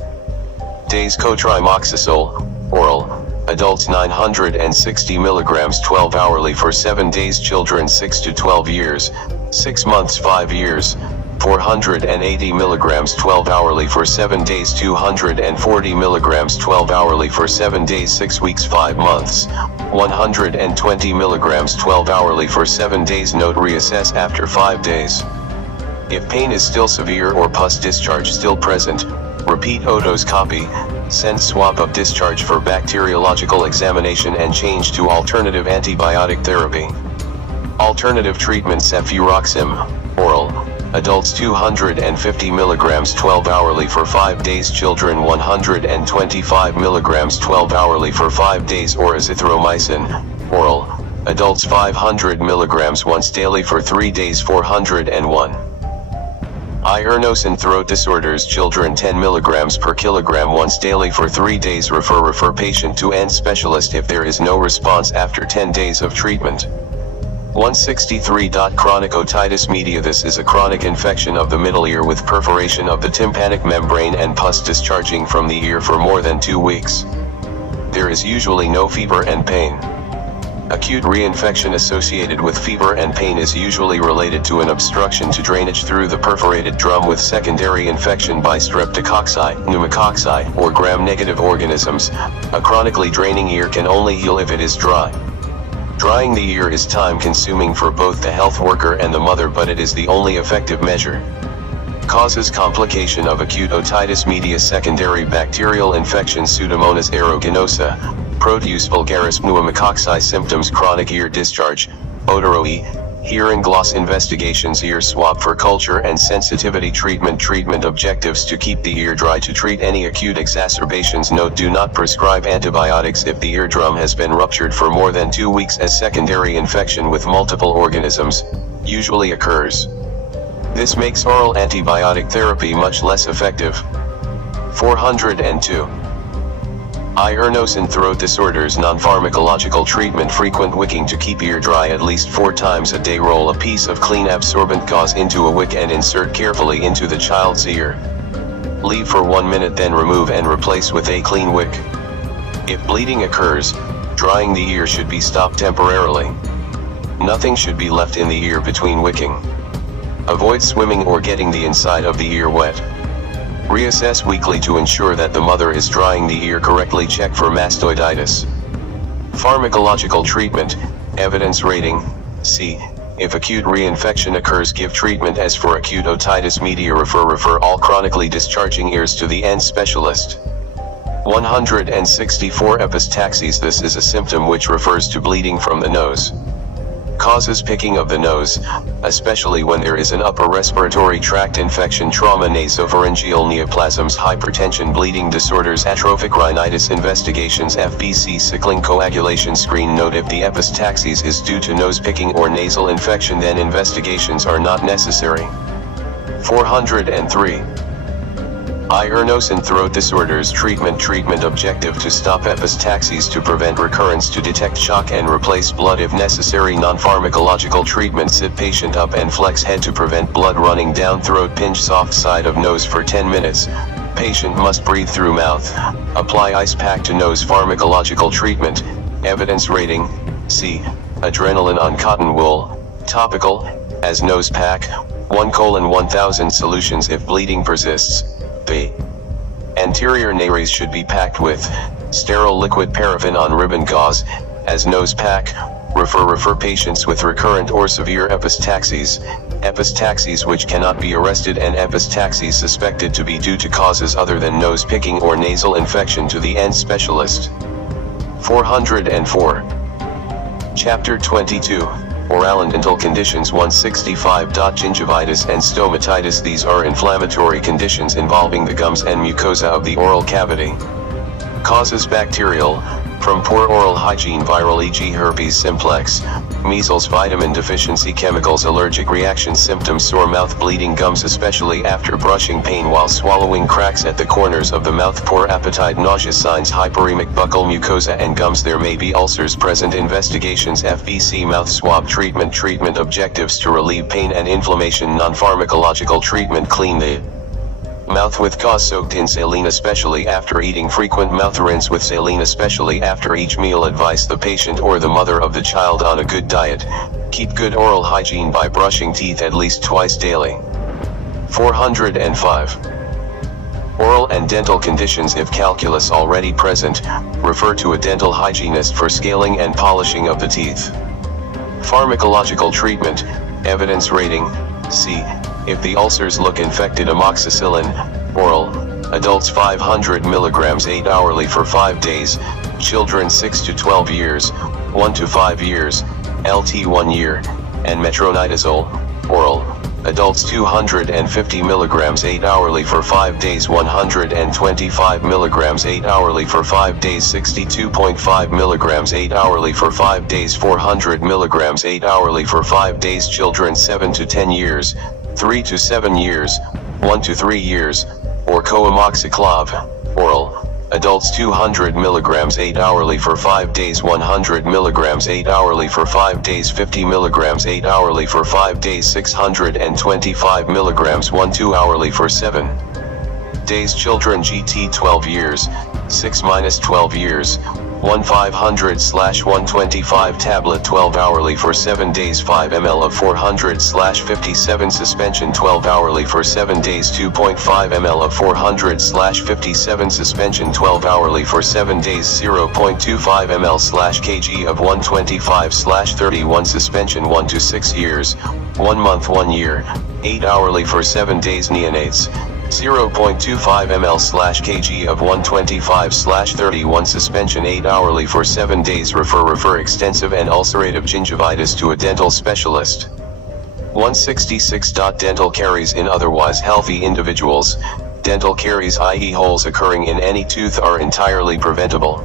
days. Cotrimoxazole, oral. Adults 960 mg 12 hourly for 7 days. Children 6 to 12 years, 6 months 5 years, 480 mg 12 hourly for 7 days. 240 mg 12 hourly for 7 days. 6 weeks 5 months, 120 mg 12 hourly for 7 days. Note: reassess after 5 days. If pain is still severe or pus discharge still present, repeat otoscopy, send swab of discharge for bacteriological examination and change to alternative antibiotic therapy. Alternative treatment: cefuroxime, oral. Adults 250 mg 12 hourly for 5 days. Children 125 mg 12 hourly for 5 days. Or azithromycin, oral. Adults 500 mg once daily for 3 days. 401. Ear, nose and throat disorders. Children 10 mg per kilogram once daily for 3 days. Refer patient to end specialist if there is no response after 10 days of treatment. 163. Chronic otitis media. This is a chronic infection of the middle ear with perforation of the tympanic membrane and pus discharging from the ear for more than 2 weeks. There is usually no fever and pain. Acute reinfection associated with fever and pain is usually related to an obstruction to drainage through the perforated drum with secondary infection by streptococci, pneumococci, or gram-negative organisms. A chronically draining ear can only heal if it is dry. Drying the ear is time-consuming for both the health worker and the mother, but it is the only effective measure. Causes complication of acute otitis media. Secondary bacterial infection Pseudomonas aeruginosa, Proteus vulgaris pneumococci. Symptoms: chronic ear discharge, odor-OE, hearing gloss. Investigations: ear swab for culture and sensitivity. Treatment objectives: to keep the ear dry. To treat any acute exacerbations. Note: do not prescribe antibiotics if the eardrum has been ruptured for more than 2 weeks, as secondary infection with multiple organisms usually occurs. This makes oral antibiotic therapy much less effective. 402. Ear, nose and throat disorders. Non-pharmacological treatment: frequent wicking to keep ear dry at least 4 times a day. Roll a piece of clean absorbent gauze into a wick and insert carefully into the child's ear. Leave for 1 minute, then remove and replace with a clean wick. If bleeding occurs, drying the ear should be stopped temporarily. Nothing should be left in the ear between wicking. Avoid swimming or getting the inside of the ear wet. Reassess weekly to ensure that the mother is drying the ear correctly. Check for mastoiditis. Pharmacological treatment, evidence rating, C. If acute reinfection occurs, give treatment as for acute otitis media. Refer all chronically discharging ears to the end specialist. 164. Epistaxis. This is a symptom which refers to bleeding from the nose. Causes: picking of the nose, especially when there is an upper respiratory tract infection. Trauma: nasopharyngeal neoplasms. Hypertension. Bleeding disorders: atrophic rhinitis. Investigations: FBC sickling coagulation. Screen. Note: if the epistaxis is due to nose picking or nasal infection, then investigations are not necessary. 403. Ear, nose and throat disorders. Treatment objective: to stop epistaxis, to prevent recurrence, to detect shock and replace blood if necessary. Non-pharmacological treatment: sit patient up and flex head to prevent blood running down throat. Pinch soft side of nose for 10 minutes. Patient must breathe through mouth. Apply ice pack to nose. Pharmacological treatment, evidence rating, C. Adrenaline on cotton wool, topical, as nose pack, 1:1000 solutions if bleeding persists. B. Anterior nares should be packed with sterile liquid paraffin on ribbon gauze, as nose pack. Refer patients with recurrent or severe epistaxis, epistaxis which cannot be arrested, and epistaxis suspected to be due to causes other than nose picking or nasal infection, to the end specialist. 404. Chapter 22. Oral and dental conditions. 165. Gingivitis and stomatitis. These are inflammatory conditions involving the gums and mucosa of the oral cavity. Causes: bacterial, from poor oral hygiene. Viral, e.g. herpes simplex, measles. Vitamin deficiency. Chemicals. Allergic reactions. Symptoms: sore mouth, bleeding gums especially after brushing, pain while swallowing, cracks at the corners of the mouth, poor appetite, nausea. Signs: hyperemic buccal mucosa and gums. There may be ulcers present. Investigations: FBC mouth swab. Treatment objectives: to relieve pain and inflammation. Non-pharmacological treatment: clean the mouth with gauze soaked in saline especially after eating. Frequent mouth rinse with saline especially after each meal. Advise the patient or the mother of the child on a good diet. Keep good oral hygiene by brushing teeth at least twice daily. 405. Oral and dental conditions. If calculus already present, refer to a dental hygienist for scaling and polishing of the teeth. Pharmacological treatment, evidence rating, C. If the ulcers look infected, amoxicillin, oral, adults 500 mg 8 hourly for 5 days, children 6 to 12 years, 1 to 5 years, LT 1 year, and metronidazole, oral, adults 250 mg 8 hourly for 5 days, 125 mg 8 hourly for 5 days, 62.5 mg 8 hourly for 5 days, 400 mg 8 hourly for 5 days. Children 7 to 10 years, 3 to 7 years, 1 to 3 years, or coamoxiclav, oral, Adults 200 mg 8 hourly for 5 days, 100 mg 8 hourly for 5 days, 50 mg 8 hourly for 5 days, 625 mg 1-2 hourly for 7 days. Children GT 12 years, 6-12 years, 1/500/125 tablet 12 hourly for 7 days, 5 ml of 400/57 suspension 12 hourly for 7 days, 2.5 ml of 400/57 suspension 12 hourly for 7 days, 0.25 ml/kg of 125/31 suspension 1 to 6 years, 1 month 1 year, 8 hourly for 7 days. Neonates, 0.25 ml/kg of 125/31 suspension 8 hourly for 7 days. Refer extensive and ulcerative gingivitis to a dental specialist. 166. Dental caries in otherwise healthy individuals. Dental caries, i.e. holes occurring in any tooth, are entirely preventable.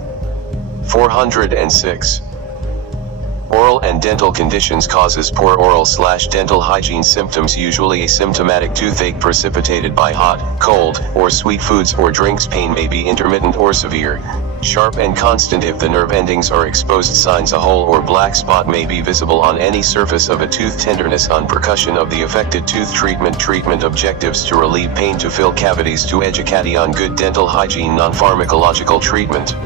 406. Oral and dental conditions causes poor oral/dental hygiene. Symptoms usually asymptomatic. Toothache precipitated by hot, cold, or sweet foods or drinks. Pain may be intermittent or severe, sharp and constant if the nerve endings are exposed. Signs: a hole or black spot may be visible on any surface of a tooth. Tenderness on percussion of the affected tooth. Treatment objectives: to relieve pain, to fill cavities, to educate on good dental hygiene. Non-pharmacological treatment: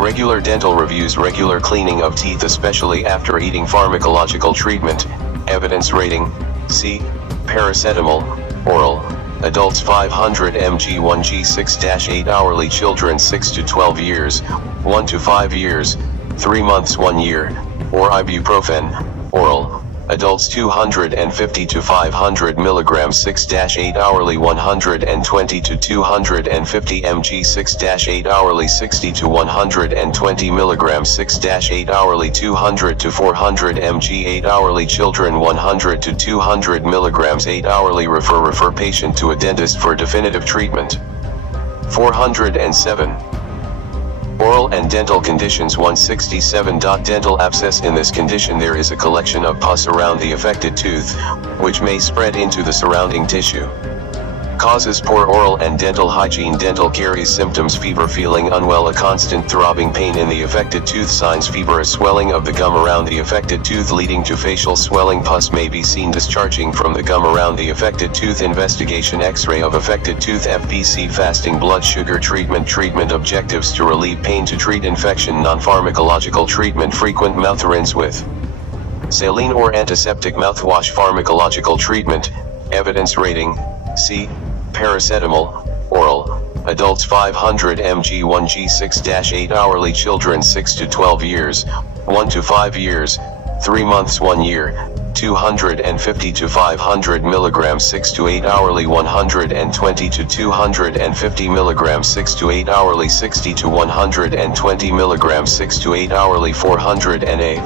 regular dental reviews, regular cleaning of teeth especially after eating. Pharmacological treatment: evidence rating: C. Paracetamol, oral. Adults 500 mg 1g 6-8 hourly. Children 6 to 12 years, 1 to 5 years, 3 months 1 year, or ibuprofen, oral. Adults 250 to 500 mg 6-8 hourly. 120 to 250 mg 6-8 hourly. 60 to 120 mg 6-8 hourly. 200 to 400 mg 8 hourly. Children 100 to 200 mg 8 hourly. Refer patient to a dentist for definitive treatment. 407. Oral and dental conditions. 167. Dental abscess. In this condition there is a collection of pus around the affected tooth, which may spread into the surrounding tissue. Causes: poor oral and dental hygiene. Dental caries. Symptoms: fever, feeling unwell, a constant throbbing pain in the affected tooth. Signs: fever, a swelling of the gum around the affected tooth leading to facial swelling. Pus may be seen discharging from the gum around the affected tooth. Investigation: X-ray of affected tooth. FBC: fasting blood sugar. Treatment objectives: to relieve pain, to treat infection. Non-pharmacological treatment: frequent mouth rinse with saline or antiseptic mouthwash. Pharmacological treatment: evidence rating: C. Paracetamol, oral. Adults 500 mg 1g 6-8 hourly. Children 6 to 12 years, 1 to 5 years, 3 months 1 year, 250 to 500 mg 6 to 8 hourly. 120 to 250 mg 6 to 8 hourly. 60 to 120 mg 6 to 8 hourly. 408.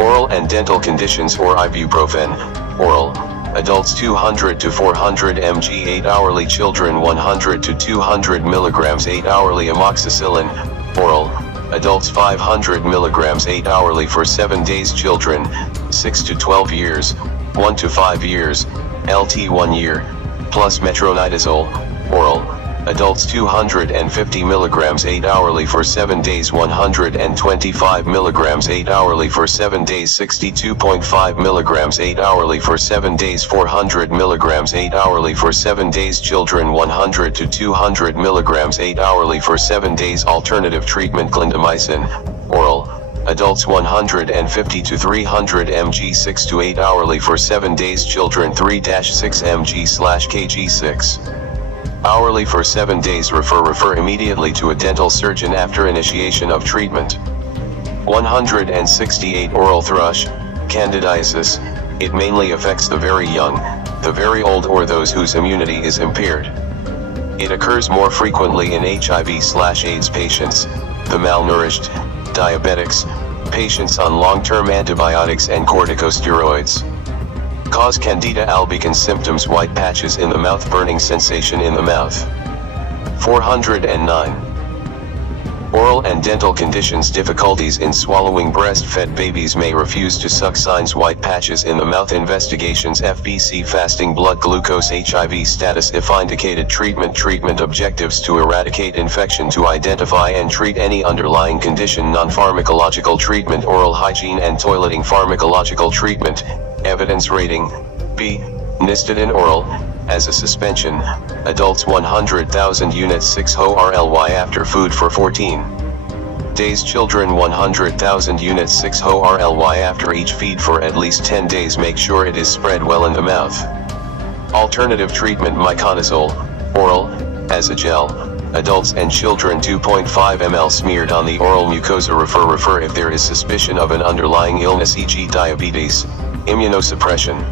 Oral and dental conditions or ibuprofen, oral. Adults 200 to 400 mg 8 hourly. Children 100 to 200 mg 8 hourly. Amoxicillin, oral. Adults 500 mg 8 hourly for 7 days. Children 6 to 12 years, 1 to 5 years, LT 1 year, plus metronidazole, oral. Adults 250 mg 8 hourly for 7 days. 125 mg 8 hourly for 7 days. 62.5 mg 8 hourly for 7 days. 400 mg 8 hourly for 7 days. Children 100 to 200 mg 8 hourly for 7 days. Alternative treatment: clindamycin, oral. Adults 150 to 300 mg 6 to 8 hourly for 7 days. Children 3-6 mg/kg 6 hourly for 7 days. Refer immediately to a dental surgeon after initiation of treatment. 168. Oral thrush, candidiasis. It mainly affects the very young, the very old, or those whose immunity is impaired. It occurs more frequently in HIV/AIDS patients, the malnourished, diabetics, patients on long-term antibiotics and corticosteroids. Cause: Candida albicans. Symptoms: white patches in the mouth, burning sensation in the mouth. 409. Oral and dental conditions. Difficulties in swallowing. Breastfed babies may refuse to suck. Signs: white patches in the mouth. Investigations: FBC, fasting blood glucose. HIV status if indicated. Treatment objectives: to eradicate infection, to identify and treat any underlying condition. Non-pharmacological treatment: oral hygiene and toileting. Pharmacological treatment. Evidence rating: B. Nistadin oral, as a suspension, adults 100,000 units 6 HORLY after food for 14 days. Children 100,000 units 6 HORLY after each feed for at least 10 days. Make sure it is spread well in the mouth. Alternative treatment: miconazole, oral, as a gel, adults and children 2.5 ml smeared on the oral mucosa. Refer if there is suspicion of an underlying illness, e.g. diabetes. Immunosuppression.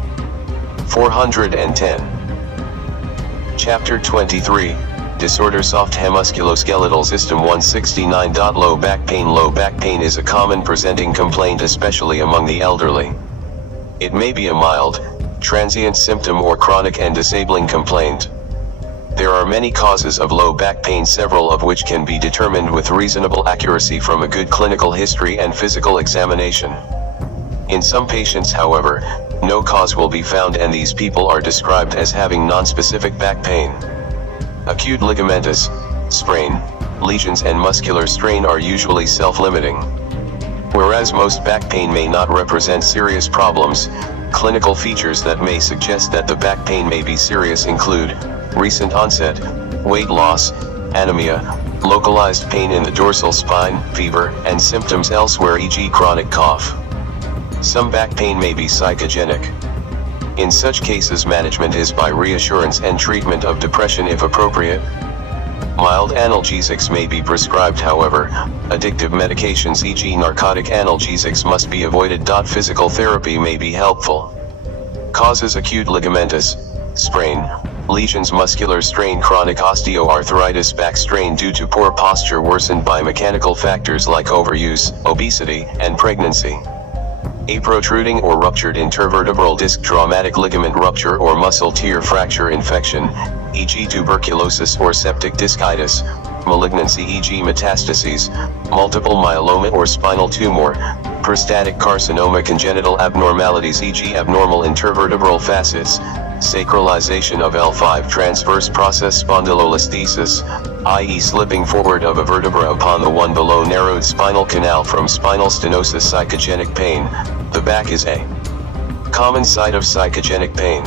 410. Chapter 23. Disorder: soft musculoskeletal system. 169. Low back pain. Low back pain is a common presenting complaint, especially among the elderly. It may be a mild, transient symptom or chronic and disabling complaint. There are many causes of low back pain, several of which can be determined with reasonable accuracy from a good clinical history and physical examination. In some patients, however, no cause will be found, and these people are described as having nonspecific back pain. Acute ligamentous sprain, lesions and muscular strain are usually self-limiting. Whereas most back pain may not represent serious problems, clinical features that may suggest that the back pain may be serious include recent onset, weight loss, anemia, localized pain in the dorsal spine, fever, and symptoms elsewhere, e.g. chronic cough. Some back pain may be psychogenic. In such cases, management is by reassurance and treatment of depression if appropriate. Mild analgesics may be prescribed, however, addictive medications, e.g. narcotic analgesics, must be avoided. Physical therapy may be helpful. Causes: acute ligamentous sprain, lesions, muscular strain, chronic osteoarthritis, back strain due to poor posture worsened by mechanical factors like overuse, obesity, and pregnancy. A protruding or ruptured intervertebral disc, traumatic ligament rupture or muscle tear fracture, infection, e.g. tuberculosis or septic discitis, malignancy, e.g. metastases, multiple myeloma or spinal tumor, prostatic carcinoma, congenital abnormalities, e.g. abnormal intervertebral facets, sacralization of L5 transverse process, spondylolisthesis, i.e. slipping forward of a vertebra upon the one below, narrowed spinal canal from spinal stenosis. Psychogenic pain. The back is a common site of psychogenic pain.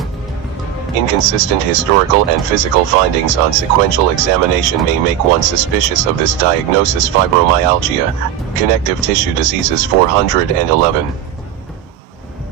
Inconsistent historical and physical findings on sequential examination may make one suspicious of this diagnosis. Fibromyalgia, connective tissue diseases. 411.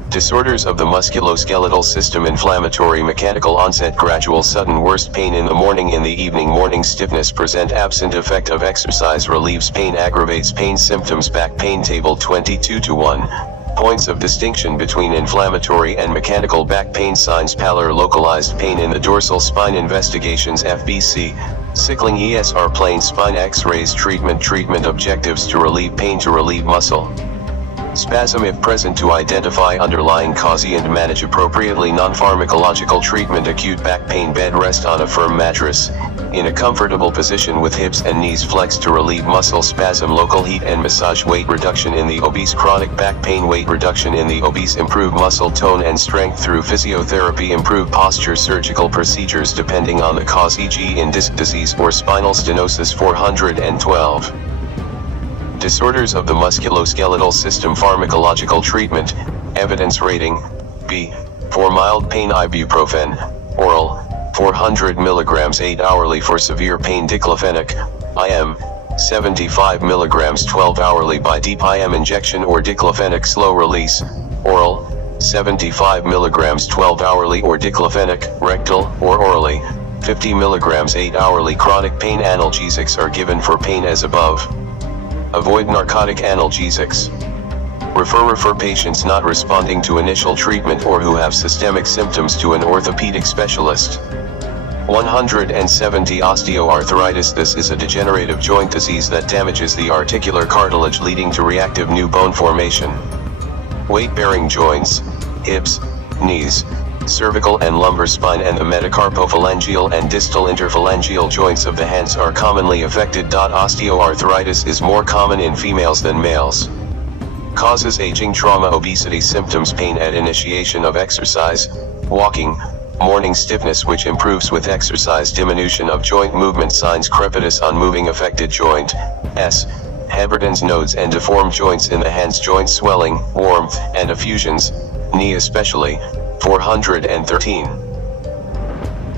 Disorders of the musculoskeletal system: inflammatory, mechanical onset, gradual, sudden, worst pain in the morning, in the evening, morning stiffness present, absent effect of exercise, relieves pain, aggravates pain symptoms. Back pain table 22:1. Points of distinction between inflammatory and mechanical back pain. Signs: pallor, localized pain in the dorsal spine. Investigations: FBC, sickling, ESR, plane spine X-rays. Treatment objectives: to relieve pain, to relieve muscle spasm if present, to identify underlying cause and manage appropriately. Non-pharmacological treatment: acute back pain, bed rest on a firm mattress, in a comfortable position with hips and knees flexed, to relieve muscle spasm. Local heat and massage. Weight reduction in the obese. Chronic back pain: weight reduction in the obese, improve muscle tone and strength through physiotherapy, improve posture. Surgical procedures depending on the cause, e.g. in disc disease or spinal stenosis. 412. Disorders of the musculoskeletal system. Pharmacological treatment. Evidence rating: B. For mild pain, ibuprofen, oral, 400 mg 8 hourly. For severe pain, diclofenac, IM, 75 mg 12 hourly by deep IM injection, or diclofenac slow release, oral, 75 mg 12 hourly, or diclofenac, rectal, or orally, 50 mg 8 hourly. Chronic pain analgesics are given for pain as above. Avoid narcotic analgesics. Refer patients not responding to initial treatment or who have systemic symptoms to an orthopedic specialist. 170. Osteoarthritis. This is a degenerative joint disease that damages the articular cartilage, leading to reactive new bone formation. Weight-bearing joints, hips, knees, cervical and lumbar spine and the metacarpophalangeal and distal interphalangeal joints of the hands are commonly affected. Osteoarthritis is more common in females than males. Causes: aging, trauma, obesity. Symptoms: pain at initiation of exercise, walking, morning stiffness which improves with exercise, diminution of joint movement. Signs: crepitus on moving affected joint, Heberton's nodes and deformed joints in the hands, joint swelling, warmth, and effusions, knee especially. 413.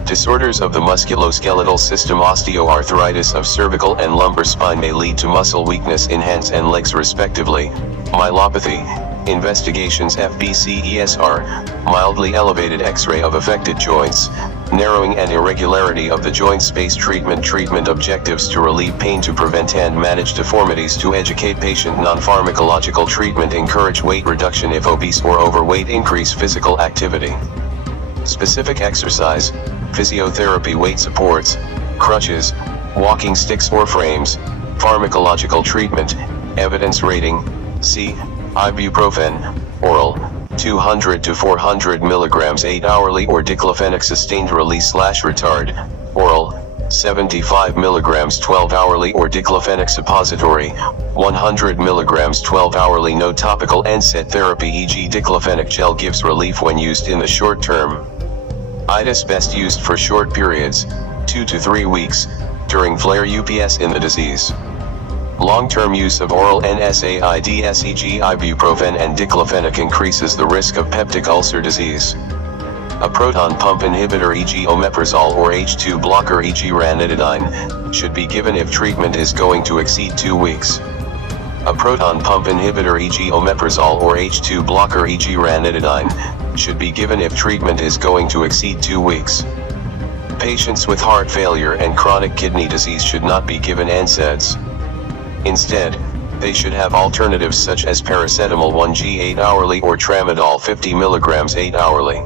Disorders of the musculoskeletal system. Osteoarthritis of cervical and lumbar spine may lead to muscle weakness in hands and legs respectively. Myelopathy. Investigations: FBC ESR, mildly elevated X-ray of affected joints, narrowing and irregularity of the joint space. Treatment objectives: to relieve pain, to prevent and manage deformities, to educate patient. Non-pharmacological treatment: encourage weight reduction if obese or overweight, increase physical activity. Specific exercise, physiotherapy, weight supports, crutches, walking sticks or frames. Pharmacological treatment, evidence rating, C. Ibuprofen, oral, 200 to 400 mg 8 hourly, or diclofenac sustained release/retard, oral, 75 mg 12 hourly, or diclofenac suppository, 100 mg 12 hourly. No topical NSAID therapy, e.g. diclofenac gel, gives relief when used in the short term. IDS best used for short periods, 2 to 3 weeks, during flare UPS in the disease. Long-term use of oral NSAIDs, e.g. ibuprofen and diclofenac, increases the risk of peptic ulcer disease. A proton pump inhibitor, e.g. omeprazole, or H2 blocker, e.g. ranitidine, should be given if treatment is going to exceed 2 weeks. A proton pump inhibitor, e.g. omeprazole, or H2 blocker, e.g. ranitidine, should be given if treatment is going to exceed 2 weeks. Patients with heart failure and chronic kidney disease should not be given NSAIDs. Instead, they should have alternatives such as paracetamol 1g 8 hourly or tramadol 50 mg 8 hourly.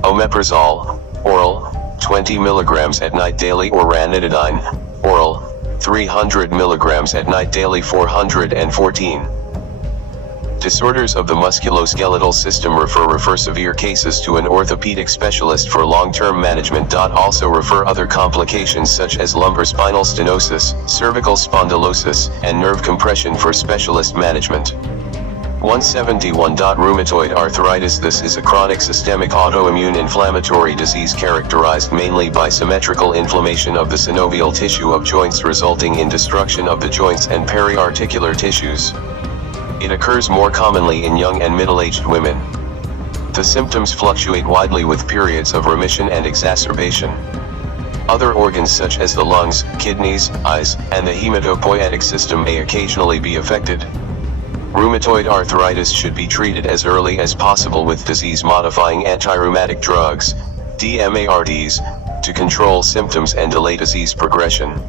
Omeprazole, oral, 20 mg at night daily, or ranitidine, oral, 300 mg at night daily. 414. Disorders of the musculoskeletal system. Refer severe cases to an orthopedic specialist for long-term management. Also refer other complications such as lumbar spinal stenosis, cervical spondylosis, and nerve compression for specialist management. 171. Rheumatoid arthritis. This is a chronic systemic autoimmune inflammatory disease characterized mainly by symmetrical inflammation of the synovial tissue of joints, resulting in destruction of the joints and periarticular tissues. It occurs more commonly in young and middle-aged women. The symptoms fluctuate widely with periods of remission and exacerbation. Other organs such as the lungs, kidneys, eyes, and the hematopoietic system may occasionally be affected. Rheumatoid arthritis should be treated as early as possible with disease-modifying anti-rheumatic drugs, DMARDs, to control symptoms and delay disease progression.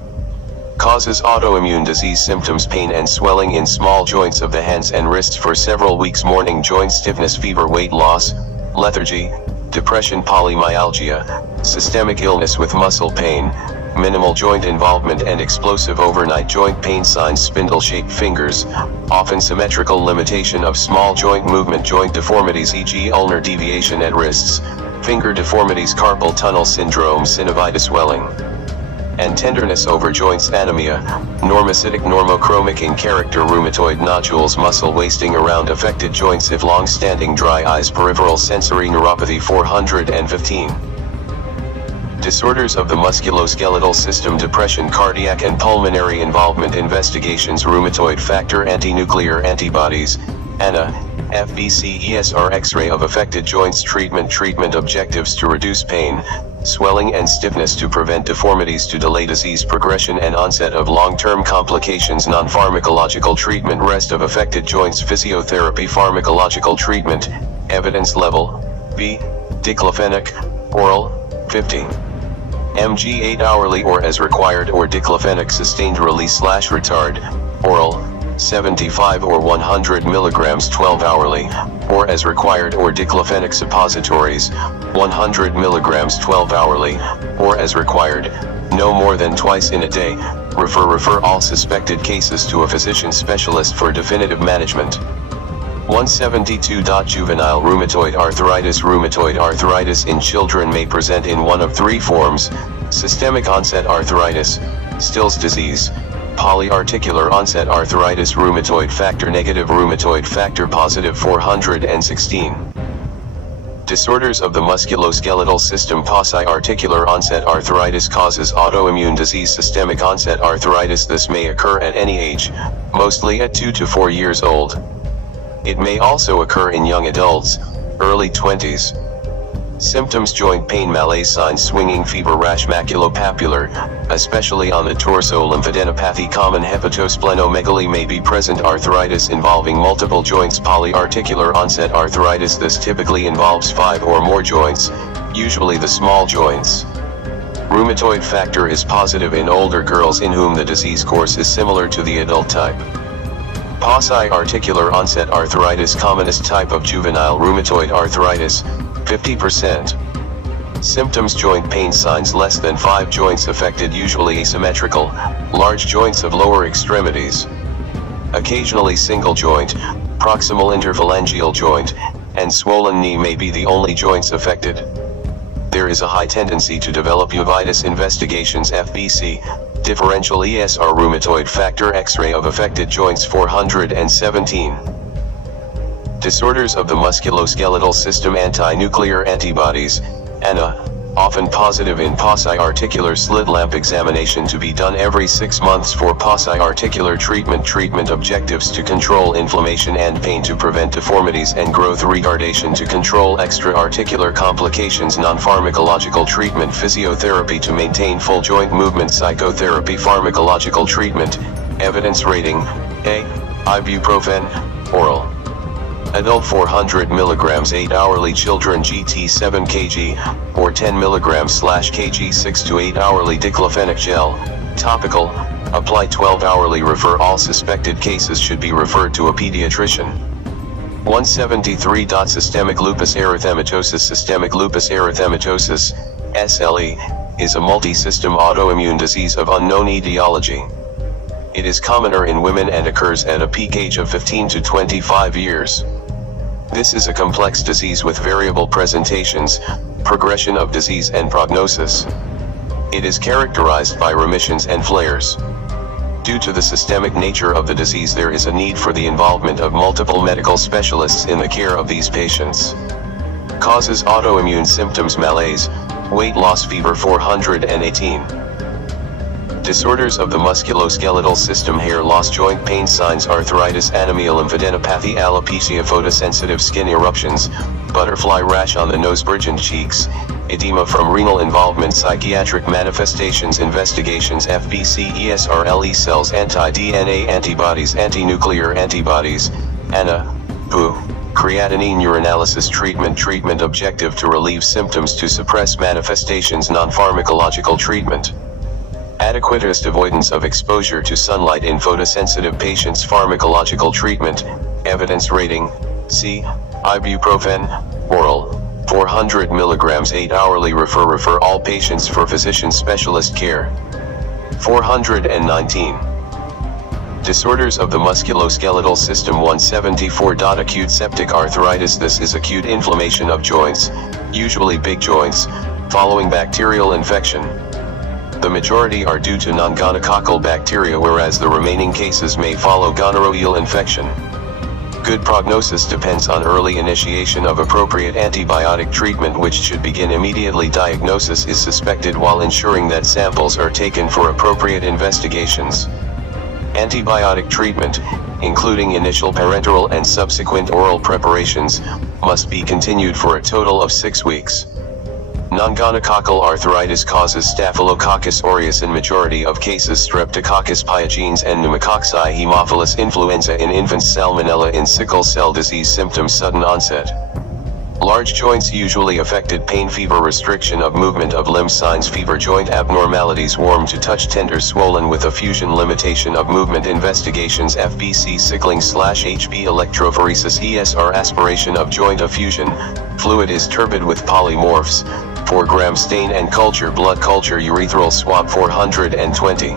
Causes: autoimmune disease symptoms: pain and swelling in small joints of the hands and wrists for several weeks, morning joint stiffness, fever, weight loss, lethargy, depression, polymyalgia, systemic illness with muscle pain, minimal joint involvement and explosive overnight joint pain. Signs: spindle-shaped fingers, often symmetrical limitation of small joint movement, joint deformities, e.g. ulnar deviation at wrists, finger deformities, carpal tunnel syndrome, synovitis, swelling and tenderness over joints. Anemia, normocytic, normochromic in character. Rheumatoid nodules, muscle wasting around affected joints if long-standing. Dry eyes, peripheral sensory neuropathy. 415. Disorders of the musculoskeletal system. Depression, cardiac and pulmonary involvement. Investigations: rheumatoid factor antinuclear antibodies, ANA, FBC ESR, X-ray of affected joints. Treatment objectives: to reduce pain, swelling and stiffness, to prevent deformities, to delay disease progression and onset of long-term complications. Non-pharmacological treatment: rest of affected joints, physiotherapy. Pharmacological treatment, evidence level, B. Diclofenac, oral, 50 mg 8 hourly or as required, or diclofenac sustained release/retard, oral, 75 or 100 mg 12 hourly, or as required, or diclofenac suppositories, 100 mg 12 hourly, or as required, no more than twice in a day. Refer all suspected cases to a physician specialist for definitive management. 172. Juvenile rheumatoid arthritis. Rheumatoid arthritis in children may present in one of three forms: systemic onset arthritis, Still's disease, polyarticular onset arthritis. Rheumatoid factor negative, rheumatoid factor positive. 416. Disorders of the musculoskeletal system. Polyarticular onset arthritis causes autoimmune disease. Systemic onset arthritis. This may occur at any age, mostly at 2 to 4 years old. It may also occur in young adults, early 20s. Symptoms: joint pain, malaise, signs: swinging, fever, rash, maculopapular, especially on the torso. Lymphadenopathy. Common hepatosplenomegaly may be present. Arthritis involving multiple joints. Polyarticular onset arthritis. This typically involves 5 or more joints, usually the small joints. Rheumatoid factor is positive in older girls in whom the disease course is similar to the adult type. Polyarticular onset arthritis. Commonest type of juvenile rheumatoid arthritis, 50%. Symptoms: joint pain, signs: less than 5 joints affected, usually asymmetrical, large joints of lower extremities. Occasionally single joint, proximal interphalangeal joint, and swollen knee may be the only joints affected. There is a high tendency to develop uveitis. Investigations: FBC, differential ESR, rheumatoid factor X-ray of affected joints. 417. Disorders of the musculoskeletal system. Anti-nuclear antibodies, ANA, often positive in polyarticular slit lamp examination to be done every 6 months for polyarticular treatment. Treatment objectives: to control inflammation and pain, to prevent deformities and growth retardation, to control extra-articular complications. Non-pharmacological treatment: physiotherapy to maintain full joint movement, psychotherapy. Pharmacological treatment. Evidence rating: A. Ibuprofen, oral. Adult 400 mg 8 hourly. Children GT 7 kg, or 10 mg/kg 6 to 8 hourly. Diclofenac gel, topical, apply 12 hourly. Refer all suspected cases should be referred to a pediatrician. 173. Systemic lupus erythematosus. Systemic lupus erythematosus, SLE, is a multi-system autoimmune disease of unknown etiology. It is commoner in women and occurs at a peak age of 15 to 25 years. This is a complex disease with variable presentations, progression of disease and prognosis. It is characterized by remissions and flares. Due to the systemic nature of the disease, there is a need for the involvement of multiple medical specialists in the care of these patients. Causes: autoimmune symptoms, malaise, weight loss, fever. 418. Disorders of the musculoskeletal system. Hair loss, joint pain, signs: arthritis, anemia, lymphadenopathy, alopecia, photosensitive skin eruptions, butterfly rash on the nose, bridge and cheeks, edema from renal involvement. Psychiatric manifestations. Investigations: FBC, ESR, LE cells, anti-DNA antibodies, anti-nuclear antibodies, ANA, PU, creatinine urinalysis. Treatment objective: to relieve symptoms, to suppress manifestations. Non-pharmacological treatment. Adequate avoidance of exposure to sunlight in photosensitive patients. Pharmacological treatment. Evidence rating: C. Ibuprofen, oral, 400 mg 8 hourly. Refer all patients for physician specialist care. 419. Disorders of the musculoskeletal system. 174. Acute septic arthritis. This is acute inflammation of joints, usually big joints, following bacterial infection. The majority are due to non-gonococcal bacteria, whereas the remaining cases may follow gonorrhoeal infection. Good prognosis depends on early initiation of appropriate antibiotic treatment, which should begin immediately diagnosis is suspected, while ensuring that samples are taken for appropriate investigations. Antibiotic treatment, including initial parenteral and subsequent oral preparations, must be continued for a total of 6 weeks. Non-gonococcal arthritis causes Staphylococcus aureus in majority of cases, Streptococcus pyogenes and pneumococci, Haemophilus influenza in infants, Salmonella in sickle cell disease. Symptoms: sudden onset. Large joints usually affected, pain, fever, restriction of movement of limbs. Signs: fever, joint abnormalities, warm to touch, tender, swollen with effusion, limitation of movement. Investigations: FBC, sickling/HB, electrophoresis, ESR, aspiration of joint effusion, fluid is turbid with polymorphs, 4 gram stain and culture, blood culture, urethral swab. 420.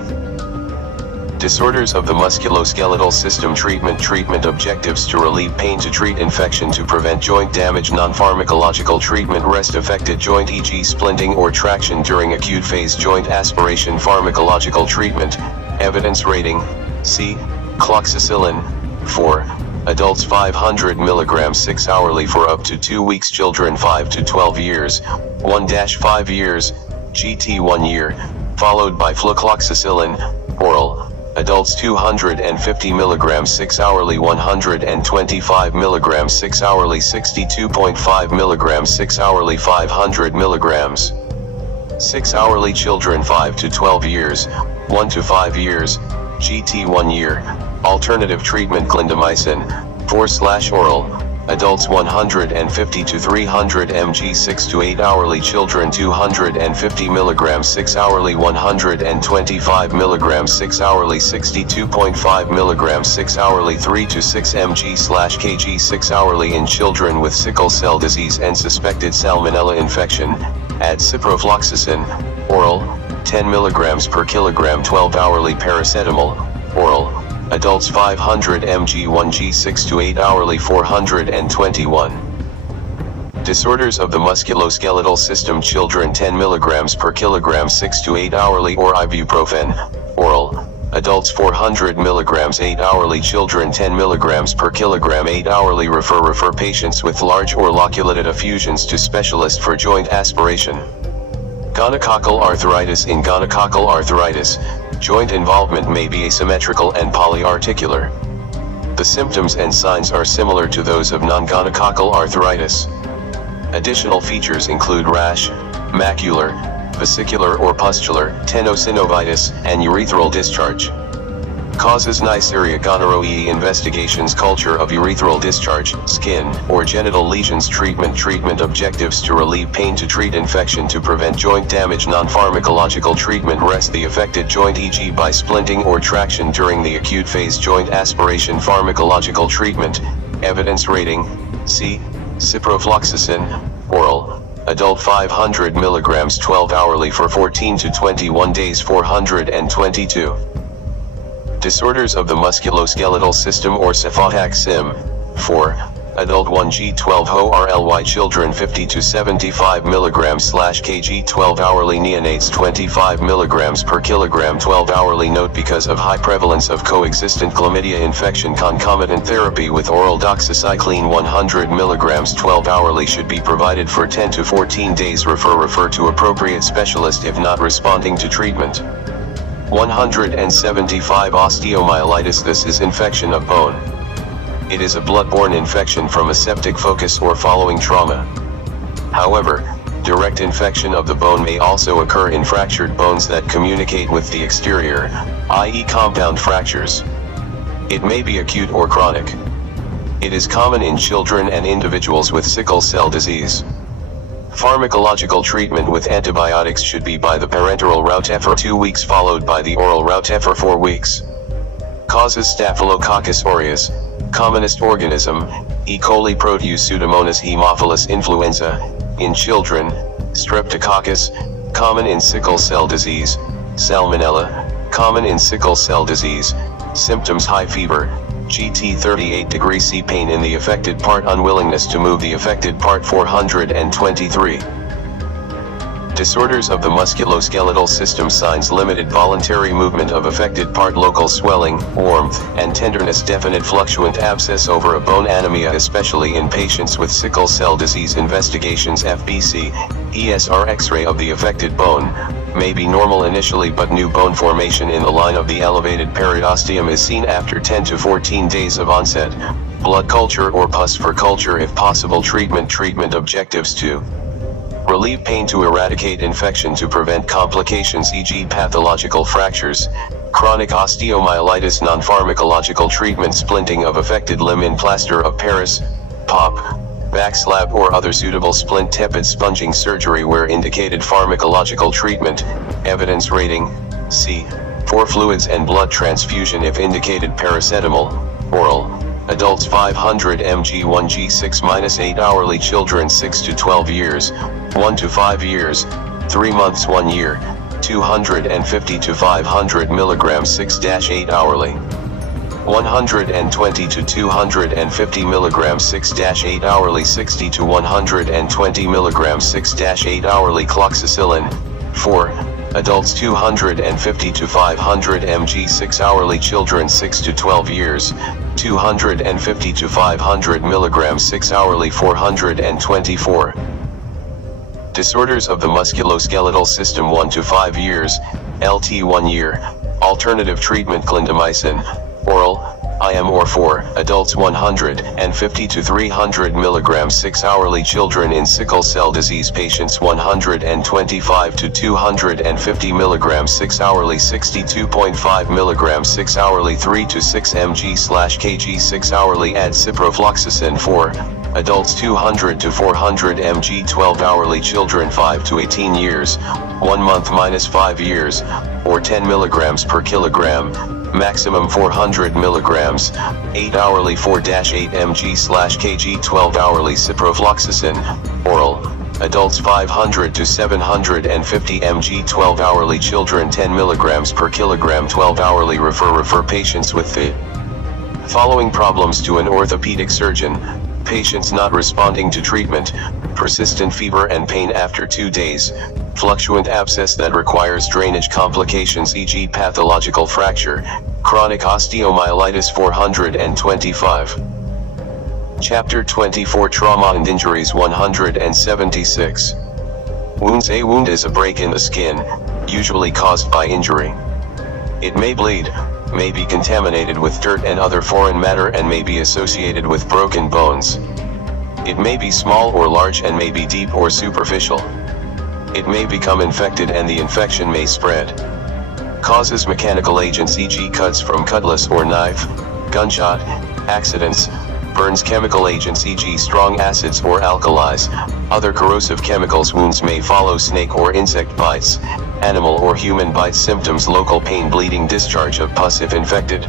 Disorders of the musculoskeletal system. Treatment objectives: to relieve pain, to treat infection, to prevent joint damage. Non-pharmacological treatment: rest affected joint, e.g. splinting or traction during acute phase joint aspiration. Pharmacological treatment. Evidence rating: C. Cloxacillin. 4. Adults 500 mg 6 hourly for up to 2 weeks. Children 5 to 12 years, 1-5 years, GT 1 year, followed by flucloxacillin, oral. Adults 250 mg 6 hourly, 125 mg 6 hourly, 62.5 mg 6 hourly, 500 mg 6 hourly. Children 5 to 12 years, 1 to 5 years, GT 1 year. Alternative treatment: clindamycin, 4/oral. Adults 150 to 300 mg 6 to 8 hourly. Children 250 mg 6 hourly, 125 mg 6 hourly, 62.5 mg 6 hourly, 3 to 6 mg/kg 6 hourly. In children with sickle cell disease and suspected salmonella infection, add ciprofloxacin, oral, 10 mg per kilogram. 12 hourly. Paracetamol, oral. Adults 500 mg 1g 6 to 8 hourly, 421. Disorders of the musculoskeletal system. Children 10 mg per kilogram 6 to 8 hourly, or ibuprofen, oral. Adults 400 mg 8 hourly. Children 10 mg per kilogram 8 hourly. Refer patients with large or loculated effusions to specialist for joint aspiration. Gonococcal arthritis. In gonococcal arthritis, joint involvement may be asymmetrical and polyarticular. The symptoms and signs are similar to those of non-gonococcal arthritis. Additional features include rash, macular, vesicular or pustular, tenosynovitis, and urethral discharge. Causes: Neisseria gonorrhoeae. Investigations: culture of urethral discharge, skin, or genital lesions. Treatment objectives: to relieve pain, to treat infection, to prevent joint damage. Non-pharmacological treatment: rest the affected joint, e.g. by splinting or traction during the acute phase joint aspiration. Pharmacological treatment. Evidence rating: C. Ciprofloxacin, oral. Adult 500 mg 12 hourly for 14 to 21 days, 422. Disorders of the musculoskeletal system or SFOHAC-SIM. 4. Adult 1g 12 HORLY. Children 50 to 75 mg/kg 12 hourly. Neonates 25 mg per kilogram 12 hourly. Note: because of high prevalence of coexistent chlamydia infection, concomitant therapy with oral doxycycline 100 mg 12 hourly should be provided for 10 to 14 days. Refer to appropriate specialist if not responding to treatment. 175. Osteomyelitis. This is infection of bone. It is a blood-borne infection from a septic focus or following trauma. However, direct infection of the bone may also occur in fractured bones that communicate with the exterior, i.e. compound fractures. It may be acute or chronic. It is common in children and individuals with sickle cell disease. Pharmacological treatment with antibiotics should be by the parenteral route for 2 weeks, followed by the oral route for 4 weeks. Causes: Staphylococcus aureus, commonest organism, E. coli. Proteus. Pseudomonas. Haemophilus influenza. In children, Streptococcus, common in sickle cell disease. Salmonella, common in sickle cell disease. Symptoms: high fever, GT 38 degrees C. Pain in the affected part, unwillingness to move the affected part. 423. Disorders of the musculoskeletal system. Signs: limited voluntary movement of affected part, local swelling, warmth, and tenderness, definite fluctuant abscess over a bone, anemia especially in patients with sickle cell disease. Investigations: FBC, ESR X-ray of the affected bone, may be normal initially, but new bone formation in the line of the elevated periosteum is seen after 10 to 14 days of onset. Blood culture or pus for culture if possible. Treatment objectives: to relieve pain, to eradicate infection, to prevent complications, e.g. pathological fractures, chronic osteomyelitis. Non-pharmacological treatment: splinting of affected limb in plaster of Paris, POP, backslab or other suitable splint, tepid sponging surgery where indicated. Pharmacological treatment. Evidence rating: C. For fluids and blood transfusion if indicated. Paracetamol, oral. Adults 500 mg 1g 6-8 hourly. Children 6 to 12 years, 1 to 5 years, 3 months 1 year, 250 to 500 mg 6-8 hourly. 120 to 250 mg 6-8 hourly. 60 to 120 mg 6-8 hourly cloxacillin. 4. Adults 250 to 500 mg 6 hourly. Children 6 to 12 years, 250 to 500 mg 6 hourly. 424. Disorders of the musculoskeletal system 1 to 5 years, LT 1 year. Alternative treatment clindamycin, oral, IM or 4. Adults 150 to 300 mg 6 hourly. Children in sickle cell disease patients 125 to 250 mg 6 hourly. 62.5 mg 6 hourly. 3 to 6 mg/kg 6 hourly. Add ciprofloxacin. 4. Adults 200 to 400 mg 12 hourly. Children 5 to 18 years, 1 month minus 5 years, or 10 mg per kilogram, maximum 400 mg, 8 hourly. 4-8 mg/kg 12 hourly. Ciprofloxacin, oral. Adults 500 to 750 mg 12 hourly. Children 10 mg per kilogram 12 hourly. Refer patients with the following problems to an orthopedic surgeon. Patients not responding to treatment, persistent fever and pain after 2 days, fluctuant abscess that requires drainage, complications e.g. pathological fracture, chronic osteomyelitis. 425. Chapter 24 Trauma and Injuries 176. Wounds. A wound is a break in the skin, usually caused by injury. It may bleed, may be contaminated with dirt and other foreign matter, and may be associated with broken bones. It may be small or large and may be deep or superficial. It may become infected and the infection may spread. Causes: mechanical agents e.g. cuts from cutlass or knife, gunshot, accidents, burns. Chemical agents e.g. strong acids or alkalis, other corrosive chemicals. Wounds may follow snake or insect bites, animal or human bites. Symptoms: local pain, bleeding, discharge of pus if infected.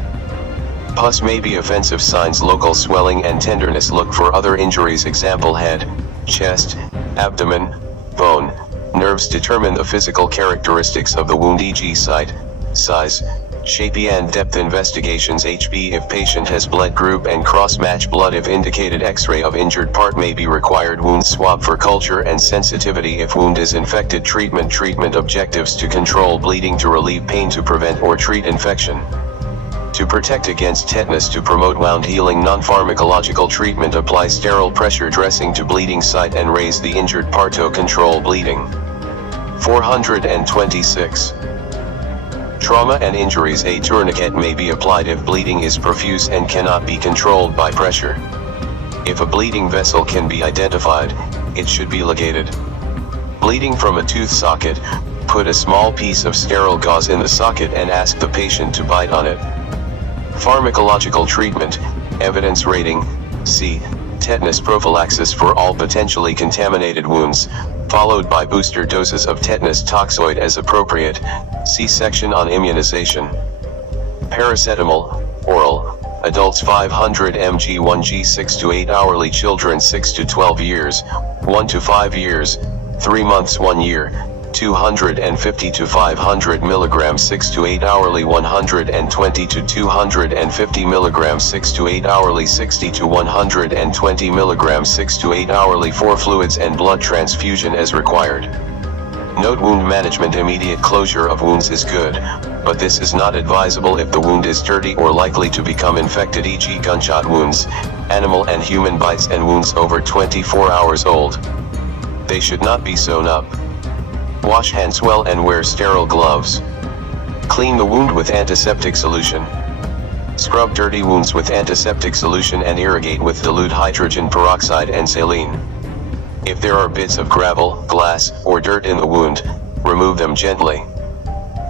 Pus may be offensive. Signs: local swelling and tenderness. Look for other injuries, example head, chest, abdomen, bone, nerves. Determine the physical characteristics of the wound e.g. site, size, shape and depth. Investigations: HB if patient has blood group and cross-match blood if indicated. X-ray of injured part may be required. Wound swab for culture and sensitivity if wound is infected. Treatment objectives: to control bleeding, to relieve pain, to prevent or treat infection, to protect against tetanus, to promote wound healing. Non-pharmacological treatment: apply sterile pressure dressing to bleeding site and raise the injured part to control bleeding. 426. Trauma and injuries. A tourniquet may be applied if bleeding is profuse and cannot be controlled by pressure. If a bleeding vessel can be identified, it should be ligated. Bleeding from a tooth socket: put a small piece of sterile gauze in the socket and ask the patient to bite on it. Pharmacological treatment: evidence rating, C. Tetanus prophylaxis for all potentially contaminated wounds, followed by booster doses of tetanus toxoid as appropriate, see section on immunization. Paracetamol, oral. Adults 500 mg 1g 6 to 8 hourly. Children 6 to 12 years, 1 to 5 years, 3 months 1 year, 250 to 500 mg 6 to 8 hourly. 120 to 250 mg 6 to 8 hourly. 60 to 120 mg 6 to 8 hourly. 4 fluids and blood transfusion as required. Note: wound management: immediate closure of wounds is good, but this is not advisable if the wound is dirty or likely to become infected, e.g. gunshot wounds, animal and human bites, and wounds over 24 hours old. They should not be sewn up. Wash hands well and wear sterile gloves. Clean the wound with antiseptic solution. Scrub dirty wounds with antiseptic solution and irrigate with dilute hydrogen peroxide and saline. If there are bits of gravel, glass, or dirt in the wound, remove them gently.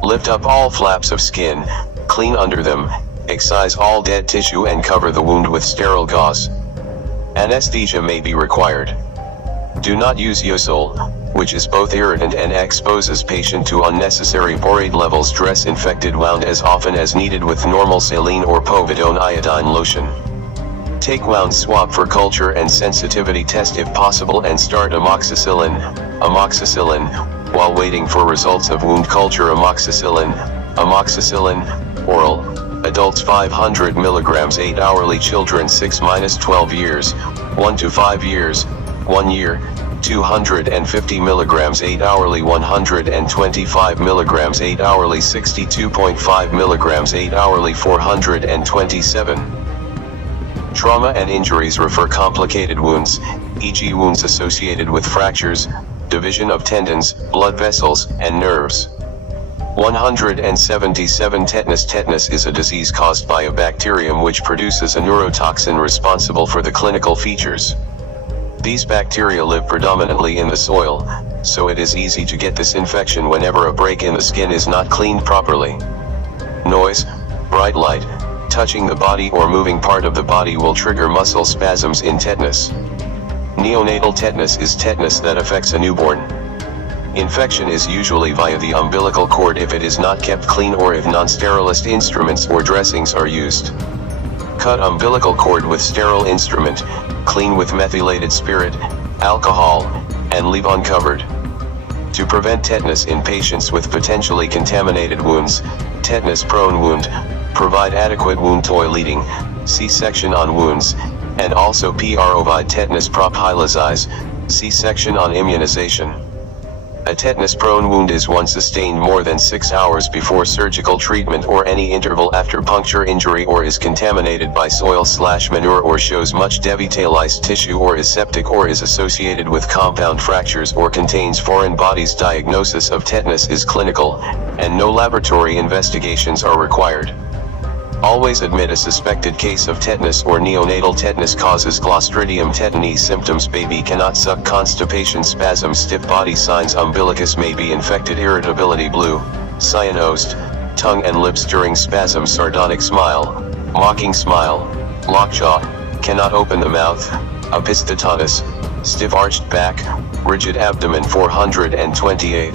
Lift up all flaps of skin, clean under them, excise all dead tissue and cover the wound with sterile gauze. Anesthesia may be required. Do not use Yosol, which is both irritant and exposes patient to unnecessary borate levels. Dress infected wound as often as needed with normal saline or povidone iodine lotion. Take wound swab for culture and sensitivity test if possible and start amoxicillin, while waiting for results of wound culture. Amoxicillin, oral, adults 500 mg 8 hourly, children 6-12 years, 1 to 5 years, 1 year, 250 mg 8 hourly, 125 mg 8 hourly, 62.5 mg 8 hourly, 427. Trauma and injuries refer complicated wounds, e.g. wounds associated with fractures, division of tendons, blood vessels, and nerves. 177 Tetanus. Tetanus is a disease caused by a bacterium which produces a neurotoxin responsible for the clinical features. These bacteria live predominantly in the soil, so it is easy to get this infection whenever a break in the skin is not cleaned properly. Noise, bright light, touching the body or moving part of the body will trigger muscle spasms in tetanus. Neonatal tetanus is tetanus that affects a newborn. Infection is usually via the umbilical cord if it is not kept clean or if non-sterilized instruments or dressings are used. Cut umbilical cord with sterile instrument, clean with methylated spirit, alcohol, and leave uncovered. To prevent tetanus in patients with potentially contaminated wounds, tetanus-prone wound, provide adequate wound toileting, C-section on wounds, and also provide tetanus prophylaxis, C-section on immunization. A tetanus-prone wound is one sustained more than 6 hours before surgical treatment or any interval after puncture injury, or is contaminated by soil/manure, or shows much devitalized tissue, or is septic, or is associated with compound fractures, or contains foreign bodies. Diagnosis of tetanus is clinical, and no laboratory investigations are required. Always admit a suspected case of tetanus or neonatal tetanus. Causes: Clostridium tetani. Symptoms: baby cannot suck, constipation, spasms, stiff body. Signs: umbilicus may be infected, irritability, blue, cyanosed, tongue and lips during spasms, sardonic smile, mocking smile, lockjaw, cannot open the mouth, epistatonus, stiff arched back, rigid abdomen. 428.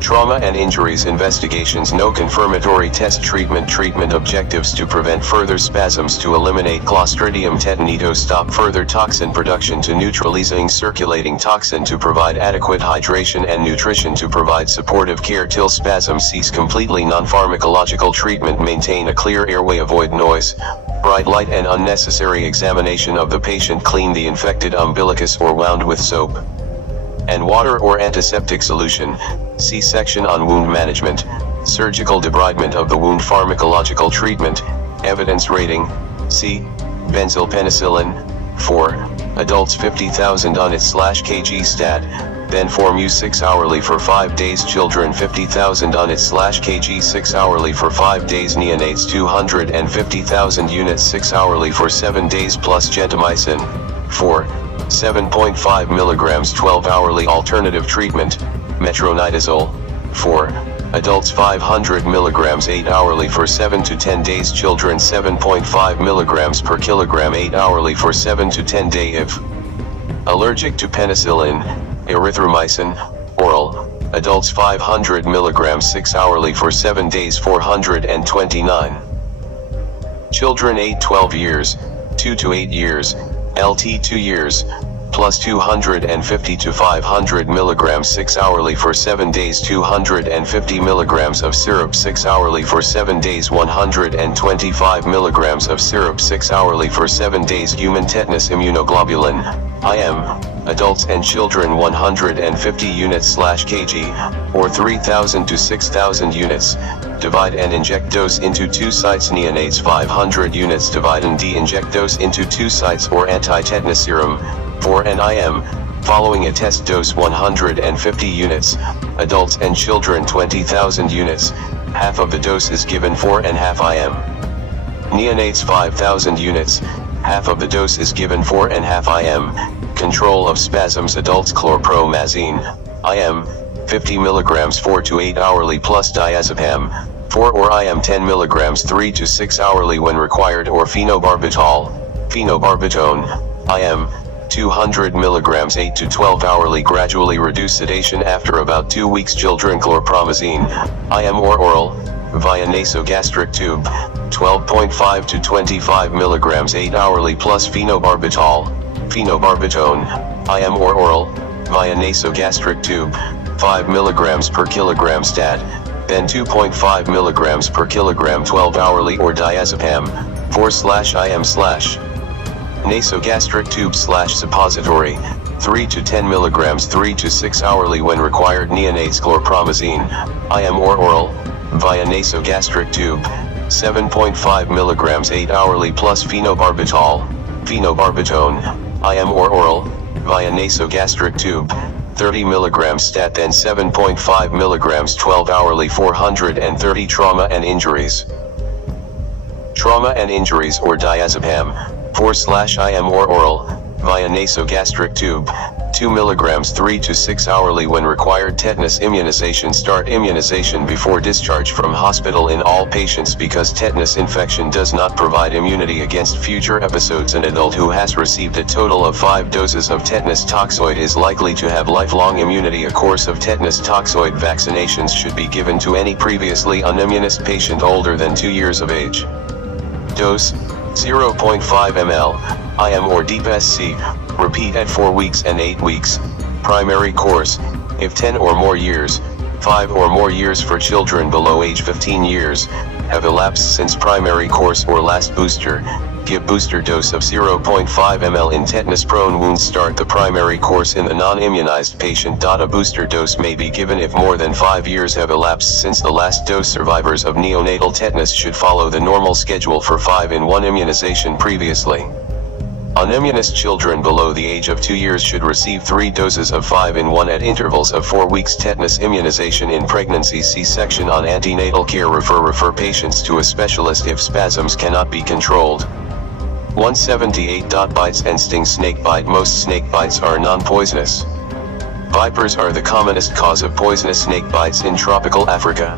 Trauma and injuries investigations. No confirmatory test. Treatment objectives: to prevent further spasms, to eliminate Clostridium tetani, to stop further toxin production, to neutralizing circulating toxin, to provide adequate hydration and nutrition, to provide supportive care till spasms cease completely. Non-pharmacological treatment: maintain a clear airway, avoid noise, bright light and unnecessary examination of the patient, clean the infected umbilicus or wound with soap and water or antiseptic solution, C-section on wound management, surgical debridement of the wound. Pharmacological treatment, evidence rating, C, benzyl penicillin, 4, adults 50,000 units/kg stat, then form use 6 hourly for 5 days, children 50,000 units/kg 6 hourly for 5 days, neonates 250,000 units 6 hourly for 7 days, plus gentamicin, 4, 7.5 mg 12 hourly. Alternative treatment, metronidazole, 4, adults 500 mg 8 hourly for 7 to 10 days, children 7.5 mg per kilogram 8 hourly for 7 to 10 days. If allergic to penicillin, erythromycin, oral, adults 500 mg 6 hourly for 7 days. 429. Children 8-12 years, 2 to 8 years, LT 2 years, plus 250 to 500 mg 6 hourly for 7 days, 250 mg of syrup 6 hourly for 7 days, 125 mg of syrup 6 hourly for 7 days. Human tetanus immunoglobulin, IM, adults and children 150 units/kg, or 3,000 to 6,000 units, divide and inject dose into 2 sites. Neonates 500 units, divide and de-inject dose into 2 sites, or anti-tetanus serum, 4 and IM, following a test dose 150 units, adults and children 20,000 units, half of the dose is given 4 and half IM. Neonates 5,000 units, half of the dose is given 4 and half IM. Control of spasms: adults chlorpromazine, IM, 50 mg 4 to 8 hourly plus diazepam, 4 or IM 10 mg 3 to 6 hourly when required, or phenobarbital, phenobarbital, IM, 200 mg 8 to 12 hourly. Gradually reduce sedation after about 2 weeks. Children chlorpromazine, IM or oral, via nasogastric tube, 12.5 to 25 mg 8 hourly plus phenobarbital, phenobarbital, IM or oral, via nasogastric tube, 2.5 mg per kilogram stat, then 2.5 mg per kilogram 12 hourly or diazepam, 4/IM/ nasogastric tube /suppository, 3 to 10 mg 3 to 6 hourly when required. Neonates chlorpromazine, IM or oral, via nasogastric tube, 7.5 mg 8 hourly plus phenobarbital, phenobarbitone, IM or oral, via nasogastric tube, 30 mg stat then 7.5 mg 12 hourly. 430 Trauma and injuries. Trauma and injuries or diazepam, 4/IM or oral, via nasogastric tube, 2 mg 3 to 6 hourly when required. Tetanus immunization. Start immunization before discharge from hospital in all patients because tetanus infection does not provide immunity against future episodes. An adult who has received a total of 5 doses of tetanus toxoid is likely to have lifelong immunity. A course of tetanus toxoid vaccinations should be given to any previously unimmunized patient older than 2 years of age. Dose, 0.5 ml, IM or deep SC, repeat at 4 weeks and 8 weeks. Primary course, if 10 or more years, 5 or more years for children below age 15 years, have elapsed since primary course or last booster, give booster dose of 0.5 ml in tetanus-prone wounds. Start the primary course in the non-immunized patient. A booster dose may be given if more than 5 years have elapsed since the last dose. Survivors of neonatal tetanus should follow the normal schedule for 5-in-1 immunization previously. Unimmunized children below the age of 2 years should receive 3 doses of 5-in-1 at intervals of 4 weeks. Tetanus immunization in pregnancy. C-section on antenatal care. Refer patients to a specialist if spasms cannot be controlled. 178. Bites and sting. Snake bite. Most snake bites are non-poisonous. Vipers are the commonest cause of poisonous snake bites in tropical Africa.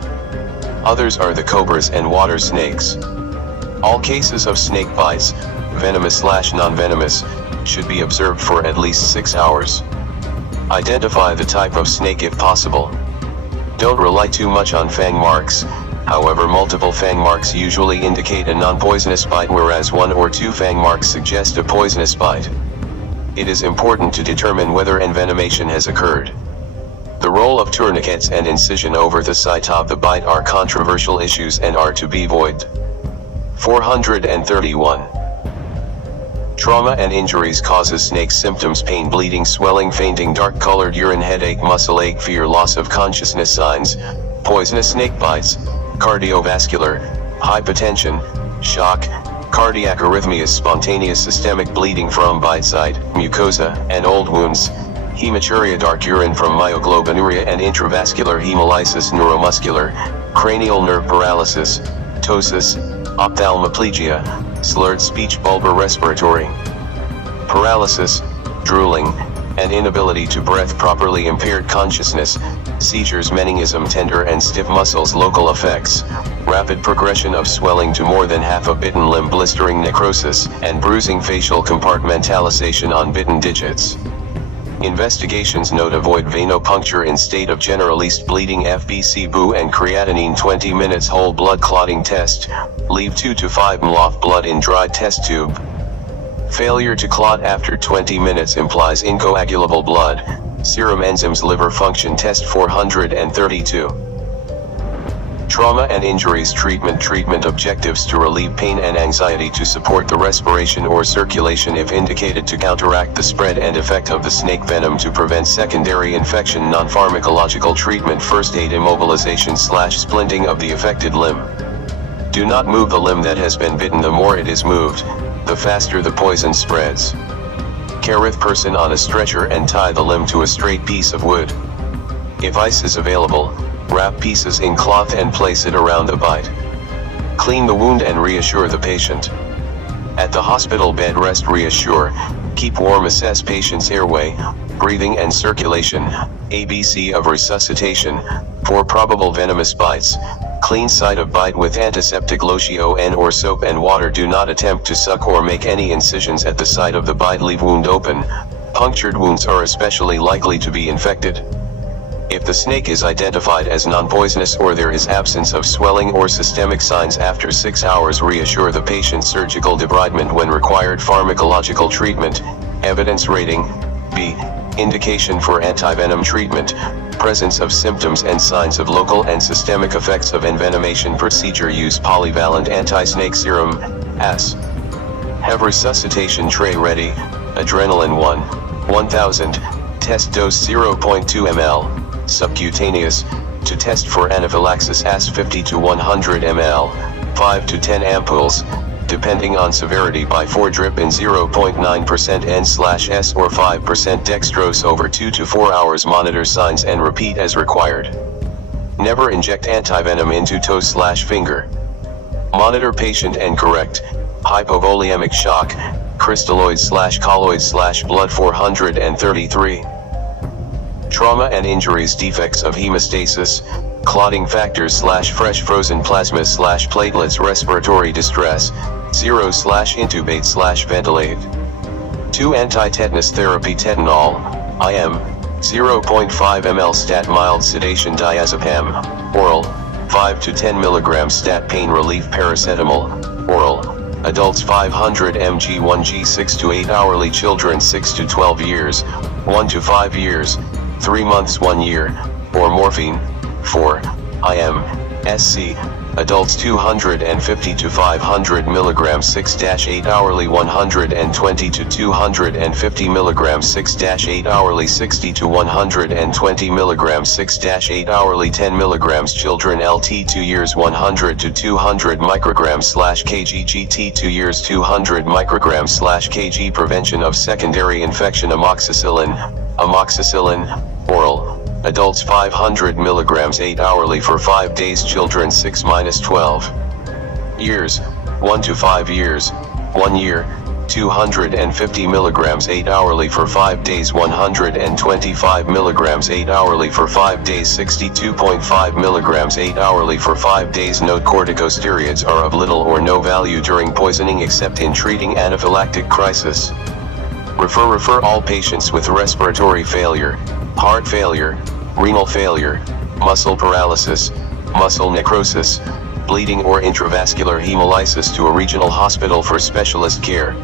Others are the cobras and water snakes. All cases of snake bites, venomous/non-venomous, should be observed for at least 6 hours. Identify the type of snake if possible. Don't rely too much on fang marks. However, multiple fang marks usually indicate a non-poisonous bite, whereas 1 or 2 fang marks suggest a poisonous bite. It is important to determine whether envenomation has occurred. The role of tourniquets and incision over the site of the bite are controversial issues and are to be avoided. 431. Trauma and injuries causes snake symptoms: pain, bleeding, swelling, fainting, dark-colored urine, headache, muscle ache, fear, loss of consciousness. Signs: poisonous snake bites, cardiovascular, hypotension, shock, cardiac arrhythmias, spontaneous systemic bleeding from bite site, mucosa, and old wounds, hematuria, dark urine from myoglobinuria and intravascular hemolysis, neuromuscular, cranial nerve paralysis, ptosis, ophthalmoplegia, slurred speech, bulbar respiratory paralysis, drooling, and inability to breathe properly, impaired consciousness, seizures, meningism, tender and stiff muscles, local effects, rapid progression of swelling to more than half a bitten limb, blistering, necrosis, and bruising, facial compartmentalization on bitten digits. Investigations note: avoid venopuncture in state of general least bleeding, FBC, BU and creatinine. 20 minutes whole blood clotting test, leave 2 to 5 ml of blood in dry test tube. Failure to clot after 20 minutes implies incoagulable blood. Serum enzymes, liver function test. 432. Trauma and injuries. Treatment objectives: to relieve pain and anxiety, to support the respiration or circulation if indicated, to counteract the spread and effect of the snake venom, to prevent secondary infection. Non-pharmacological treatment: first aid, immobilization/splinting of the affected limb. Do not move the limb that has been bitten. The more it is moved, the faster the poison spreads. Carry the person on a stretcher and tie the limb to a straight piece of wood. If ice is available, wrap pieces in cloth and place it around the bite. Clean the wound and reassure the patient. At the hospital bed rest, reassure, keep warm, assess patient's airway, breathing and circulation, ABC of resuscitation. For probable venomous bites, clean site of bite with antiseptic lotion or soap and water. Do not attempt to suck or make any incisions at the site of the bite. Leave wound open. Punctured wounds are especially likely to be infected. If the snake is identified as non-poisonous or there is absence of swelling or systemic signs after 6 hours, reassure the patient. Surgical debridement when required. Pharmacological treatment, evidence rating, B, Indication for antivenom treatment, presence of symptoms and signs of local and systemic effects of envenomation. Procedure: use polyvalent anti-snake serum, AS. Have resuscitation tray ready. Adrenaline 1000, test dose 0.2 ml, subcutaneous, to test for anaphylaxis. AS 50 to 100 ml, 5 to 10 ampoules, depending on severity, by 4 drip in 0.9% N/S or 5% dextrose over 2 to 4 hours. Monitor signs and repeat as required. Never inject antivenom into toe/finger. Monitor patient and correct. Hypovolemic shock, crystalloid/colloid/blood. 433. Trauma and injuries, defects of hemostasis, clotting factors/fresh frozen plasma/platelets. Respiratory distress, 0/intubate/ventilate. 2 anti-tetanus therapy. Tetanol, IM, 0.5 ml. Stat mild sedation. Diazepam, oral, 5 to 10 mg. Stat pain relief. Paracetamol, oral, adults 500 mg 1g 6 to 8 hourly. Children 6 to 12 years, 1 to 5 years, 3 months 1 year, or morphine, 4 IM, SC, adults 250 to 500 mg 6-8 hourly. 120 to 250 mg 6-8 hourly. 60 to 120 mg 6-8 hourly. 10 mg. Children LT 2 years 100 to 200 micrograms/kg. GT 2 years 200 micrograms/kg. Prevention of secondary infection. Amoxicillin, oral, adults 500 mg 8 hourly for 5 days. Children 6-12 years, 1 to 5 years, 1 year, 250 mg 8 hourly for 5 days. 125 mg 8 hourly for 5 days. 62.5 mg 8 hourly for 5 days. Note: corticosteroids are of little or no value during poisoning except in treating anaphylactic crisis. Refer all patients with respiratory failure, heart failure, renal failure, muscle paralysis, muscle necrosis, bleeding or intravascular hemolysis to a regional hospital for specialist care.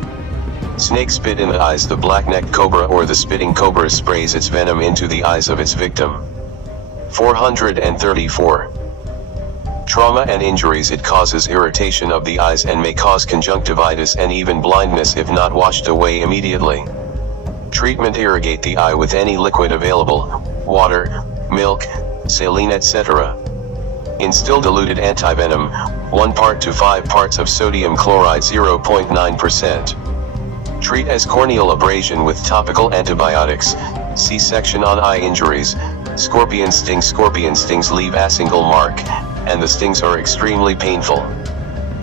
Snake spit in the eyes. The black-necked cobra or the spitting cobra sprays its venom into the eyes of its victim. 434. Trauma and injuries. It causes irritation of the eyes and may cause conjunctivitis and even blindness if not washed away immediately. Treatment: irrigate the eye with any liquid available, water, milk, saline, etc. Instill diluted antivenom, 1 part to 5 parts of sodium chloride 0.9%. Treat as corneal abrasion with topical antibiotics. See section on eye injuries. Scorpion stings. Scorpion stings leave a single mark, and the stings are extremely painful.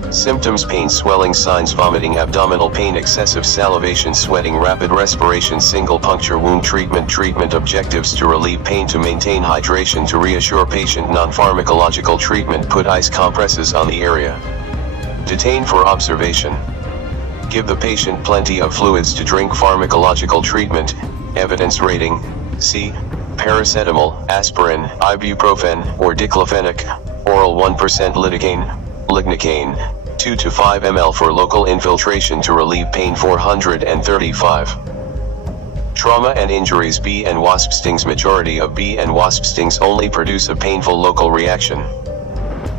Symptoms: pain, swelling, signs: vomiting, abdominal pain, excessive salivation, sweating, rapid respiration. Single puncture wound treatment. Treatment objectives: to relieve pain, to maintain hydration, to reassure patient. Non-pharmacological treatment: put ice compresses on the area. Detain for observation. Give the patient plenty of fluids to drink. Pharmacological treatment. Evidence rating: C. Paracetamol, aspirin, ibuprofen, or diclofenac, oral 1% lignocaine, 2 to 5 ml for local infiltration to relieve pain. 435. Trauma and injuries. Bee and wasp stings. Majority of bee and wasp stings only produce a painful local reaction.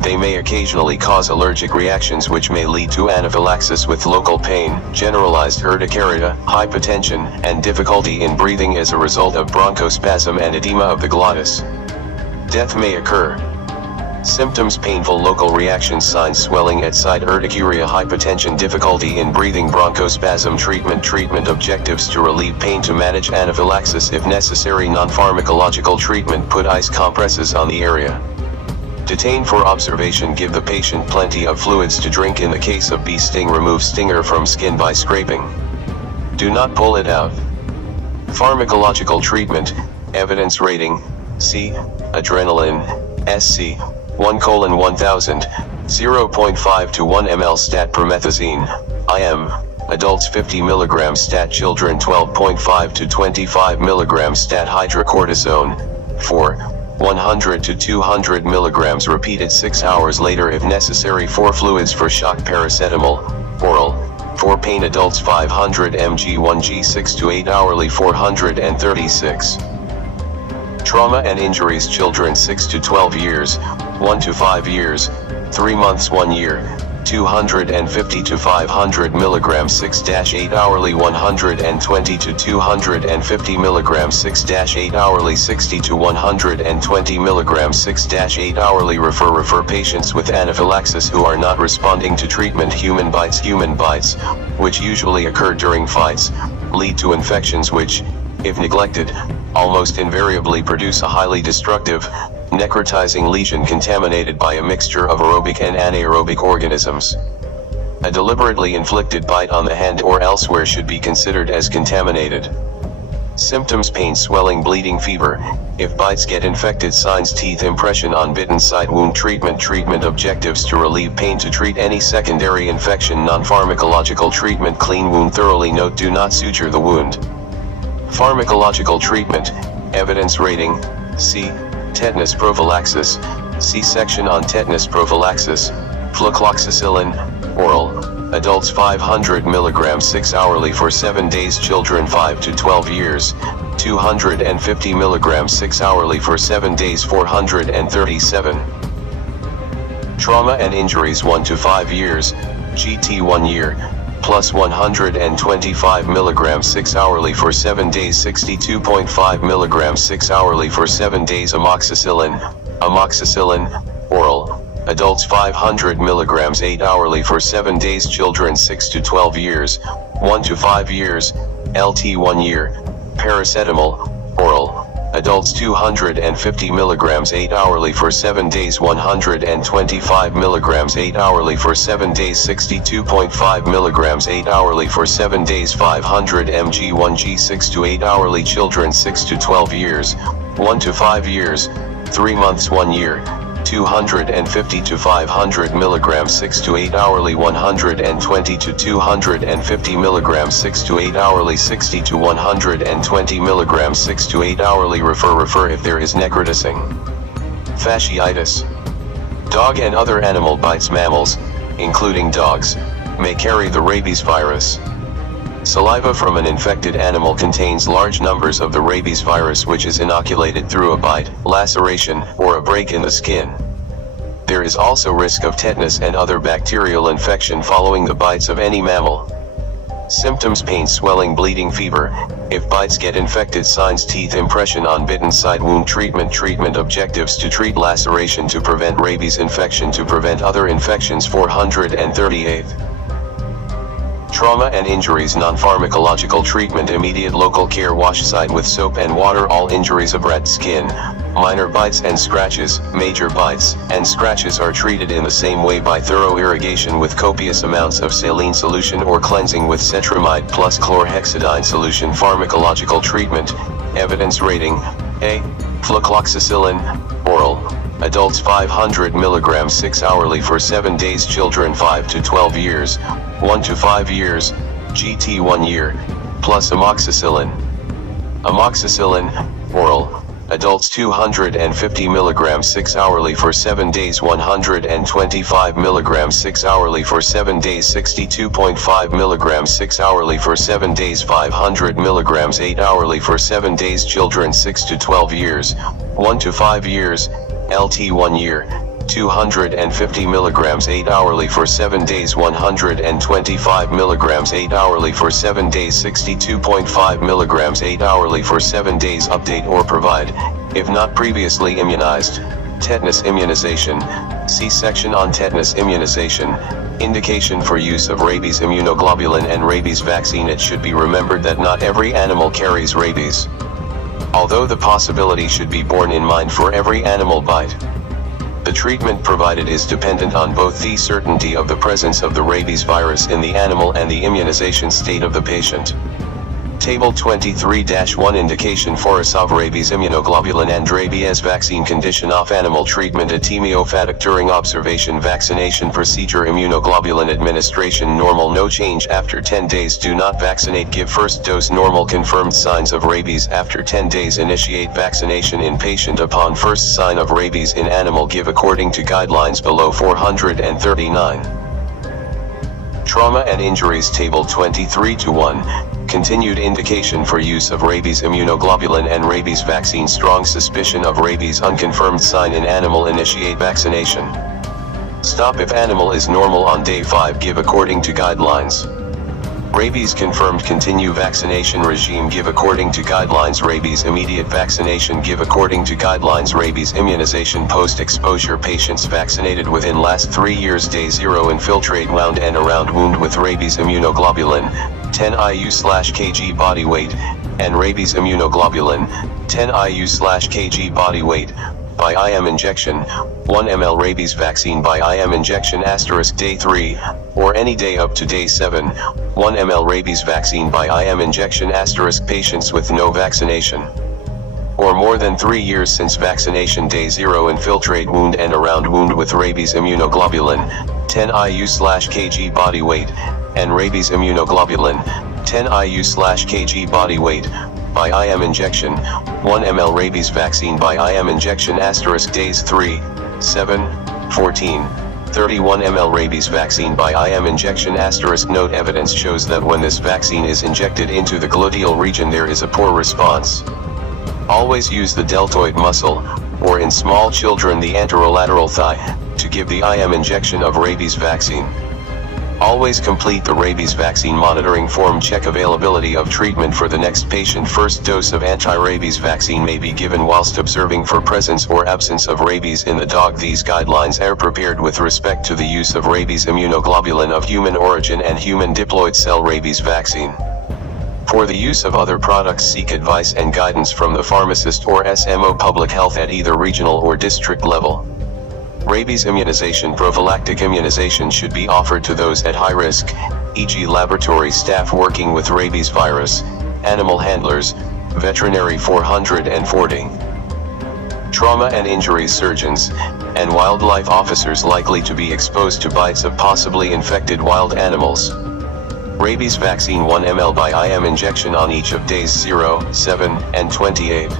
They may occasionally cause allergic reactions which may lead to anaphylaxis with local pain, generalized urticaria, hypotension, and difficulty in breathing as a result of bronchospasm and edema of the glottis. Death may occur. Symptoms: painful local reactions, signs: swelling at site, urticaria, hypotension, difficulty in breathing, bronchospasm. Treatment objectives: to relieve pain, to manage anaphylaxis if necessary. Non-pharmacological treatment: put ice compresses on the area. Detain for observation. Give the patient plenty of fluids to drink. In the case of bee sting, remove stinger from skin by scraping. Do not pull it out. Pharmacological treatment. Evidence rating: C. Adrenaline, SC, 1:1000, 0.5 to 1 ml. Stat promethazine, IM, adults 50 mg. Stat children 12.5 to 25 mg. Stat hydrocortisone, 100 to 200 mg. Repeated 6 hours later if necessary. 4 fluids for shock. Paracetamol, oral, For pain adults 500 mg 1g 6 to 8 hourly 436. Trauma and injuries children 6 to 12 years, 1 to 5 years, 3 months 1 year, 250 to 500 mg 6-8 hourly 120 to 250 mg 6-8 hourly 60 to 120 mg 6-8 hourly. Refer patients with anaphylaxis who are not responding to treatment. Human bites, which usually occur during fights, lead to infections which, if neglected, almost invariably produce a highly destructive, necrotizing lesion contaminated by a mixture of aerobic and anaerobic organisms. A deliberately inflicted bite on the hand or elsewhere should be considered as contaminated. Symptoms: pain, swelling, bleeding, fever. If bites get infected, signs: teeth impression on bitten site. Wound treatment objectives: to relieve pain, to treat any secondary infection. Non-pharmacological treatment: clean wound thoroughly. Note: do not suture the wound. Pharmacological treatment, evidence rating: C. Tetanus prophylaxis, see section on tetanus prophylaxis. Flucloxacillin, oral, adults 500 mg 6 hourly for 7 days. Children 5 to 12 years, 250 mg 6 hourly for 7 days 437. Trauma and injuries 1 to 5 years, GT 1 year, plus 125 mg 6 hourly for 7 days 62.5 mg 6 hourly for 7 days. Amoxicillin, oral, adults 500 mg 8 hourly for 7 days. Children 6 to 12 years, 1 to 5 years, LT 1 year. Paracetamol, oral, adults 250 mg 8 hourly for 7 days 125 mg 8 hourly for 7 days 62.5 mg 8 hourly for 7 days 500 mg 1g 6 to 8 hourly. Children 6 to 12 years, 1 to 5 years, 3 months 1 year, 250 to 500 mg 6 to 8 hourly 120 to 250 mg 6 to 8 hourly 60 to 120 mg 6 to 8 hourly. Refer if there is necrotizing. Fasciitis. Dog and other animal bites. Mammals, including dogs, may carry the rabies virus. Saliva from an infected animal contains large numbers of the rabies virus, which is inoculated through a bite, laceration, or a break in the skin. There is also risk of tetanus and other bacterial infection following the bites of any mammal. Symptoms: pain, swelling, bleeding, fever. If bites get infected, signs: teeth impression on bitten site. Wound treatment objectives: to treat laceration, to prevent rabies infection, to prevent other infections. 438. Trauma and injuries. Non-pharmacological treatment: immediate local care, wash site with soap and water all injuries of red skin, minor bites and scratches. Major bites and scratches are treated in the same way by thorough irrigation with copious amounts of saline solution or cleansing with cetrimide plus chlorhexidine solution. Pharmacological treatment, evidence rating: A. Flucloxacillin, oral, adults 500 mg 6 hourly for 7 days. Children 5 to 12 years, 1 to 5 years, GT 1 year, plus amoxicillin. Amoxicillin, oral, adults 250 mg 6 hourly for 7 days 125 mg 6 hourly for 7 days 62.5 mg 6 hourly for 7 days 500 mg 8 hourly for 7 days. Children 6 to 12 years, 1 to 5 years, LT 1 year, 250 mg 8 hourly for 7 days 125 mg 8 hourly for 7 days 62.5 mg 8 hourly for 7 days. Update or provide, if not previously immunized. Tetanus immunization, see section on tetanus immunization. Indication for use of rabies immunoglobulin and rabies vaccine. It should be remembered that not every animal carries rabies, although the possibility should be borne in mind for every animal bite. The treatment provided is dependent on both the certainty of the presence of the rabies virus in the animal and the immunization state of the patient. Table 23-1 Indication for use of rabies immunoglobulin and rabies vaccine. Condition of animal treatment: atemiophadic during observation. Vaccination procedure: immunoglobulin administration normal, no change after 10 days. Do not vaccinate. Give first dose normal. Confirmed signs of rabies after 10 days. Initiate vaccination in patient upon first sign of rabies in animal. Give according to guidelines below. 439. Trauma and injuries table 23:1, continued indication for use of rabies immunoglobulin and rabies vaccine, strong suspicion of rabies, unconfirmed sign in animal, initiate vaccination. Stop if animal is normal on day 5, give according to guidelines. Rabies confirmed, continue vaccination regime, give according to guidelines. Rabies immediate vaccination, give according to guidelines. Rabies immunization post-exposure, patients vaccinated within last 3 years, day 0, infiltrate wound and around wound with rabies immunoglobulin 10 IU/kg body weight and rabies immunoglobulin 10 IU/kg body weight by IM injection, 1 ml rabies vaccine by IM injection * day 3, or any day up to day 7, 1 ml rabies vaccine by IM injection * patients with no vaccination or more than 3 years since vaccination, day 0, infiltrate wound and around wound with rabies immunoglobulin 10 IU/kg body weight and rabies immunoglobulin 10 IU/kg body weight by IM injection, 1 ml rabies vaccine by IM injection * days 3, 7, 14, 31 ml rabies vaccine by IM injection * note, evidence shows that when this vaccine is injected into the gluteal region there is a poor response. Always use the deltoid muscle, or in small children the anterolateral thigh, to give the IM injection of rabies vaccine. Always complete the rabies vaccine monitoring form. Check availability of treatment for the next patient. First dose of anti-rabies vaccine may be given whilst observing for presence or absence of rabies in the dog. These guidelines are prepared with respect to the use of rabies immunoglobulin of human origin and human diploid cell rabies vaccine. For the use of other products, seek advice and guidance from the pharmacist or SMO public health at either regional or district level. Rabies immunization. Prophylactic immunization should be offered to those at high risk, e.g. laboratory staff working with rabies virus, animal handlers, veterinary 440. Trauma and injuries, surgeons, and wildlife officers likely to be exposed to bites of possibly infected wild animals. Rabies vaccine, 1 ml by IM injection on each of days 0, 7, and 28.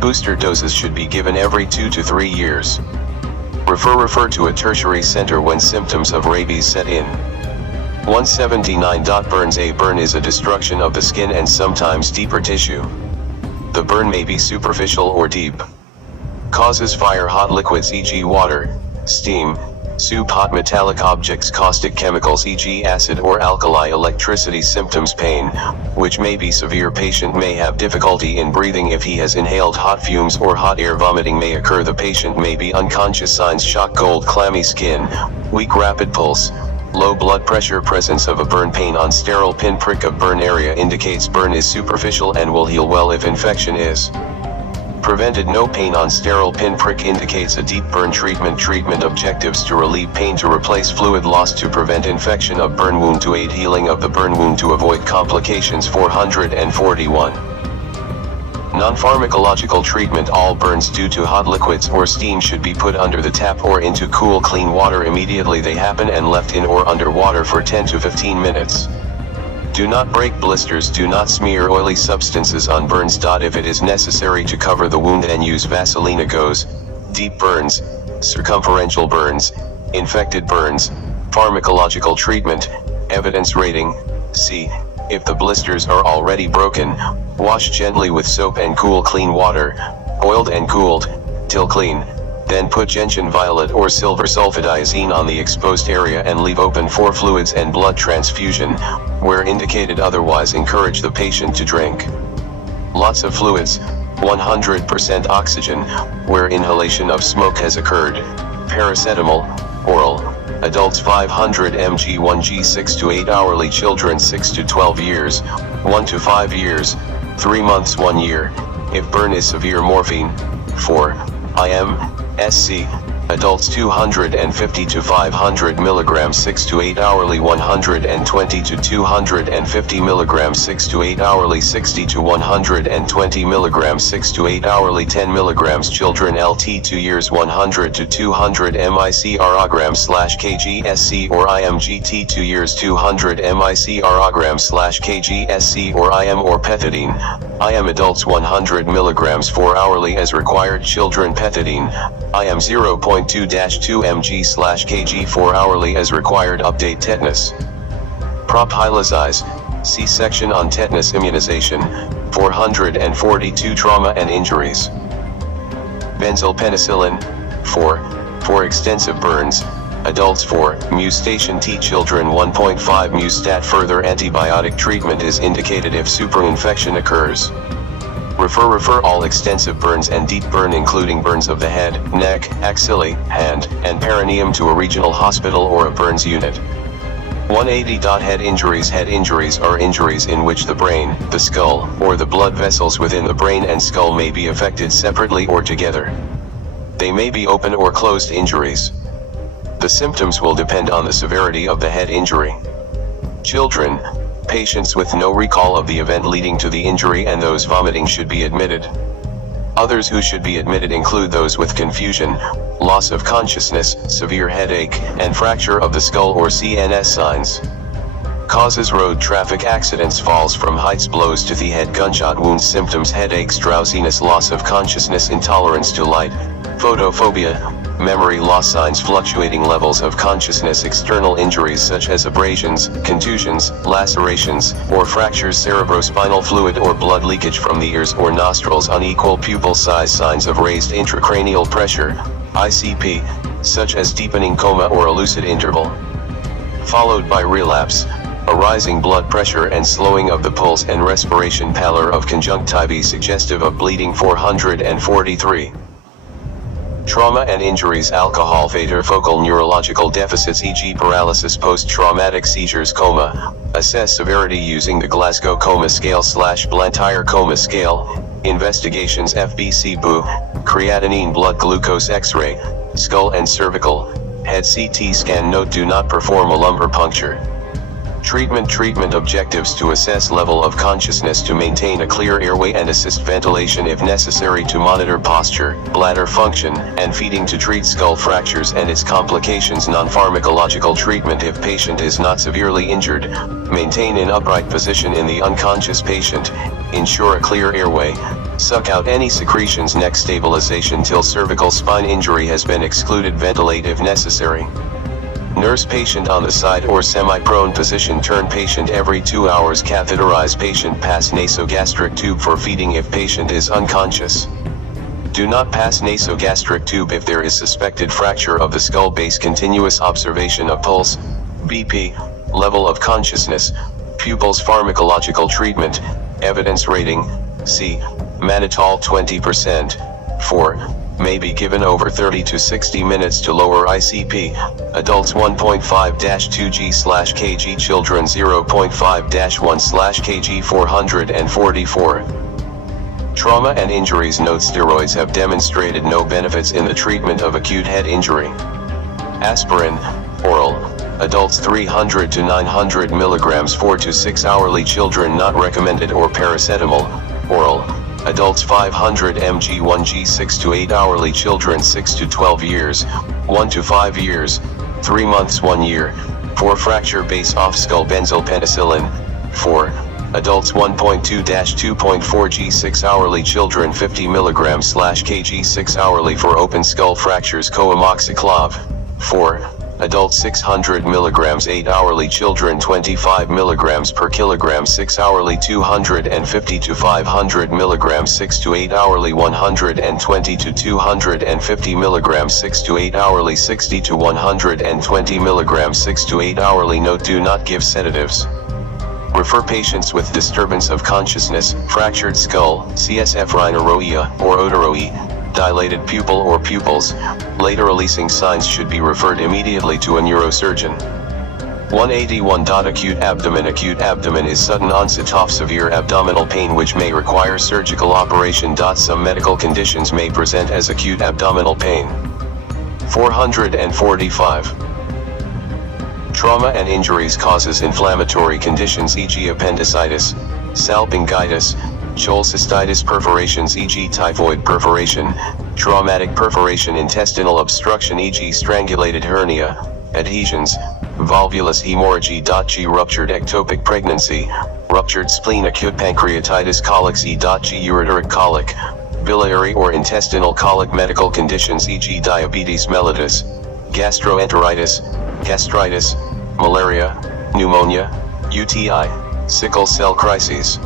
Booster doses should be given every 2 to 3 years. Refer to a tertiary center when symptoms of rabies set in. 179. Burns. A burn is a destruction of the skin and sometimes deeper tissue. The burn may be superficial or deep. Causes fire. Hot liquids, e.g. water, steam, soup, hot metallic objects, caustic chemicals, e.g. acid or alkali, electricity. Symptoms: pain, which may be severe. Patient may have difficulty in breathing if he has inhaled hot fumes or hot air. Vomiting may occur. The patient may be unconscious. Signs: shock, cold, clammy skin, weak rapid pulse, low blood pressure. Presence of a burn. Pain on sterile pinprick of burn area indicates burn is superficial and will heal well if infection is prevented. No pain on sterile pinprick indicates a deep burn. Treatment objectives: to relieve pain, to replace fluid loss, to prevent infection of burn wound, to aid healing of the burn wound, to avoid complications. 441. Non-pharmacological treatment. All burns due to hot liquids or steam should be put under the tap or into cool, clean water immediately they happen and left in or under water for 10 to 15 minutes. Do not break blisters. Do not smear oily substances on burns. If it is necessary to cover the wound, then use Vaseline. Goes deep burns, circumferential burns, infected burns. Pharmacological treatment. Evidence rating: C. If the blisters are already broken, wash gently with soap and cool clean water, oiled and cooled, till clean. Then put gentian violet or silver sulfadiazine on the exposed area and leave open for fluids and blood transfusion. Where indicated otherwise, encourage the patient to drink lots of fluids, 100% oxygen, where inhalation of smoke has occurred. Paracetamol, oral. Adults 500 mg 1g 6 to 8 hourly. Children 6 to 12 years, 1 to 5 years, 3 months 1 year. If burn is severe, morphine, 4 IM, SC. Adults 250 to 500 mg 6 to 8 hourly. 120 to 250 mg 6 to 8 hourly. 60 to 120 mg 6 to 8 hourly. 10 mg. Children LT 2 years 100 to 200 microgram/kg SC or IM. GT 2 years 200 microgram/kg SC or IM or pethidine. IM adults 100 mg 4 hourly as required. Children pethidine. IM 0.2-2 mg/kg 4 hourly as required. Update: tetanus. Prophylaxis, C-section on tetanus immunization, 442 trauma and injuries. Benzylpenicillin, 4 extensive burns, adults 4, Mu-station T, children 1.5 Mu-stat. Further antibiotic treatment is indicated if superinfection occurs. Refer all extensive burns and deep burn including burns of the head, neck, axilla, hand, and perineum to a regional hospital or a burns unit. 180. Head injuries. Head injuries are injuries in which the brain, the skull, or the blood vessels within the brain and skull may be affected separately or together. They may be open or closed injuries. The symptoms will depend on the severity of the head injury. Children, patients with no recall of the event leading to the injury and those vomiting should be admitted. Others who should be admitted include those with confusion, loss of consciousness, severe headache, and fracture of the skull or CNS signs. Causes: road traffic accidents, falls from heights, blows to the head, gunshot wounds. Symptoms: headaches, drowsiness, loss of consciousness, intolerance to light, photophobia, memory loss. Signs: fluctuating levels of consciousness. External injuries such as abrasions, contusions, lacerations, or fractures. Cerebrospinal fluid or blood leakage from the ears or nostrils. Unequal pupil size. Signs of raised intracranial pressure, ICP, such as deepening coma or a lucid interval, followed by relapse, a rising blood pressure and slowing of the pulse and respiration. Pallor of conjunctivae suggestive of bleeding. 443. Trauma and injuries. Alcohol, focal neurological deficits e.g. paralysis, post-traumatic seizures, coma. Assess severity using the Glasgow Coma Scale/Blantyre Coma Scale. Investigations: FBC-BU, creatinine, blood glucose, X-ray, skull and cervical, head CT scan. Note: do not perform a lumbar puncture. Treatment objectives: to assess level of consciousness, to maintain a clear airway and assist ventilation if necessary, to monitor posture, bladder function, and feeding, to treat skull fractures and its complications. Non-pharmacological treatment: if patient is not severely injured, maintain an upright position in the unconscious patient, ensure a clear airway, suck out any secretions. Neck stabilization till cervical spine injury has been excluded, ventilate if necessary. Nurse patient on the side or semi-prone position, turn patient every 2 hours, catheterize patient, pass nasogastric tube for feeding if patient is unconscious. Do not pass nasogastric tube if there is suspected fracture of the skull base. Continuous observation of pulse, BP, level of consciousness, pupils. Pharmacological treatment, evidence rating, C, mannitol 20%, 4, may be given over 30 to 60 minutes to lower ICP, adults 1.5-2g/kg, children 0.5-1/kg. 444. Trauma and injuries. Note: steroids have demonstrated no benefits in the treatment of acute head injury. Aspirin, oral, adults 300 to 900 mg 4 to 6 hourly, children not recommended. Or paracetamol, oral, adults 500 mg 1g 6 to 8 hourly, children 6 to 12 years, 1 to 5 years, 3 months 1 year. For fracture base off skull: benzylpenicillin, 4, adults 1.2-2.4g 6 hourly, children 50 mg/kg 6 hourly. For open skull fractures: coamoxiclav, 4, adults 600 mg 8 hourly, children 25 mg per kilogram 6 hourly. 250 to 500 mg 6 to 8 hourly. 120 to 250 mg 6 to 8 hourly. 60 to 120 mg 6 to 8 hourly. Note: do not give sedatives. Refer patients with disturbance of consciousness, fractured skull, CSF, rhinorrhea, or otoroe, dilated pupil or pupils. Later releasing signs should be referred immediately to a neurosurgeon. 181. Acute abdomen. Acute abdomen is sudden onset of severe abdominal pain which may require surgical operation. Some medical conditions may present as acute abdominal pain. 445. Trauma and injuries causes inflammatory conditions e.g. appendicitis, salpingitis, cholecystitis, perforations e.g. typhoid perforation, traumatic perforation, intestinal obstruction e.g. strangulated hernia, adhesions, volvulus hemorrhage. G. Ruptured ectopic pregnancy, ruptured spleen, acute pancreatitis, colics e.g. ureteric colic, biliary or intestinal colic. Medical conditions e.g. diabetes mellitus, gastroenteritis, gastritis, malaria, pneumonia, UTI, sickle cell crises,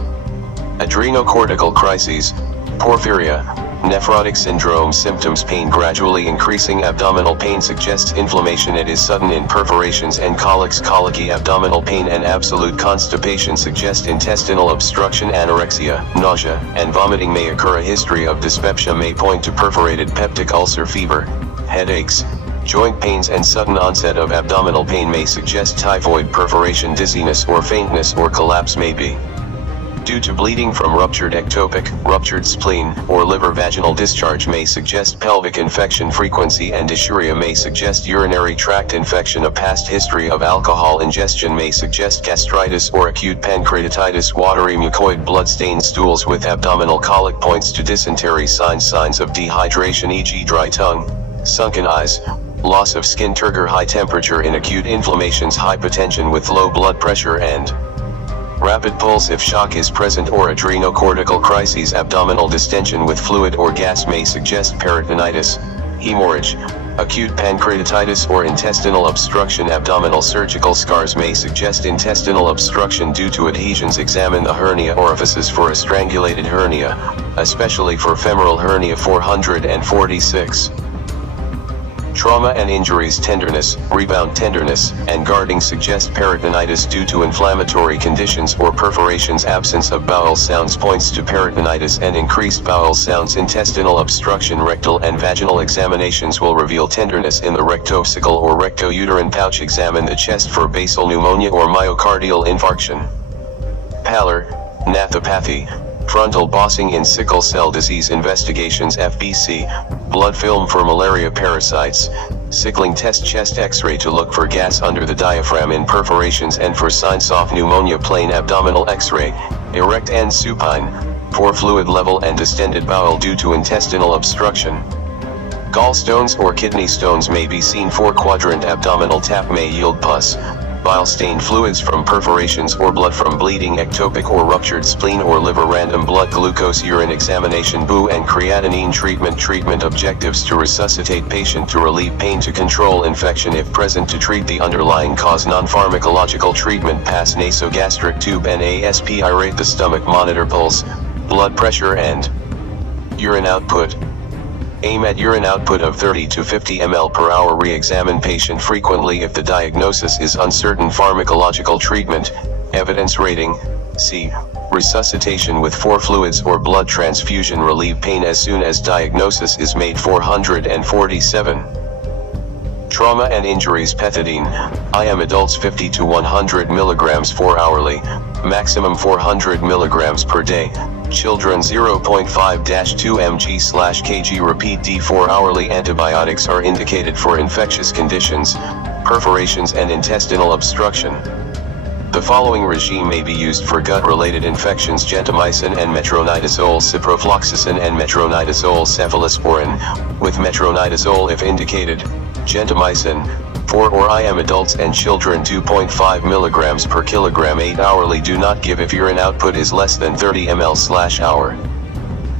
adrenocortical crises, porphyria, nephrotic syndrome symptoms. Pain gradually increasing. Abdominal pain suggests inflammation. It is sudden in perforations and colics. Colicky. Abdominal pain and absolute constipation suggest intestinal obstruction. Anorexia, nausea, and vomiting may occur. A history of dyspepsia may point to perforated peptic ulcer. Fever, headaches, joint pains and sudden onset of abdominal pain may suggest typhoid. Perforation. Dizziness or faintness or collapse may be due to bleeding from ruptured ectopic, ruptured spleen, or liver. Vaginal discharge may suggest pelvic infection. Frequency and dysuria may suggest urinary tract infection. A past history of alcohol ingestion may suggest gastritis or acute pancreatitis. Watery mucoid blood-stained stools with abdominal colic points to dysentery. Signs of dehydration, e.g. dry tongue, sunken eyes, loss of skin. Turgor. High temperature in acute inflammations. Hypotension with low blood pressure and rapid pulse if shock is present, or adrenocortical crises. Abdominal distension with fluid or gas may suggest peritonitis, hemorrhage, acute pancreatitis or intestinal obstruction. Abdominal surgical scars may suggest intestinal obstruction due to adhesions. Examine the hernia orifices for a strangulated hernia, especially for femoral hernia. 446. Trauma and injuries. Tenderness, rebound tenderness, and guarding suggest peritonitis due to inflammatory conditions or perforations. Absence of bowel sounds points to peritonitis and increased bowel sounds. Intestinal obstruction. Rectal and vaginal examinations will reveal tenderness in the rectovesical or rectouterine pouch. Examine the chest for basal pneumonia or myocardial infarction. Pallor, nathopathy, frontal bossing in sickle cell disease. Investigations. FBC, blood film for malaria parasites, sickling test. Chest x-ray to look for gas under the diaphragm in perforations and for signs of pneumonia. Plain abdominal x-ray, erect and supine, for fluid level and distended bowel due to intestinal obstruction. Gallstones or kidney stones may be seen. 4-quadrant abdominal tap may yield pus, bile-stained fluids from perforations or blood from bleeding ectopic or ruptured spleen or liver. Random blood glucose urine examination. BOO and creatinine treatment. Treatment objectives: to resuscitate patient, to relieve pain, to control infection if present, to treat the underlying cause. Non-pharmacological treatment. Pass nasogastric tube NASP. Irate the stomach. Monitor pulse, blood pressure and urine output. Aim at urine output of 30 to 50 ml per hour. Re-examine patient frequently if the diagnosis is uncertain. Pharmacological treatment. Evidence rating: C. Resuscitation with 4 fluids or blood transfusion. Relieve pain as soon as diagnosis is made. 447. Trauma and injuries. Pethidine, IM. Adults 50 to 100 mg 4 hourly, maximum 400 mg per day. Children 0.5-2 mg/kg. Repeat D4 hourly. Antibiotics are indicated for infectious conditions, perforations and intestinal obstruction. The following regime may be used for gut-related infections: gentamicin and metronidazole, ciprofloxacin and metronidazole, cephalosporin, with metronidazole if indicated. Gentamicin, 4 or IM. Adults and children 2.5 mg per kilogram 8 hourly. Do not give if urine output is less than 30 ml/hour.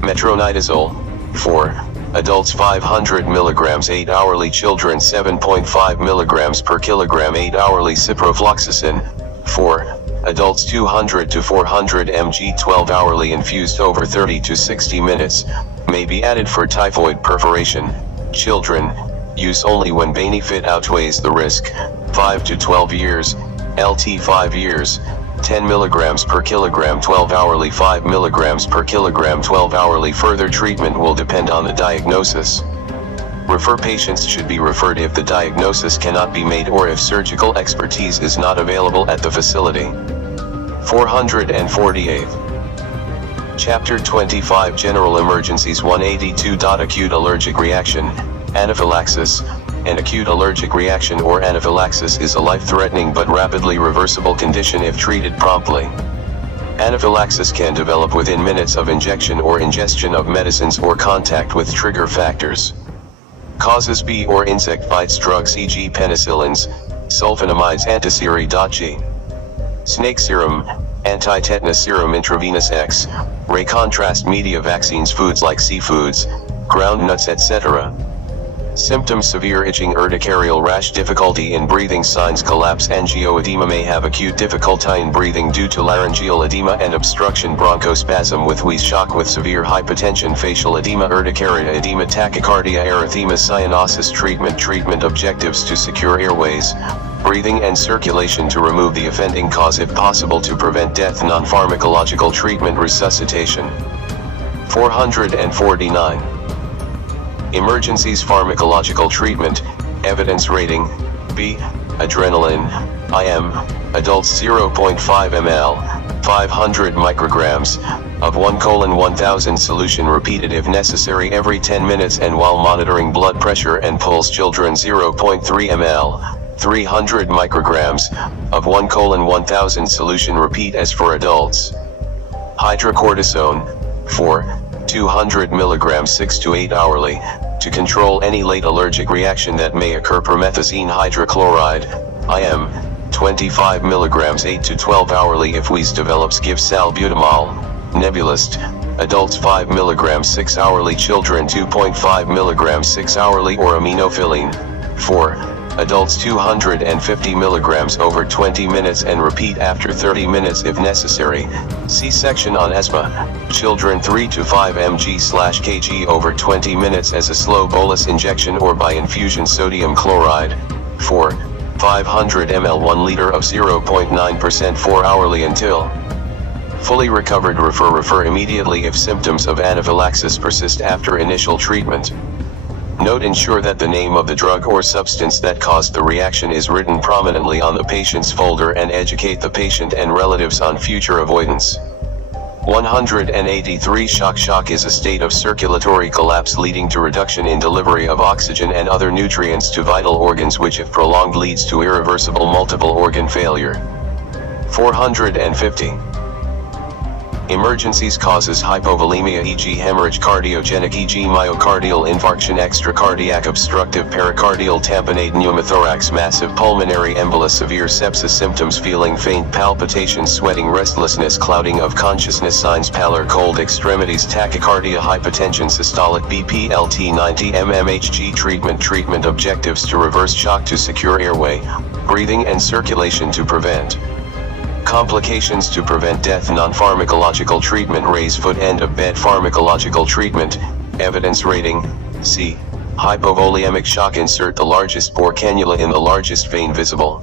Metronidazole, 4. Adults 500 mg 8 hourly. Children 7.5 mg per kilogram 8 hourly. Ciprofloxacin, 4. Adults 200 to 400 mg 12 hourly. Infused over 30 to 60 minutes. May be added for typhoid perforation. Children, use only when benefit outweighs the risk. 5 to 12 years, LT 5 years, 10 mg per kilogram 12 hourly. 5 mg per kilogram 12 hourly. Further treatment will depend on the diagnosis. Refer patients should be referred if the diagnosis cannot be made or if surgical expertise is not available at the facility. 448. Chapter 25 General Emergencies. 182. Acute allergic reaction, anaphylaxis. An acute allergic reaction or anaphylaxis is a life-threatening but rapidly reversible condition if treated promptly. Anaphylaxis can develop within minutes of injection or ingestion of medicines or contact with trigger factors. Causes: bee or insect bites. Drugs e.g. penicillins, sulfonamides, antiseri.g. Snake serum, anti-tetanus serum. Intravenous X-ray contrast media. Vaccines. Foods like seafoods, ground nuts, etc. Symptoms: severe itching, urticarial rash, difficulty in breathing. Signs: collapse, angioedema, may have acute difficulty in breathing due to laryngeal edema and obstruction, bronchospasm with wheeze, shock with severe hypotension, facial edema, urticaria edema, tachycardia, erythema, cyanosis. Treatment objectives: to secure airways, breathing and circulation, to remove the offending cause if possible, to prevent death. Non-pharmacological treatment: resuscitation. 449. Emergencies: pharmacological treatment. Evidence rating: B. Adrenaline, IM, adults 0.5 ml, 500 micrograms, of 1:1000 solution, repeated if necessary every 10 minutes and while monitoring blood pressure and pulse. Children 0.3 ml, 300 micrograms, of 1:1000 solution, repeat as for adults. Hydrocortisone, 200 mg 6 to 8 hourly, to control any late allergic reaction that may occur. Promethazine hydrochloride, IM, 25 mg 8 to 12 hourly if wheeze develops. Give salbutamol, nebulized, adults 5 mg 6 hourly, children 2.5 mg 6 hourly, or aminophylline, 4. Adults 250 mg over 20 minutes and repeat after 30 minutes if necessary. See section on asthma. Children 3 to 5 mg/kg over 20 minutes as a slow bolus injection or by infusion. Sodium chloride, 4. 500 ml 1 liter of 0.9% 4 hourly until fully recovered. Refer immediately if symptoms of anaphylaxis persist after initial treatment. Note: ensure that the name of the drug or substance that caused the reaction is written prominently on the patient's folder, and educate the patient and relatives on future avoidance. 183. Shock is a state of circulatory collapse leading to reduction in delivery of oxygen and other nutrients to vital organs, which if prolonged leads to irreversible multiple organ failure. 450. Emergencies: causes: hypovolemia, e.g. hemorrhage, cardiogenic, e.g. myocardial infarction, extracardiac, obstructive pericardial tamponade, pneumothorax, massive pulmonary embolus, severe sepsis. Symptoms: feeling faint, palpitations, sweating, restlessness, clouding of consciousness. Signs: pallor, cold extremities, tachycardia, hypotension, systolic BP, LT 90 mmHg. Treatment objectives: to reverse shock, to secure airway, breathing and circulation, to prevent complications, to prevent death. Non-pharmacological treatment: raise foot, end of bed. Pharmacological treatment. Evidence rating: C. Hypovolemic shock. Insert the largest bore cannula in the largest vein visible.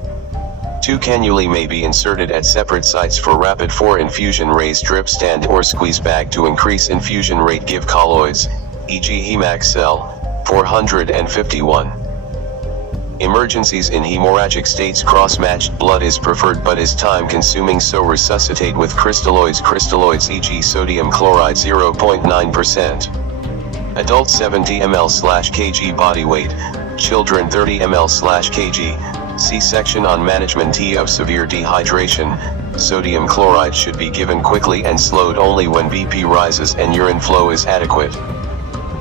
2 cannulae may be inserted at separate sites for rapid. 4 infusion: raise drip stand or squeeze bag to increase infusion rate. Give colloids, e.g. Hemax cell. 451. Emergencies: in hemorrhagic states, cross-matched blood is preferred but is time-consuming, so resuscitate with crystalloids, e.g. sodium chloride 0.9%. Adults 70 ml/kg body weight, children 30 ml/kg. See section on management of severe dehydration. Sodium chloride should be given quickly and slowed only when BP rises and urine flow is adequate.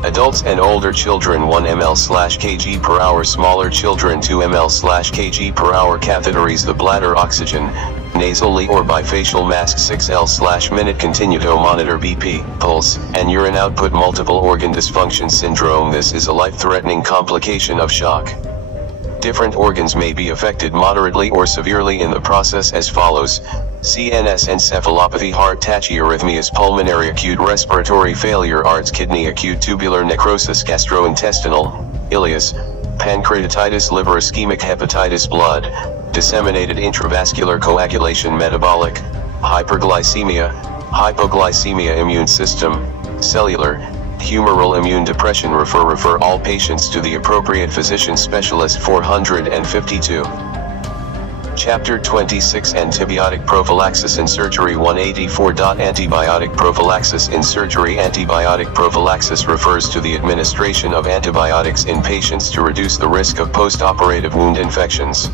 Adults and older children 1 ml/kg per hour, smaller children 2 ml/kg per hour. Catheteries: the bladder, oxygen, nasally or bifacial mask 6L/minute. Continue to monitor BP, pulse, and urine output. Multiple organ dysfunction syndrome: this is a life-threatening complication of shock. Different organs may be affected moderately or severely in the process as follows: CNS encephalopathy, heart, tachyarrhythmias, pulmonary, acute respiratory failure, ARDS, kidney, acute tubular necrosis, gastrointestinal, ileus, pancreatitis, liver, ischemic hepatitis, blood, disseminated intravascular coagulation, metabolic, hyperglycemia, hypoglycemia, immune system, cellular, humoral, immune depression. Refer all patients to the appropriate physician specialist. 452. Chapter 26: Antibiotic prophylaxis in surgery. 184. Antibiotic prophylaxis in surgery. Antibiotic prophylaxis refers to the administration of antibiotics in patients to reduce the risk of post-operative wound infections.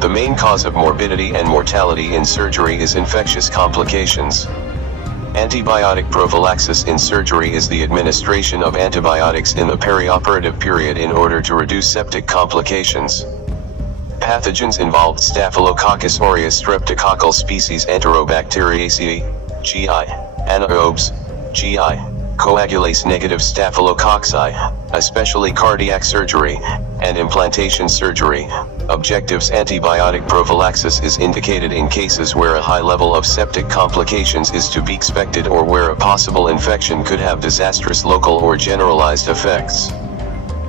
The main cause of morbidity and mortality in surgery is infectious complications. Antibiotic prophylaxis in surgery is the administration of antibiotics in the perioperative period in order to reduce septic complications. Pathogens involved: Staphylococcus aureus, streptococcal species, Enterobacteriaceae, GI, anaerobes, GI, coagulase negative staphylococci, especially cardiac surgery, and implantation surgery. Objectives: antibiotic prophylaxis is indicated in cases where a high level of septic complications is to be expected or where a possible infection could have disastrous local or generalized effects.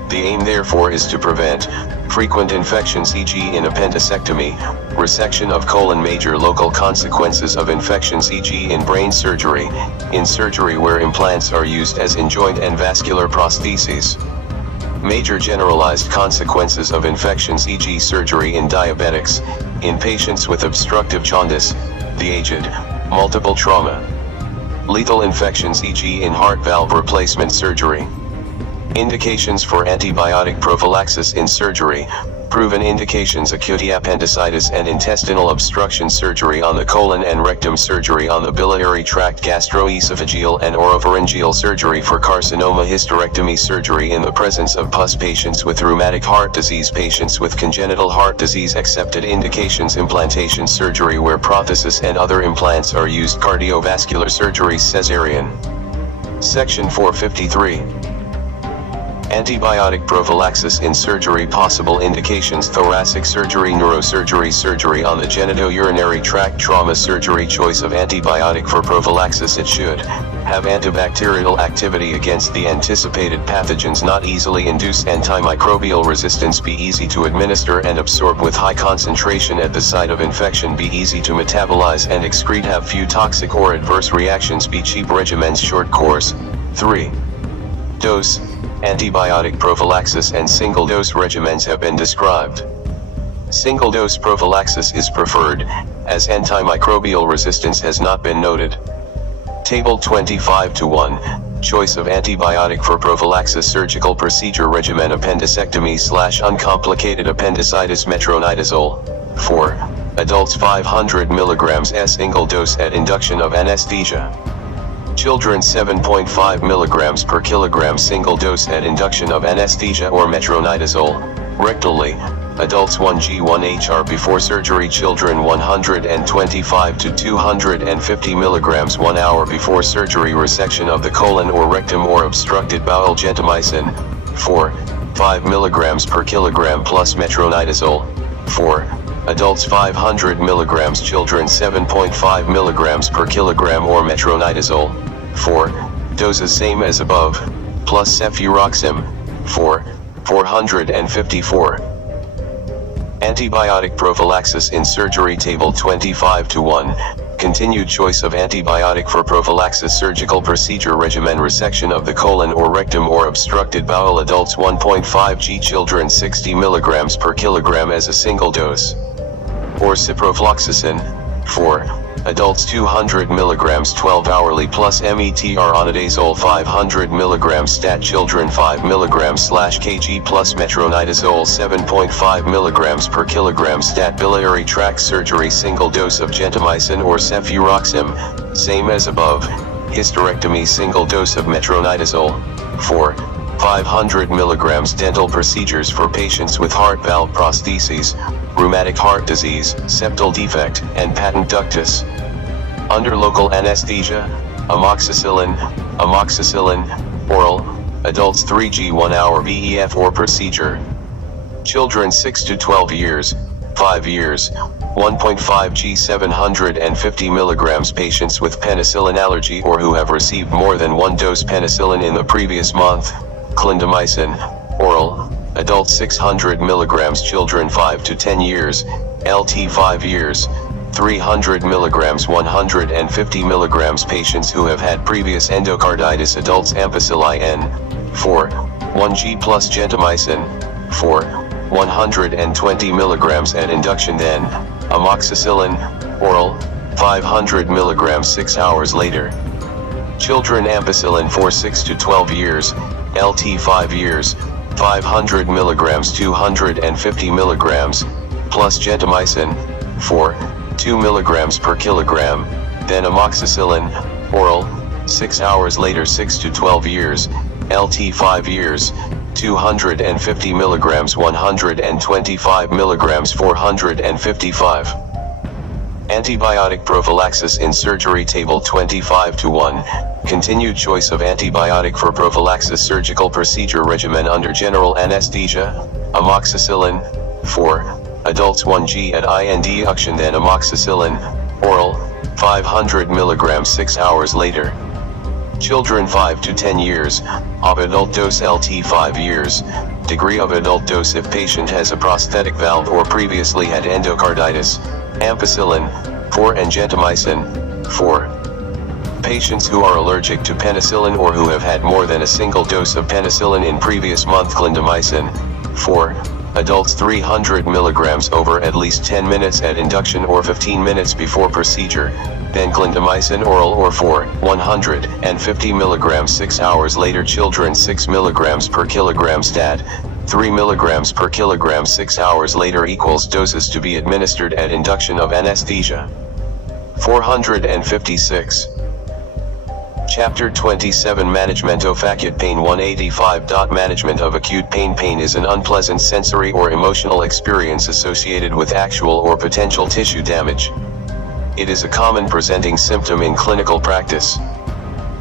The aim therefore is to prevent frequent infections, e.g. in appendicectomy, resection of colon, major local consequences of infections, e.g. in brain surgery, in surgery where implants are used as in joint and vascular prostheses. Major generalized consequences of infections, e.g. surgery in diabetics, in patients with obstructive jaundice, the aged, multiple trauma. Lethal infections, e.g. in heart valve replacement surgery. Indications for antibiotic prophylaxis in surgery. Proven indications: acute appendicitis and intestinal obstruction surgery on the colon and rectum, surgery on the biliary tract, gastroesophageal and oropharyngeal surgery for carcinoma, hysterectomy surgery in the presence of pus, patients with rheumatic heart disease, patients with congenital heart disease. Accepted indications: implantation surgery where prosthesis and other implants are used, cardiovascular surgery, cesarean. Section 453. Antibiotic prophylaxis in surgery. Possible indications: thoracic surgery, neurosurgery, surgery on the genitourinary tract, trauma surgery. Choice of antibiotic for prophylaxis: it should have antibacterial activity against the anticipated pathogens, not easily induce antimicrobial resistance, be easy to administer and absorb with high concentration at the site of infection, be easy to metabolize and excrete, have few toxic or adverse reactions, be cheap. Regimens: short course. 3. Dose. Antibiotic prophylaxis and single-dose regimens have been described. Single-dose prophylaxis is preferred, as antimicrobial resistance has not been noted. Table 25:1. Choice of antibiotic for prophylaxis: surgical procedure regimen, appendicectomy/uncomplicated appendicitis, metronidazole. 4. Adults 500 mg s single dose at induction of anesthesia. Children 7.5 mg per kilogram single dose at induction of anesthesia or metronidazole, rectally. Adults 1g1 hr before surgery. Children 125 to 250 mg 1 hour before surgery. Resection of the colon or rectum or obstructed bowel. Gentamicin. 4. 5 mg per kilogram plus metronidazole. 4. Adults 500 mg, children 7.5 mg per kilogram or metronidazole. 4. Doses same as above, plus cefuroxime. 4. 454. Antibiotic prophylaxis in surgery. Table 25:1. Continued choice of antibiotic for prophylaxis: surgical procedure regimen, resection of the colon or rectum or obstructed bowel. Adults 1.5 g, children 60 mg per kilogram as a single dose. Or ciprofloxacin. 4. Adults 200 mg 12 hourly plus metronidazole 500 mg stat. Children 5 mg/kg plus metronidazole 7.5 mg per kilogram stat. Biliary tract surgery: single dose of gentamicin or cefuroxime, same as above. Hysterectomy: single dose of metronidazole. 4. 500 mg. Dental procedures for patients with heart valve prostheses, rheumatic heart disease, septal defect, and patent ductus. Under local anesthesia: amoxicillin, oral, adults 3g 1 hour BEF or procedure. Children 6 to 12 years, 5 years, 1.5 g 750 mg. Patients with penicillin allergy or who have received more than one dose penicillin in the previous month. Clindamycin, oral, adults 600 mg. Children 5 to 10 years, LT 5 years, 300 mg 150 mg. Patients who have had previous endocarditis. Adults ampicillin. 4. 1g plus gentamicin. 4. 120 mg at induction. Then, amoxicillin, oral, 500 mg 6 hours later. Children ampicillin for 6 to 12 years, LT 5 years, 500 mg 250 mg, plus gentamicin, 4, 2 mg per kilogram, then amoxicillin, oral, 6 hours later. 6 to 12 years, LT 5 years, 250 mg 125 mg 455. Antibiotic prophylaxis in surgery table 25:1. Continued choice of antibiotic for prophylaxis surgical procedure regimen under general anesthesia, amoxicillin, 4, adults 1g at induction then amoxicillin, oral, 500 mg 6 hours later. Children 5 to 10 years, of adult dose LT 5 years, degree of adult dose if patient has a prosthetic valve or previously had endocarditis, ampicillin, 4 and gentamicin, 4. Patients who are allergic to penicillin or who have had more than a single dose of penicillin in previous month clindamycin, 4. Adults 300 mg over at least 10 minutes at induction or 15 minutes before procedure, then clindamycin oral or 4, 150 mg 6 hours later. Children 6 mg per kilogram stat, 3 mg per kilogram 6 hours later equals doses to be administered at induction of anesthesia. 456. Chapter 27 Management of Acute Pain 185. Management of acute pain. Pain is an unpleasant sensory or emotional experience associated with actual or potential tissue damage. It is a common presenting symptom in clinical practice.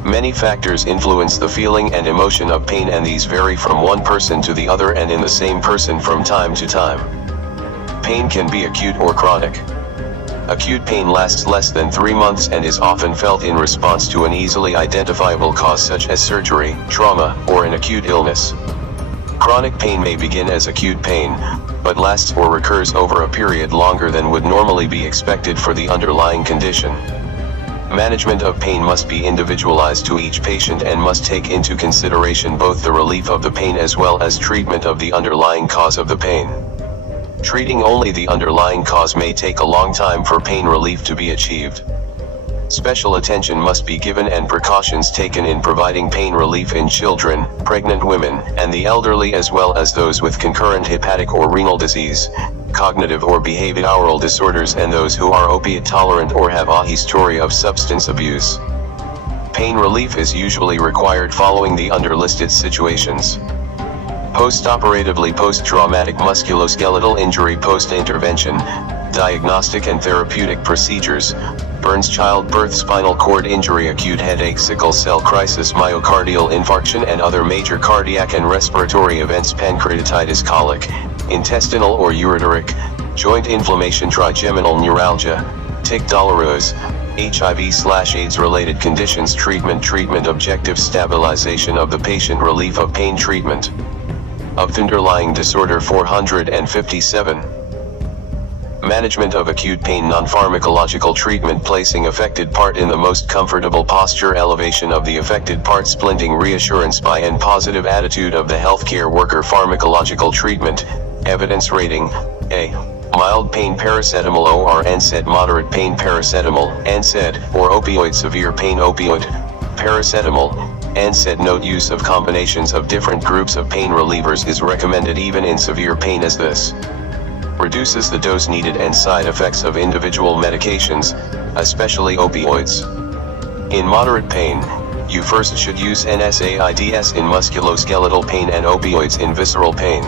Many factors influence the feeling and emotion of pain, and these vary from one person to the other and in the same person from time to time. Pain can be acute or chronic. Acute pain lasts less than 3 months and is often felt in response to an easily identifiable cause such as surgery, trauma, or an acute illness. Chronic pain may begin as acute pain, but lasts or recurs over a period longer than would normally be expected for the underlying condition. Management of pain must be individualized to each patient and must take into consideration both the relief of the pain as well as treatment of the underlying cause of the pain. Treating only the underlying cause may take a long time for pain relief to be achieved. Special attention must be given and precautions taken in providing pain relief in children, pregnant women, and the elderly, as well as those with concurrent hepatic or renal disease, cognitive or behavioral disorders, and those who are opiate tolerant or have a history of substance abuse. Pain relief is usually required following the underlisted situations: post-operatively post-traumatic musculoskeletal injury, post-intervention, diagnostic and therapeutic procedures, burns, childbirth, spinal cord injury, acute headache, sickle cell crisis, myocardial infarction and other major cardiac and respiratory events, pancreatitis, colic, intestinal or ureteric, joint inflammation, trigeminal neuralgia, tic douloureuse, HIV/AIDS related conditions, treatment, objective stabilization of the patient, relief of pain, treatment of the underlying disorder. 457. Management of acute pain, non-pharmacological treatment, placing affected part in the most comfortable posture, elevation of the affected part, splinting, reassurance by and positive attitude of the healthcare worker. Pharmacological treatment, evidence rating: A. Mild pain, paracetamol or NSAID, moderate pain, paracetamol, NSAID, or opioid, severe pain, opioid, paracetamol, NSAID. Note: use of combinations of different groups of pain relievers is recommended even in severe pain, as this reduces the dose needed and side effects of individual medications, especially opioids. In moderate pain, you first should use NSAIDs in musculoskeletal pain and opioids in visceral pain.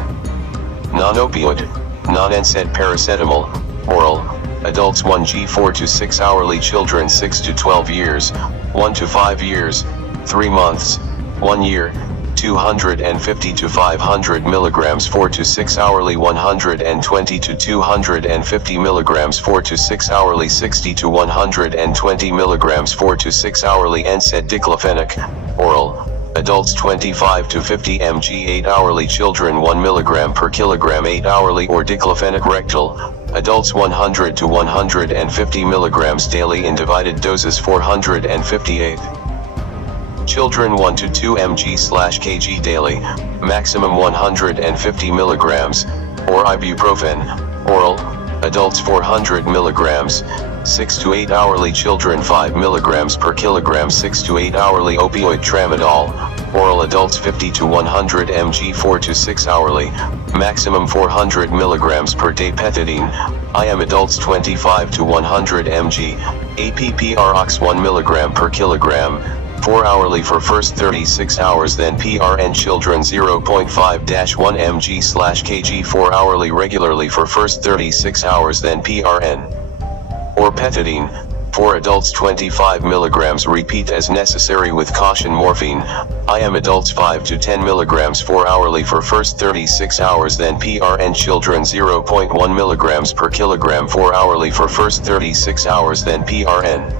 Non-opioid, non-NSAID paracetamol, oral, adults 1g 4 to 6 hourly, children 6 to 12 years, 1 to 5 years, 3 months, 1 year, 250 to 500 mg 4 to 6 hourly, 120 to 250 mg 4 to 6 hourly, 60 to 120 mg 4 to 6 hourly. NSAID diclofenac, oral, adults 25 to 50 mg 8 hourly, children 1 mg per kilogram 8 hourly, or diclofenac rectal, adults 100 to 150 mg daily in divided doses. 458. Children 1 to 2 mg/kg daily, maximum 150 mg, or ibuprofen, oral, adults 400 mg, 6 to 8 hourly, children 5 mg per kilogram 6 to 8 hourly. Opioid tramadol, oral, adults 50 to 100 mg 4 to 6 hourly, maximum 400 mg per day. Pethidine, IM, adults 25 to 100 mg, APPROX 1 mg per kilogram, 4 hourly for first 36 hours, then PRN, children 0.5-1 mg/kg 4 hourly regularly for first 36 hours, then PRN. or pethidine. For adults 25 mg repeat as necessary with caution. Morphine, IM adults 5 to 10 mg 4 hourly for first 36 hours, then PRN children 0.1 mg per kilogram 4 hourly for first 36 hours, then PRN.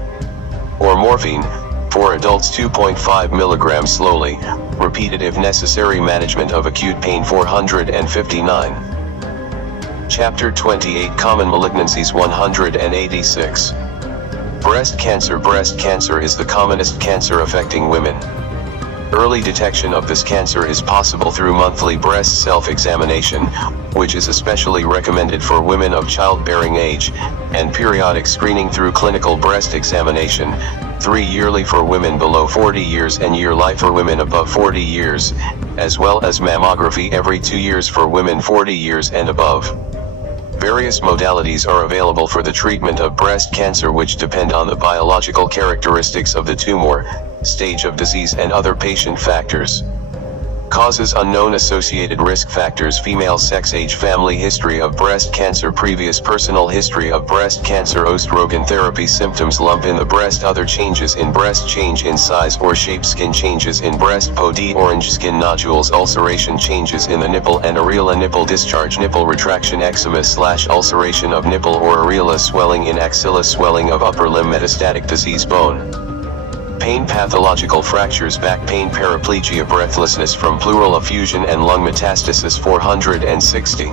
Or morphine, for adults 2.5 mg slowly, repeated if necessary. Management of acute pain. 459. Chapter 28 Common Malignancies. 186. Breast cancer. Breast cancer is the commonest cancer affecting women. Early detection of this cancer is possible through monthly breast self-examination, which is especially recommended for women of childbearing age, and periodic screening through clinical breast examination, 3 yearly for women below 40 years and yearly for women above 40 years, as well as mammography every 2 years for women 40 years and above. Various modalities are available for the treatment of breast cancer, which depend on the biological characteristics of the tumor, stage of disease and other patient factors. Causes unknown. Associated risk factors: female sex, age, family history of breast cancer, previous personal history of breast cancer, estrogen therapy, symptoms: lump in the breast, other changes in breast, change in size or shape, skin changes in breast, POD, orange skin nodules, ulceration, changes in the nipple and areola, nipple discharge, nipple retraction, eczema / ulceration of nipple or areola, swelling in axilla, swelling of upper limb, metastatic disease, bone pain, pathological fractures, back pain, paraplegia, breathlessness from pleural effusion and lung metastasis. 460.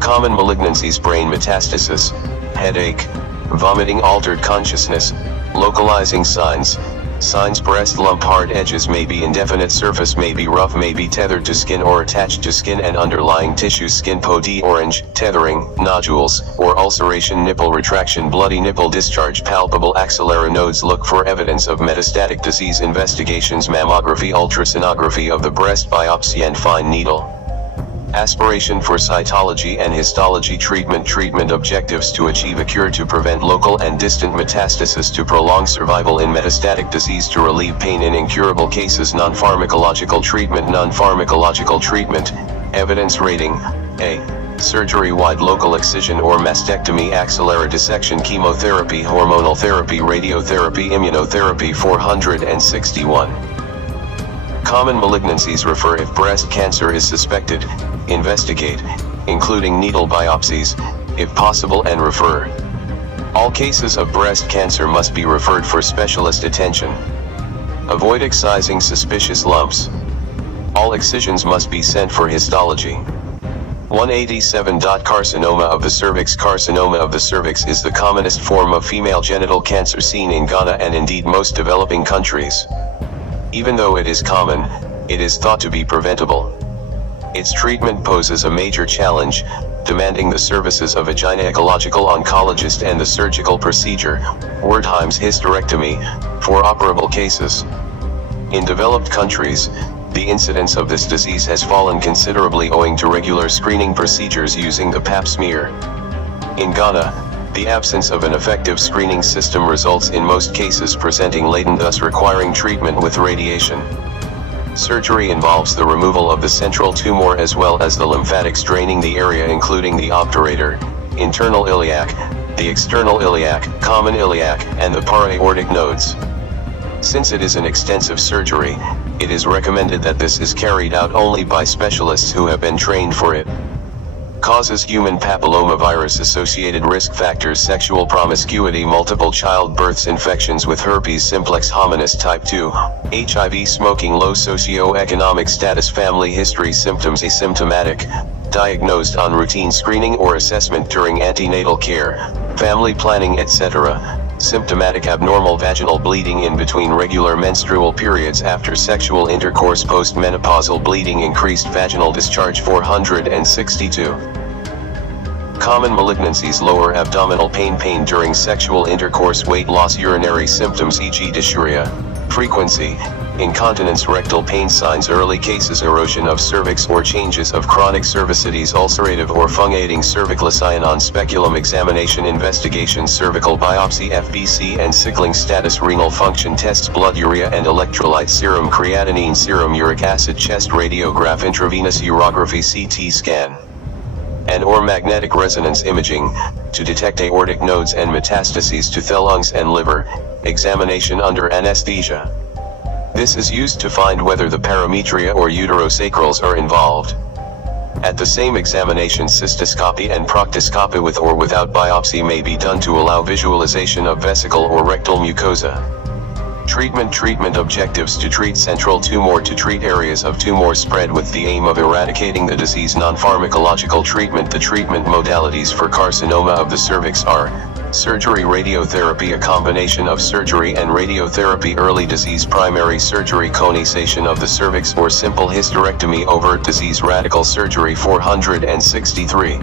Common malignancies: brain metastasis, headache, vomiting, altered consciousness, localizing signs, breast lump, hard edges, may be indefinite, surface may be rough, may be tethered to skin or attached to skin and underlying tissues, skin, POD, orange, tethering, nodules, or ulceration, nipple retraction, bloody nipple discharge, palpable axillary nodes. Look for evidence of metastatic disease. Investigations: mammography, ultrasonography of the breast, biopsy and fine needle aspiration for cytology and histology. Treatment objectives: to achieve a cure, to prevent local and distant metastasis, to prolong survival in metastatic disease, to relieve pain in incurable cases. Non-pharmacological treatment. Evidence rating: A. Surgery, wide local excision or mastectomy, axillary dissection, chemotherapy, hormonal therapy, radiotherapy, immunotherapy. 461. Common malignancies refer: if breast cancer is suspected, investigate, including needle biopsies, if possible, and refer. All cases of breast cancer must be referred for specialist attention. Avoid excising suspicious lumps. All excisions must be sent for histology. 187. Carcinoma of the cervix. Carcinoma of the cervix is the commonest form of female genital cancer seen in Ghana and indeed most developing countries. Even though it is common, it is thought to be preventable. Its treatment poses a major challenge, demanding the services of a gynecological oncologist and the surgical procedure, Wertheim's hysterectomy, for operable cases. In developed countries, the incidence of this disease has fallen considerably owing to regular screening procedures using the pap smear. In Ghana, the absence of an effective screening system results in most cases presenting latent, thus requiring treatment with radiation. Surgery involves the removal of the central tumor as well as the lymphatics draining the area, including the obturator, internal iliac, the external iliac, common iliac, and the para-aortic nodes. Since it is an extensive surgery, it is recommended that this is carried out only by specialists who have been trained for it. Causes: human papillomavirus. Associated risk factors: sexual promiscuity, multiple childbirths, infections with herpes simplex hominis type 2, HIV, smoking, low socio-economic status, family history. Symptoms: asymptomatic, diagnosed on routine screening or assessment during antenatal care, family planning, etc. Symptomatic: abnormal vaginal bleeding in between regular menstrual periods after sexual intercourse, postmenopausal bleeding, increased vaginal discharge. 462. Common malignancies: lower abdominal pain during sexual intercourse, weight loss, urinary symptoms e.g. dysuria, frequency, incontinence, rectal pain. Signs: early cases: erosion of cervix or changes of chronic cervicitis, ulcerative or fungating cervicalcyanon, speculum examination, investigation, cervical biopsy, FBC and sickling status, renal function tests, blood urea and electrolyte, serum creatinine, serum uric acid, chest radiograph, intravenous urography, CT scan. and/or magnetic resonance imaging, to detect aortic nodes and metastases to the lungs and liver, examination under anesthesia. This is used to find whether the parametria or uterosacrals are involved. At the same examination, cystoscopy and proctoscopy with or without biopsy may be done to allow visualization of vesicle or rectal mucosa. Treatment objectives: to treat central tumor, to treat areas of tumor spread with the aim of eradicating the disease. Non-pharmacological treatment: the treatment modalities for carcinoma of the cervix are surgery, radiotherapy, a combination of surgery and radiotherapy, early disease, primary surgery, conization of the cervix or simple hysterectomy, overt disease, radical surgery. 463.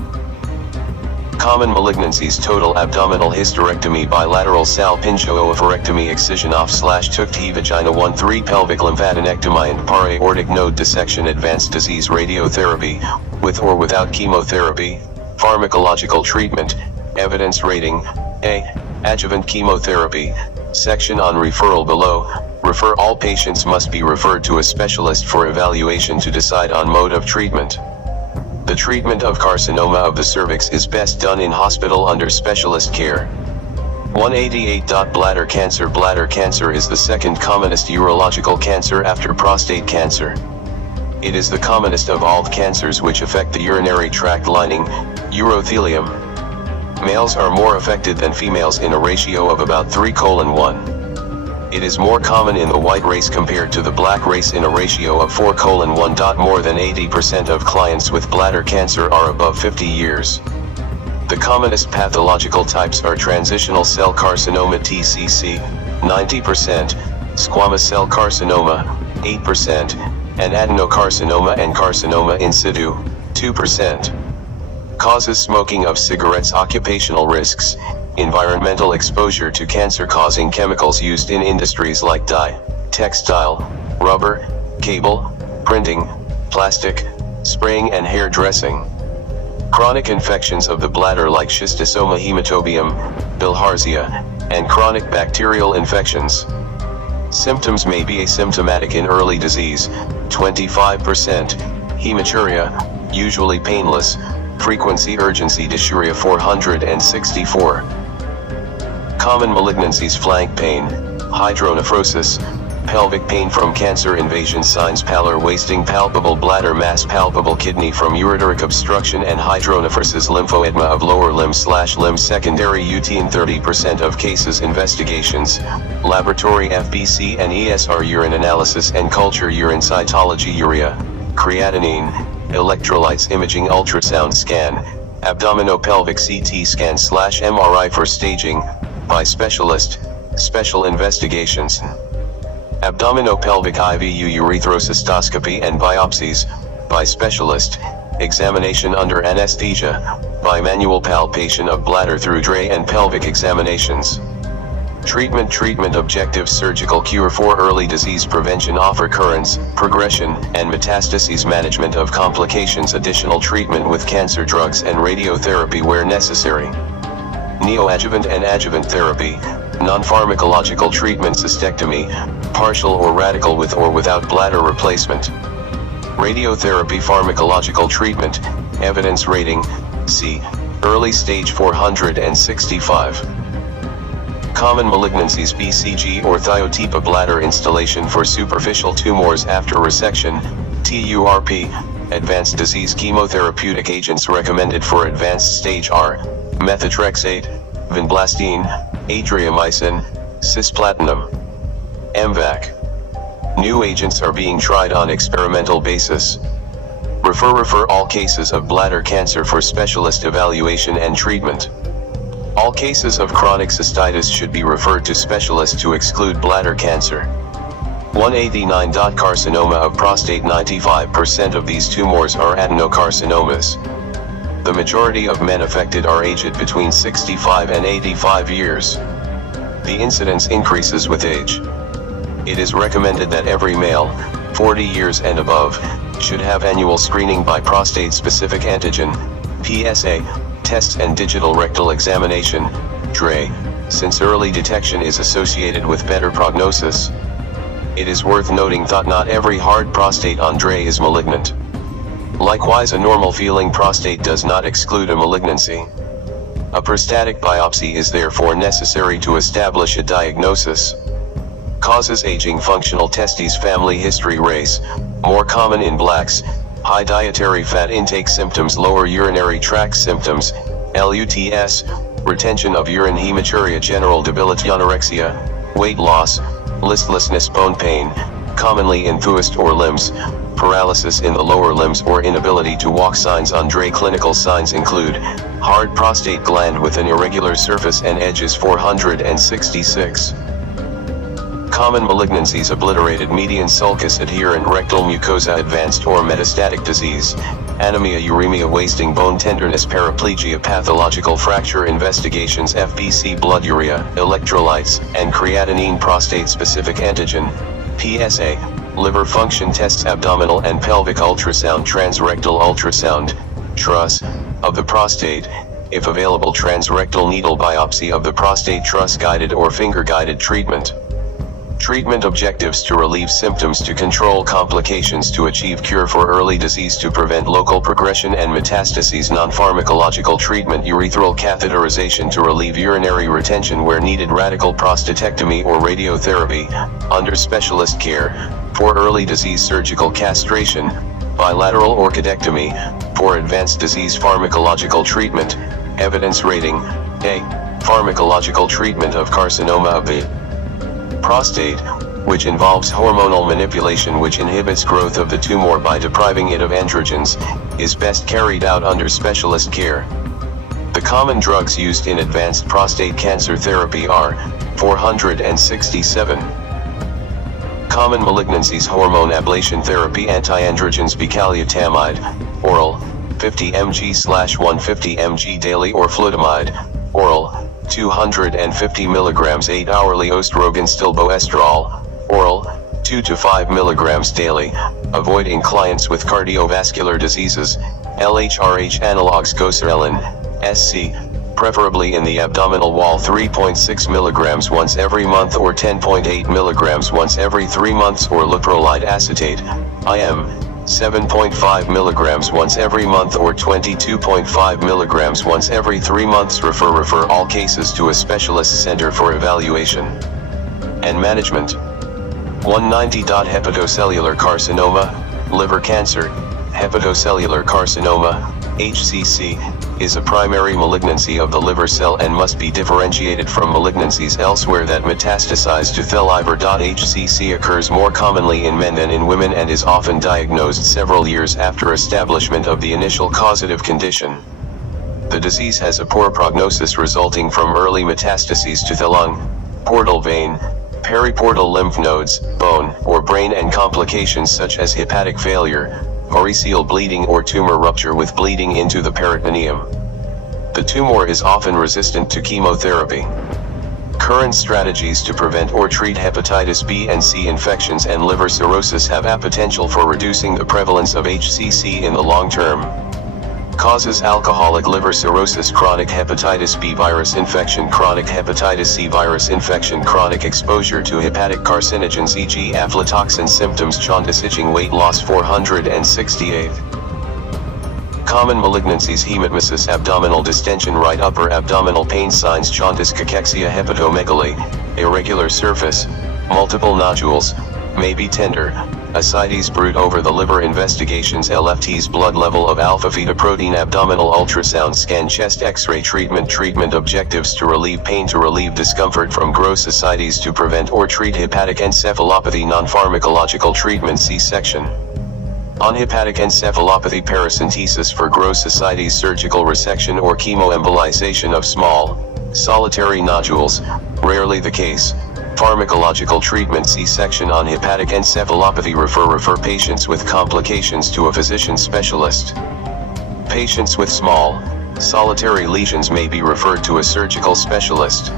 Common malignancies: total abdominal hysterectomy, bilateral salpingo-oophorectomy, excision off/tukti vagina. 13. Pelvic lymphadenectomy and para-aortic node dissection. Advanced disease, radiotherapy, with or without chemotherapy. Pharmacological treatment, evidence rating: A. Adjuvant chemotherapy. Section on referral below. Refer: all patients must be referred to a specialist for evaluation to decide on mode of treatment. The treatment of carcinoma of the cervix is best done in hospital under specialist care. 188. Bladder cancer. Bladder cancer is the second commonest urological cancer after prostate cancer. It is the commonest of all cancers which affect the urinary tract lining, urothelium. Males are more affected than females in a ratio of about 3:1. It is more common in the white race compared to the black race in a ratio of 4:1. More than 80% of clients with bladder cancer are above 50 years. The commonest pathological types are transitional cell carcinoma (TCC) 90%, squamous cell carcinoma 8%, and adenocarcinoma and carcinoma in situ 2%. Causes: smoking of cigarettes, occupational risks, environmental exposure to cancer-causing chemicals used in industries like dye, textile, rubber, cable, printing, plastic, spraying and hairdressing. Chronic infections of the bladder like schistosoma, hematobium, bilharzia, and chronic bacterial infections. Symptoms may be asymptomatic in early disease, 25%, hematuria, usually painless, frequency: urgency, dysuria. 464. Common malignancies: flank pain, hydronephrosis, pelvic pain from cancer invasion. Signs: pallor, wasting, palpable bladder mass, palpable kidney from ureteric obstruction and hydronephrosis. Lymphoedema of lower limb/limb. Secondary UT in 30% of cases. Investigations: laboratory FBC and ESR, urine analysis and culture urine cytology, urea, creatinine, electrolytes, imaging, ultrasound scan, abdominopelvic CT scan/MRI for staging, by specialist, special investigations. Abdominopelvic IVU, urethrocystoscopy and biopsies, by specialist, examination under anesthesia, by manual palpation of bladder through Dre and pelvic examinations. Treatment objectives: surgical cure for early disease, prevention of recurrence, progression, and metastases, management of complications, additional treatment with cancer drugs and radiotherapy where necessary. Neoadjuvant and adjuvant therapy, non-pharmacological treatment: cystectomy, partial or radical with or without bladder replacement. Radiotherapy. Pharmacological treatment, evidence rating: C, early stage. 465. Common malignancies: BCG or thiotype bladder installation for superficial tumors after resection, TURP. Advanced disease: chemotherapeutic agents recommended for advanced stage are methotrexate, vinblastine, adriamycin, cisplatinum. MVAC. New agents are being tried on experimental basis. Refer all cases of bladder cancer for specialist evaluation and treatment. All cases of chronic cystitis should be referred to specialists to exclude bladder cancer. 189. Carcinoma of prostate. 95% of these tumors are adenocarcinomas. The majority of men affected are aged between 65 and 85 years. The incidence increases with age. It is recommended that every male, 40 years and above, should have annual screening by prostate-specific antigen, PSA, tests and digital rectal examination, DRE, since early detection is associated with better prognosis. It is worth noting that not every hard prostate on DRE is malignant. Likewise, a normal feeling prostate does not exclude a malignancy. A prostatic biopsy is therefore necessary to establish a diagnosis. Causes: aging, functional testes, family history, race, more common in blacks, high dietary fat intake, symptoms, lower urinary tract symptoms, LUTS, retention of urine, hematuria, general debility, anorexia, weight loss, listlessness, bone pain, commonly in thuist or limbs, paralysis in the lower limbs or inability to walk. Signs: Andre. Clinical signs include hard prostate gland with an irregular surface and edges. 466. Common malignancies: obliterated median sulcus, adherent rectal mucosa, advanced or metastatic disease, anemia, uremia, wasting bone, tenderness, paraplegia, pathological fracture. Investigations: FBC, blood urea, electrolytes, and creatinine. Prostate-specific antigen, PSA, liver function tests, abdominal and pelvic ultrasound, transrectal ultrasound, truss, of the prostate, if available, transrectal needle biopsy of the prostate, truss-guided or finger-guided treatment. Treatment objectives: to relieve symptoms, to control complications, to achieve cure for early disease, to prevent local progression and metastases. Non-pharmacological treatment: urethral catheterization to relieve urinary retention where needed, radical prostatectomy or radiotherapy. Under specialist care, for early disease, surgical castration, bilateral orchidectomy. For advanced disease, pharmacological treatment. Evidence rating: A. Pharmacological treatment of carcinoma of the prostate, which involves hormonal manipulation which inhibits growth of the tumor by depriving it of androgens, is best carried out under specialist care. The common drugs used in advanced prostate cancer therapy are 467. Common malignancies: hormone ablation therapy, antiandrogens, bicalutamide, oral, 50 mg/150 mg daily, or flutamide, oral, 250 mg 8 hourly, ostrogen, stilboestrol, oral, 2 to 5 mg daily. Avoid in clients with cardiovascular diseases, LHRH analogs, goserelin, SC, preferably in the abdominal wall, 3.6 mg once every month or 10.8 mg once every 3 months, or leprolide acetate, IM, 7.5 mg once every month or 22.5 mg once every 3 months. Refer all cases to a specialist center for evaluation and management. 190. Hepatocellular carcinoma, liver cancer. Hepatocellular carcinoma, HCC, is a primary malignancy of the liver cell and must be differentiated from malignancies elsewhere that metastasize to the liver. HCC occurs more commonly in men than in women and is often diagnosed several years after establishment of the initial causative condition. The disease has a poor prognosis resulting from early metastases to the lung, portal vein, periportal lymph nodes, bone, or brain, and complications such as hepatic failure, variceal bleeding, or tumor rupture with bleeding into the peritoneum. The tumor is often resistant to chemotherapy. Current strategies to prevent or treat hepatitis B and C infections and liver cirrhosis have a potential for reducing the prevalence of HCC in the long term. Causes: alcoholic liver cirrhosis, chronic hepatitis B virus infection, chronic hepatitis C virus infection, chronic exposure to hepatic carcinogens e.g. aflatoxin. Symptoms: jaundice, itching, weight loss. 468. Common malignancies: hematemesis, abdominal distension, right upper abdominal pain. Signs: jaundice, cachexia, hepatomegaly, irregular surface, multiple nodules, may be tender, ascites brood over the liver. Investigations: LFTs, blood level of alpha-fetoprotein, abdominal ultrasound scan, chest x-ray. Treatment objectives: to relieve pain, to relieve discomfort from gross ascites, to prevent or treat hepatic encephalopathy. Non-pharmacological treatment: C-section. On hepatic encephalopathy, paracentesis for gross ascites, surgical resection or chemoembolization of small, solitary nodules, rarely the case. Pharmacological treatment: C-section. On hepatic encephalopathy, refer patients with complications to a physician specialist. Patients with small, solitary lesions may be referred to a surgical specialist.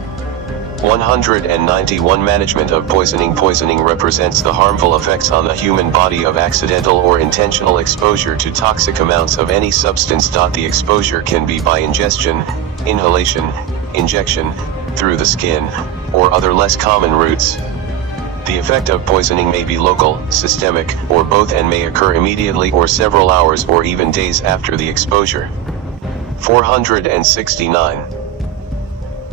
191. Management of poisoning. Poisoning represents the harmful effects on the human body of accidental or intentional exposure to toxic amounts of any substance. The exposure can be by ingestion, inhalation, injection, through the skin, or other less common routes. The effect of poisoning may be local, systemic, or both, and may occur immediately or several hours or even days after the exposure. 469.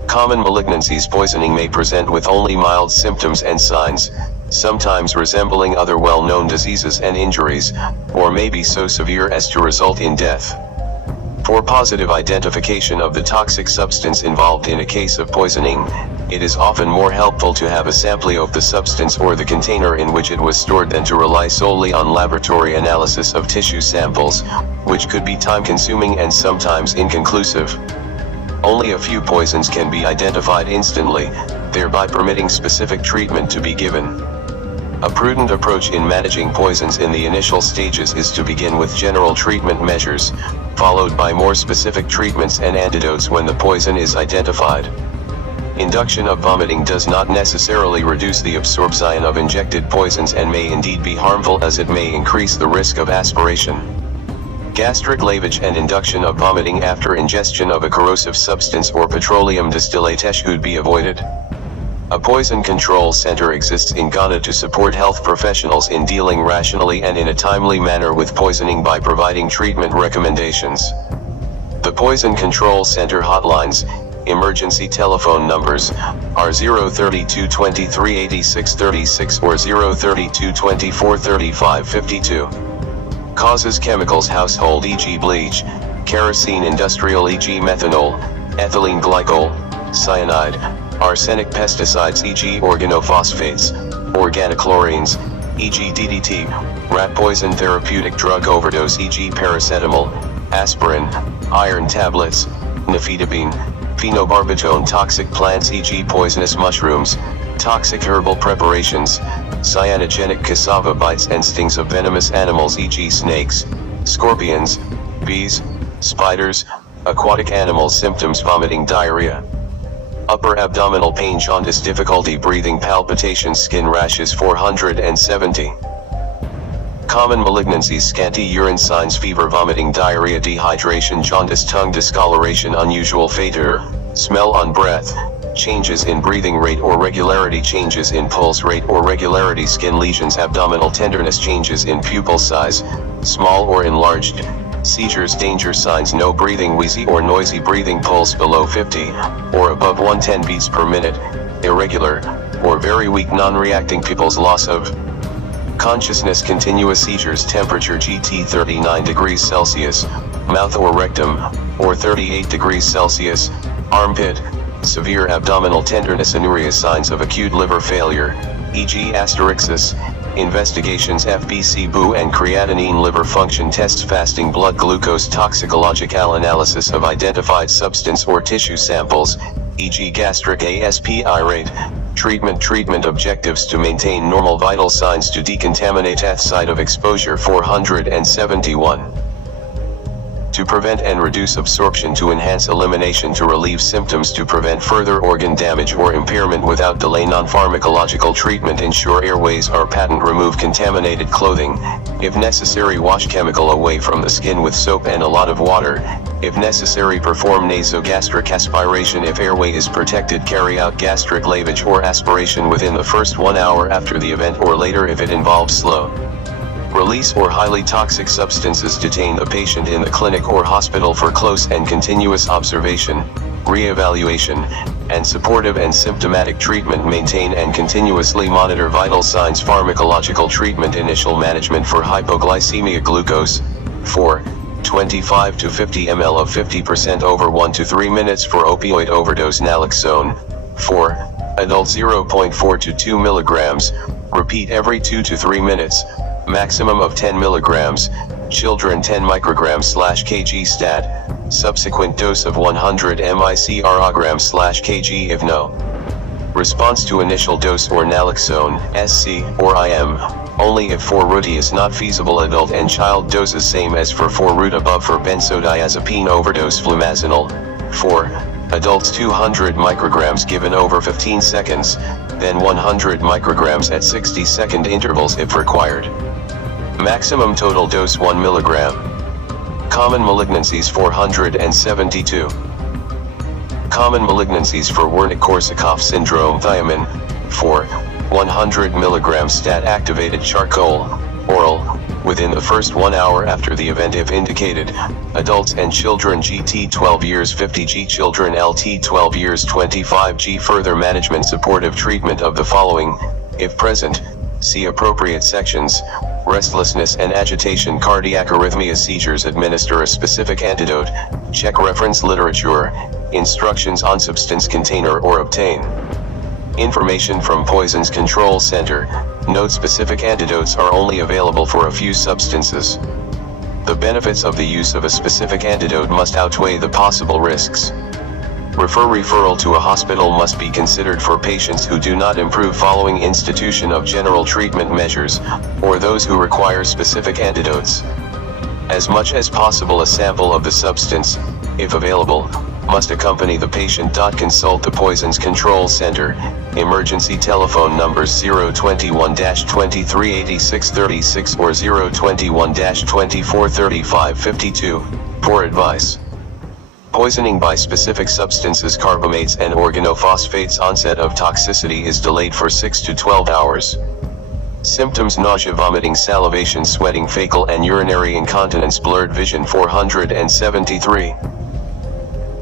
Common malignancies. Poisoning may present with only mild symptoms and signs, sometimes resembling other well-known diseases and injuries, or may be so severe as to result in death. For positive identification of the toxic substance involved in a case of poisoning, it is often more helpful to have a sample of the substance or the container in which it was stored than to rely solely on laboratory analysis of tissue samples, which could be time-consuming and sometimes inconclusive. Only a few poisons can be identified instantly, thereby permitting specific treatment to be given. A prudent approach in managing poisons in the initial stages is to begin with general treatment measures, followed by more specific treatments and antidotes when the poison is identified. Induction of vomiting does not necessarily reduce the absorption of injected poisons and may indeed be harmful, as it may increase the risk of aspiration. Gastric lavage and induction of vomiting after ingestion of a corrosive substance or petroleum distillate should be avoided. A poison control center exists in Ghana to support health professionals in dealing rationally and in a timely manner with poisoning by providing treatment recommendations. The Poison Control Center hotlines, emergency telephone numbers, are 032 23 86 36 or 032 24 35 52. Causes: chemicals, household e.g. bleach, kerosene, industrial e.g. methanol, ethylene glycol, cyanide, arsenic, pesticides e.g. organophosphates, organochlorines, e.g. DDT, rat poison, therapeutic drug overdose e.g. paracetamol, aspirin, iron tablets, nifedipine, phenobarbital, toxic plants e.g. poisonous mushrooms, toxic herbal preparations, cyanogenic cassava bites and stings of venomous animals e.g. snakes, scorpions, bees, spiders, aquatic animals. Symptoms: vomiting, diarrhea, upper abdominal pain, jaundice, difficulty breathing, palpitations, skin rashes. 470. Common malignancies: scanty urine signs, fever, vomiting, diarrhea, dehydration, jaundice, tongue discoloration, unusual failure, smell on breath, changes in breathing rate or regularity, changes in pulse rate or regularity, skin lesions, abdominal tenderness, changes in pupil size, small or enlarged, seizures. Danger signs: no breathing, wheezy or noisy breathing, pulse below 50 or above 110 beats per minute, irregular or very weak non-reacting pupils, loss of consciousness, continuous seizures, temperature GT 39 degrees Celsius, mouth or rectum, or 38 degrees Celsius, armpit, severe abdominal tenderness, anuria. Signs of acute liver failure, e.g. asterixis, investigations, FBC, BU and creatinine, liver function tests, fasting blood glucose, toxicological analysis of identified substance or tissue samples, e.g. gastric ASPI rate, treatment objectives: to maintain normal vital signs, to decontaminate at site of exposure. 471. To prevent and reduce absorption, to enhance elimination, to relieve symptoms, to prevent further organ damage or impairment without delay. Non-pharmacological treatment: ensure airways are patent, remove contaminated clothing, if necessary wash chemical away from the skin with soap and a lot of water, if necessary perform nasogastric aspiration if airway is protected, carry out gastric lavage or aspiration within the first 1 hour after the event or later if it involves slow release or highly toxic substances. Detain the patient in the clinic or hospital for close and continuous observation, re-evaluation, and supportive and symptomatic treatment. Maintain and continuously monitor vital signs. Pharmacological treatment: initial management for hypoglycemia, glucose, 25 to 50 ml of 50% over 1 to 3 minutes. For opioid overdose: naloxone, adult 0.4 to 2 milligrams, repeat every 2 to 3 minutes, maximum of 10 milligrams, children 10 micrograms/kg stat, subsequent dose of 100 micrograms/kg if no response to initial dose or naloxone, SC, or IM, only if 4-root is not feasible. Adult and child doses same as for 4-root above. For benzodiazepine overdose: flumazenol, adults 200 micrograms given over 15 seconds, then 100 micrograms at 60-second intervals if required. Maximum total dose 1 milligram. Common malignancies: 472. Common malignancies for Wernicke-Korsakoff syndrome: thiamine, 100 mg stat-activated charcoal, oral, within the first 1 hour after the event if indicated. Adults and children GT 12 years 50G, children LT 12 years 25G. Further management supportive treatment of the following, if present. See appropriate sections. Restlessness and agitation, cardiac arrhythmia, seizures. Administer a specific antidote. Check reference literature, instructions on substance container or obtain information from Poisons Control Center. Note: specific antidotes are only available for a few substances. The benefits of the use of a specific antidote must outweigh the possible risks. Referral to a hospital must be considered for patients who do not improve following institution of general treatment measures, or those who require specific antidotes. As much as possible, a sample of the substance, if available, must accompany the patient. Consult the Poisons Control Center. Emergency telephone numbers 021-238636 or 021-243552 for advice. Poisoning by specific substances, carbamates and organophosphates. Onset of toxicity is delayed for 6 to 12 hours. Symptoms: nausea, vomiting, salivation, sweating, fecal and urinary incontinence, blurred vision. 473.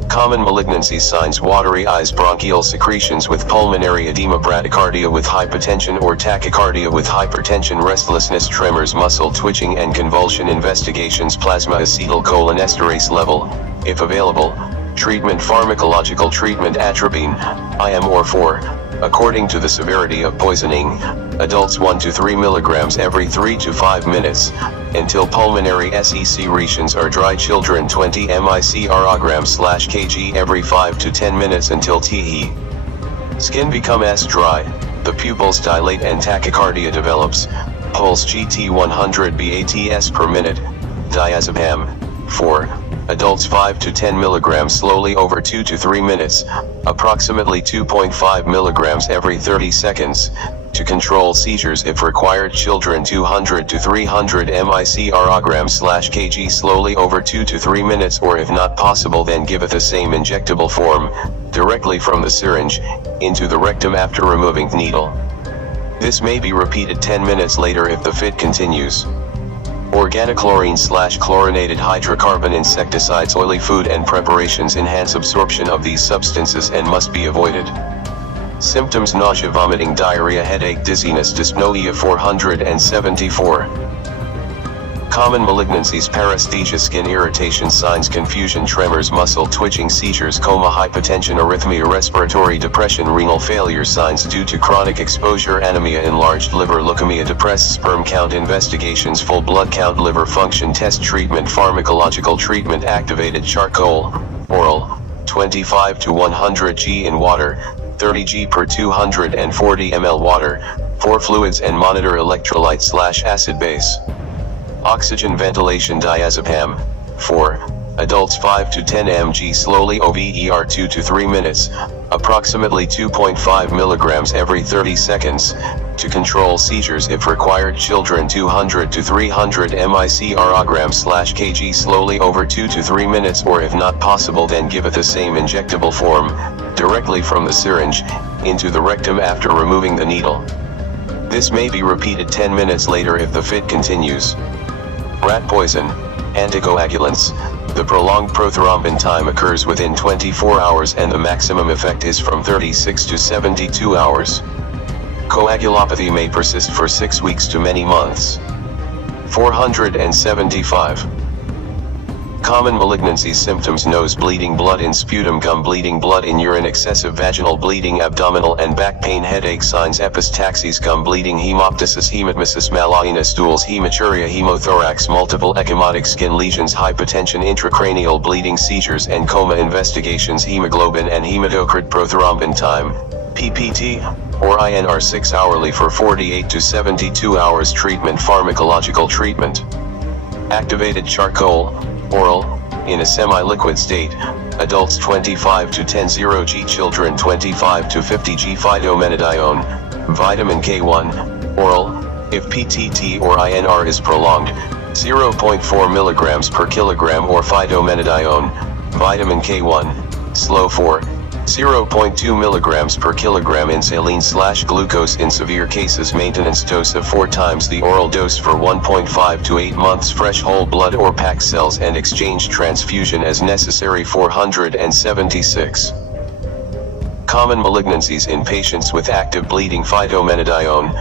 Common malignancy signs: watery eyes, bronchial secretions with pulmonary edema, bradycardia with hypotension or tachycardia with hypertension, restlessness, tremors, muscle twitching and convulsion. Investigations: plasma acetylcholinesterase level, if available. Treatment: pharmacological treatment, atropine, IM or 4, according to the severity of poisoning. Adults 1 to 3 mg every 3 to 5 minutes, until pulmonary secretions are dry. Children 20 micrograms/kg every 5 to 10 minutes until TE. Skin becomes dry, the pupils dilate and tachycardia develops. Pulse GT 100 BATS per minute. Diazepam, 4. Adults 5 to 10 mg slowly over 2 to 3 minutes, approximately 2.5 mg every 30 seconds, to control seizures if required. Children 200 to 300 micrograms/kg slowly over 2 to 3 minutes, or if not possible then giveth the same injectable form, directly from the syringe, into the rectum after removing needle. This may be repeated 10 minutes later if the fit continues. Organochlorine/chlorinated hydrocarbon insecticides, oily food and preparations enhance absorption of these substances and must be avoided. Symptoms: nausea, vomiting, diarrhea, headache, dizziness, dyspnoea. 474. Common malignancies: paresthesia, skin irritation, signs: confusion, tremors, muscle twitching, seizures, coma, hypotension, arrhythmia, respiratory depression, renal failure. Signs due to chronic exposure: anemia, enlarged liver, leukemia, depressed sperm count. Investigations: full blood count, liver function test. Treatment: pharmacological treatment, activated charcoal, oral, 25 to 100 g in water, 30 g per 240 ml water, for fluids, and monitor electrolyte/acid base. Oxygen ventilation. Diazepam, 4. Adults 5 to 10 mg slowly over 2 to 3 minutes, approximately 2.5 mg every 30 seconds, to control seizures if required. Children 200 to 300 micrograms/kg slowly over 2 to 3 minutes, or if not possible then giveth the same injectable form, directly from the syringe, into the rectum after removing the needle. This may be repeated 10 minutes later if the fit continues. Rat poison. Anticoagulants. The prolonged prothrombin time occurs within 24 hours and the maximum effect is from 36 to 72 hours. Coagulopathy may persist for 6 weeks to many months. 475. Common malignancy symptoms: nose bleeding, blood in sputum, gum bleeding, blood in urine, excessive vaginal bleeding, abdominal and back pain, headache. Signs: epistaxis, gum bleeding, hemoptysis, hematmesis, malarial stools, hematuria, hemothorax, multiple ecchymotic skin lesions, hypotension, intracranial bleeding, seizures and coma. Investigations: hemoglobin and hematocrit. Prothrombin time, PPT, or INR 6 hourly for 48 to 72 hours. Treatment: pharmacological treatment. Activated charcoal, oral, in a semi-liquid state. Adults 25 to 10 0g, children 25 to 50g. Phytomenadione, vitamin K1, oral, if PTT or INR is prolonged, 0.4 mg per kilogram, or phytomenadione, vitamin K1, slow 4, 0.2 milligrams per kilogram in saline/glucose in severe cases. Maintenance dose of 4 times the oral dose for 1.5 to 8 months. Fresh whole blood or packed cells and exchange transfusion as necessary. 476. Common malignancies in patients with active bleeding. Phytomenadione,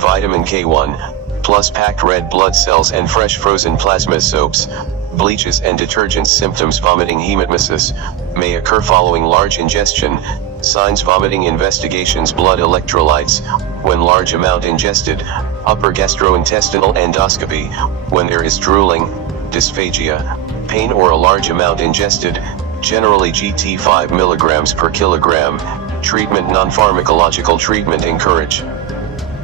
vitamin K1, plus packed red blood cells and fresh frozen plasma. Soaps, bleaches and detergents. Symptoms: vomiting. Hematmesis may occur following large ingestion. Signs: vomiting. Investigations: blood electrolytes when large amount ingested. Upper gastrointestinal endoscopy when there is drooling. Dysphagia, pain or a large amount ingested, generally GT 5 milligrams per kilogram. Treatment: non-pharmacological treatment. Encourage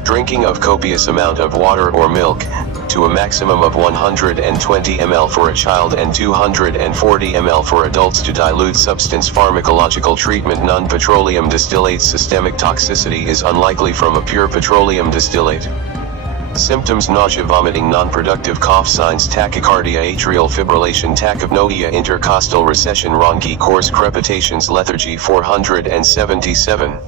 drinking of copious amount of water or milk, to a maximum of 120 ml for a child and 240 ml for adults. To dilute substance. Pharmacological treatment: non-petroleum distillates. Systemic toxicity is unlikely from a pure petroleum distillate. Symptoms: nausea, vomiting, non-productive cough. Signs: tachycardia, atrial fibrillation, tachypnea, intercostal recession, rhonchi, coarse crepitations. Lethargy. 477.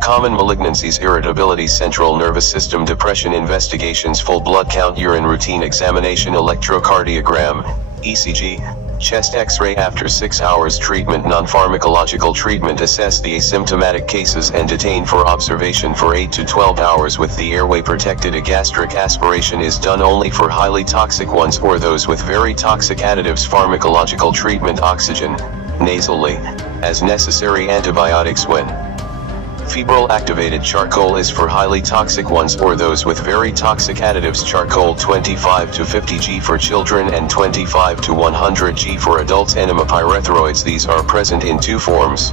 Common malignancies: irritability, central nervous system, depression. Investigations: full blood count, urine routine examination, electrocardiogram, ECG, chest X-ray after 6 hours. Treatment: non-pharmacological treatment. Assess the asymptomatic cases and detain for observation for 8 to 12 hours with the airway protected. A gastric aspiration is done only for highly toxic ones or those with very toxic additives. Pharmacological treatment: oxygen, nasally, as necessary. Antibiotics when febrile. Activated charcoal is for highly toxic ones or those with very toxic additives. Charcoal 25 to 50 g for children and 25 to 100 g for adults. Enema pyrethroids: these are present in 2 forms.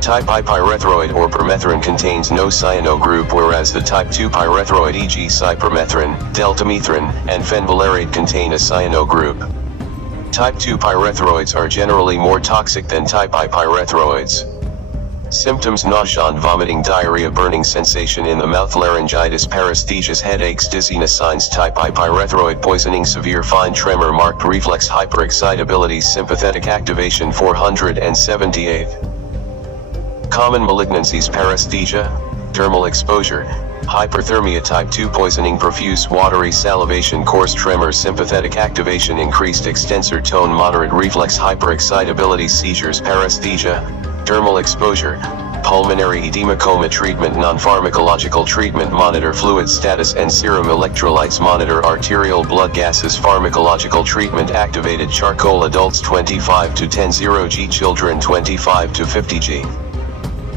Type I pyrethroid or permethrin contains no cyano group, whereas the type 2 pyrethroid, e.g. cypermethrin, deltamethrin, and fenvalerate, contain a cyano group. Type 2 pyrethroids are generally more toxic than type I pyrethroids. Symptoms: nausea and vomiting, diarrhea, burning sensation in the mouth, laryngitis, paresthesias, headaches, dizziness. Signs: type I pyrethroid poisoning, severe fine tremor, marked reflex hyperexcitability, sympathetic activation. 478. Common malignancies: paresthesia, thermal exposure, hyperthermia, type 2 poisoning, profuse watery salivation, coarse tremor, sympathetic activation, increased extensor tone, moderate reflex hyperexcitability, seizures. Paresthesia, thermal exposure, pulmonary edema. Coma. Treatment: non-pharmacological treatment. Monitor fluid status and serum electrolytes. Monitor arterial blood gases. Pharmacological treatment: activated charcoal. Adults 25 to 10 g, children 25 to 50 g.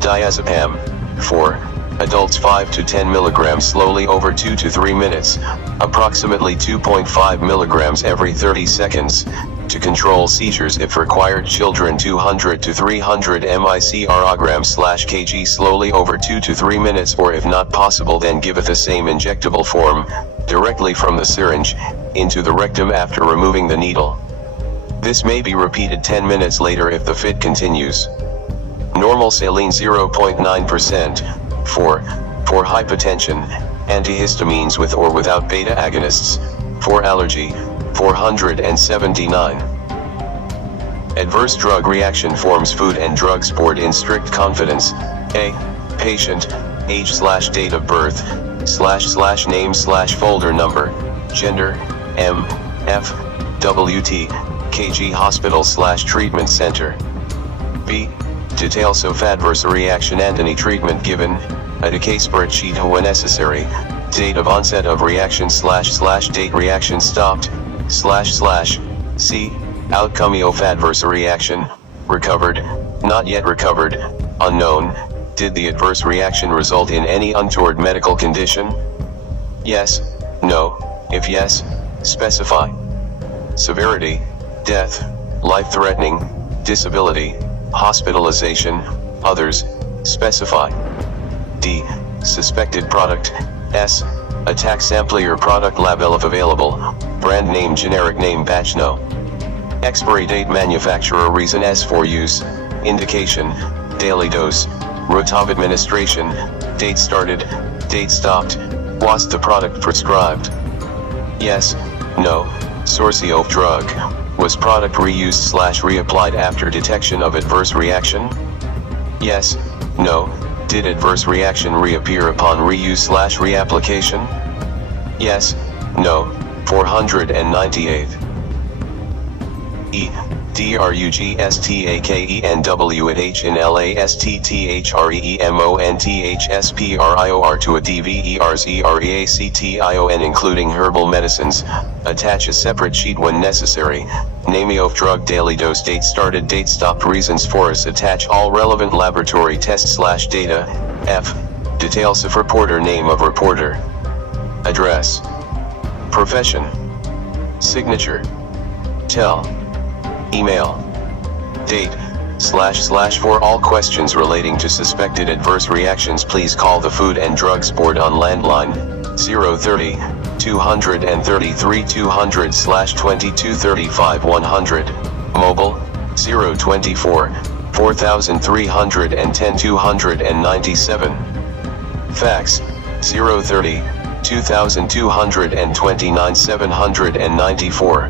Diazepam, 4. Adults 5 to 10 milligrams slowly over 2 to 3 minutes, approximately 2.5 milligrams every 30 seconds, to control seizures if required. Children 200 to 300 micrograms/kg slowly over 2 to 3 minutes, or if not possible then giveth the same injectable form, directly from the syringe, into the rectum after removing the needle. This may be repeated 10 minutes later if the fit continues. Normal saline 0.9%. 4. For hypotension, antihistamines with or without beta agonists. For allergy, 479. Adverse drug reaction forms. Food and Drugs Board in strict confidence. A. Patient, age/date of birth, /name/folder number, gender, M, F, WT, KG hospital/treatment center. B. Details of adverse reaction and any treatment given, at a case spreadsheet when necessary, date of onset of reaction /date reaction stopped, C, outcome of adverse reaction, recovered, not yet recovered, unknown, did the adverse reaction result in any untoward medical condition? Yes, no, if yes, specify. Severity, death, life-threatening, disability, hospitalization, others, specify. D. Suspected product, S. Attack sampler product label if available, brand name, generic name, batch no. Expiry date, manufacturer, reason S for use, indication, daily dose, route of administration, date started, date stopped, was the product prescribed? Yes, no, source of drug, Was product reused/reapplied after detection of adverse reaction? Yes, no. Did adverse reaction reappear upon reuse/reapplication? Yes, no. 498. E. DRUGSTAKENWITHINLASTTHREEMONTHSPRIOR to a DVERSEREACTION including herbal medicines. Attach a separate sheet when necessary. Name of drug, daily dose, date started, date stopped, reasons for us. Attach all relevant laboratory tests/data. F. Details of reporter, name of reporter, address, profession, signature, tell, email, date, // For all questions relating to suspected adverse reactions, please call the Food and Drugs Board on landline 030 233 200/2235 100, mobile 024 4310 297, fax 030 2229 794,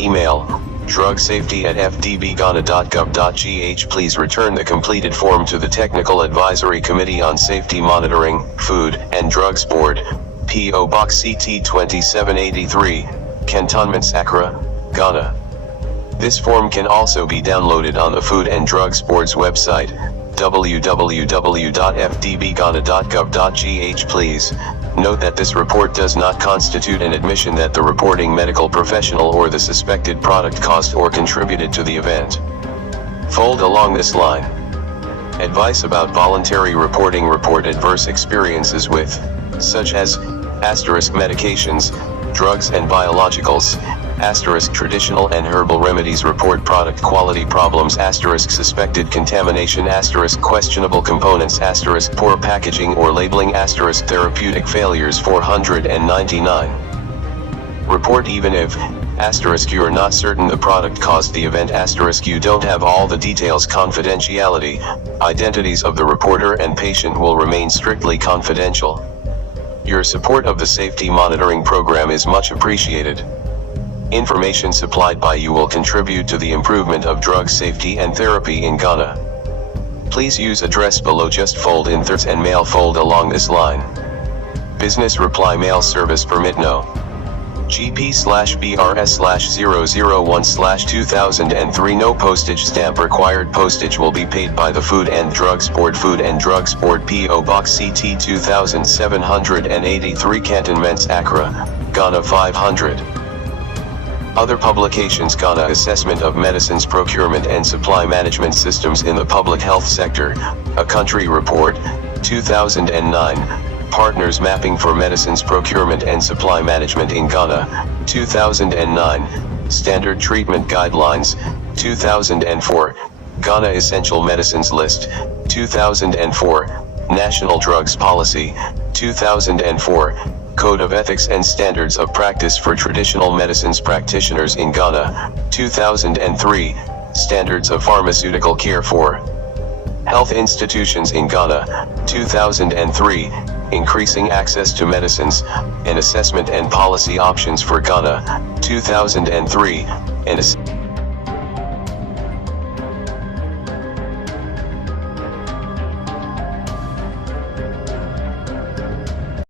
email drugsafety@fdbghana.gov.gh. Please return the completed form to the Technical Advisory Committee on Safety Monitoring, Food and Drugs Board, P.O. Box CT 2783, Cantonments, Accra, Ghana. This form can also be downloaded on the Food and Drugs Board's website, www.fdbghana.gov.gh. Please note that this report does not constitute an admission that the reporting medical professional or the suspected product caused or contributed to the event. Fold along this line. Advice about voluntary reporting: report adverse experiences with, such as, medications, drugs and biologicals, traditional and herbal remedies. Report product quality problems, suspected contamination, questionable components, poor packaging or labeling, therapeutic failures. 499. Report even if, you're not certain the product caused the event, you don't have all the details. Confidentiality: identities of the reporter and patient will remain strictly confidential. Your support of the safety monitoring program is much appreciated. Information supplied by you will contribute to the improvement of drug safety and therapy in Ghana. Please use address below. Just fold in thirds and mail. Fold along this line. Business reply mail service permit no. GP/BRS/001/2003. No postage stamp required. Postage will be paid by the Food and Drugs Board. Food and Drugs Board, P.O. Box CT 2783, Cantonments, Accra, Ghana 500. Other publications: Ghana Assessment of Medicines Procurement and Supply Management Systems in the Public Health Sector, A Country Report, 2009, Partners Mapping for Medicines Procurement and Supply Management in Ghana, 2009, Standard Treatment Guidelines, 2004, Ghana Essential Medicines List, 2004, National Drugs Policy, 2004, Code of Ethics and Standards of Practice for Traditional Medicines Practitioners in Ghana, 2003, Standards of Pharmaceutical Care for Health Institutions in Ghana, 2003, Increasing Access to Medicines, an Assessment and Policy Options for Ghana, 2003,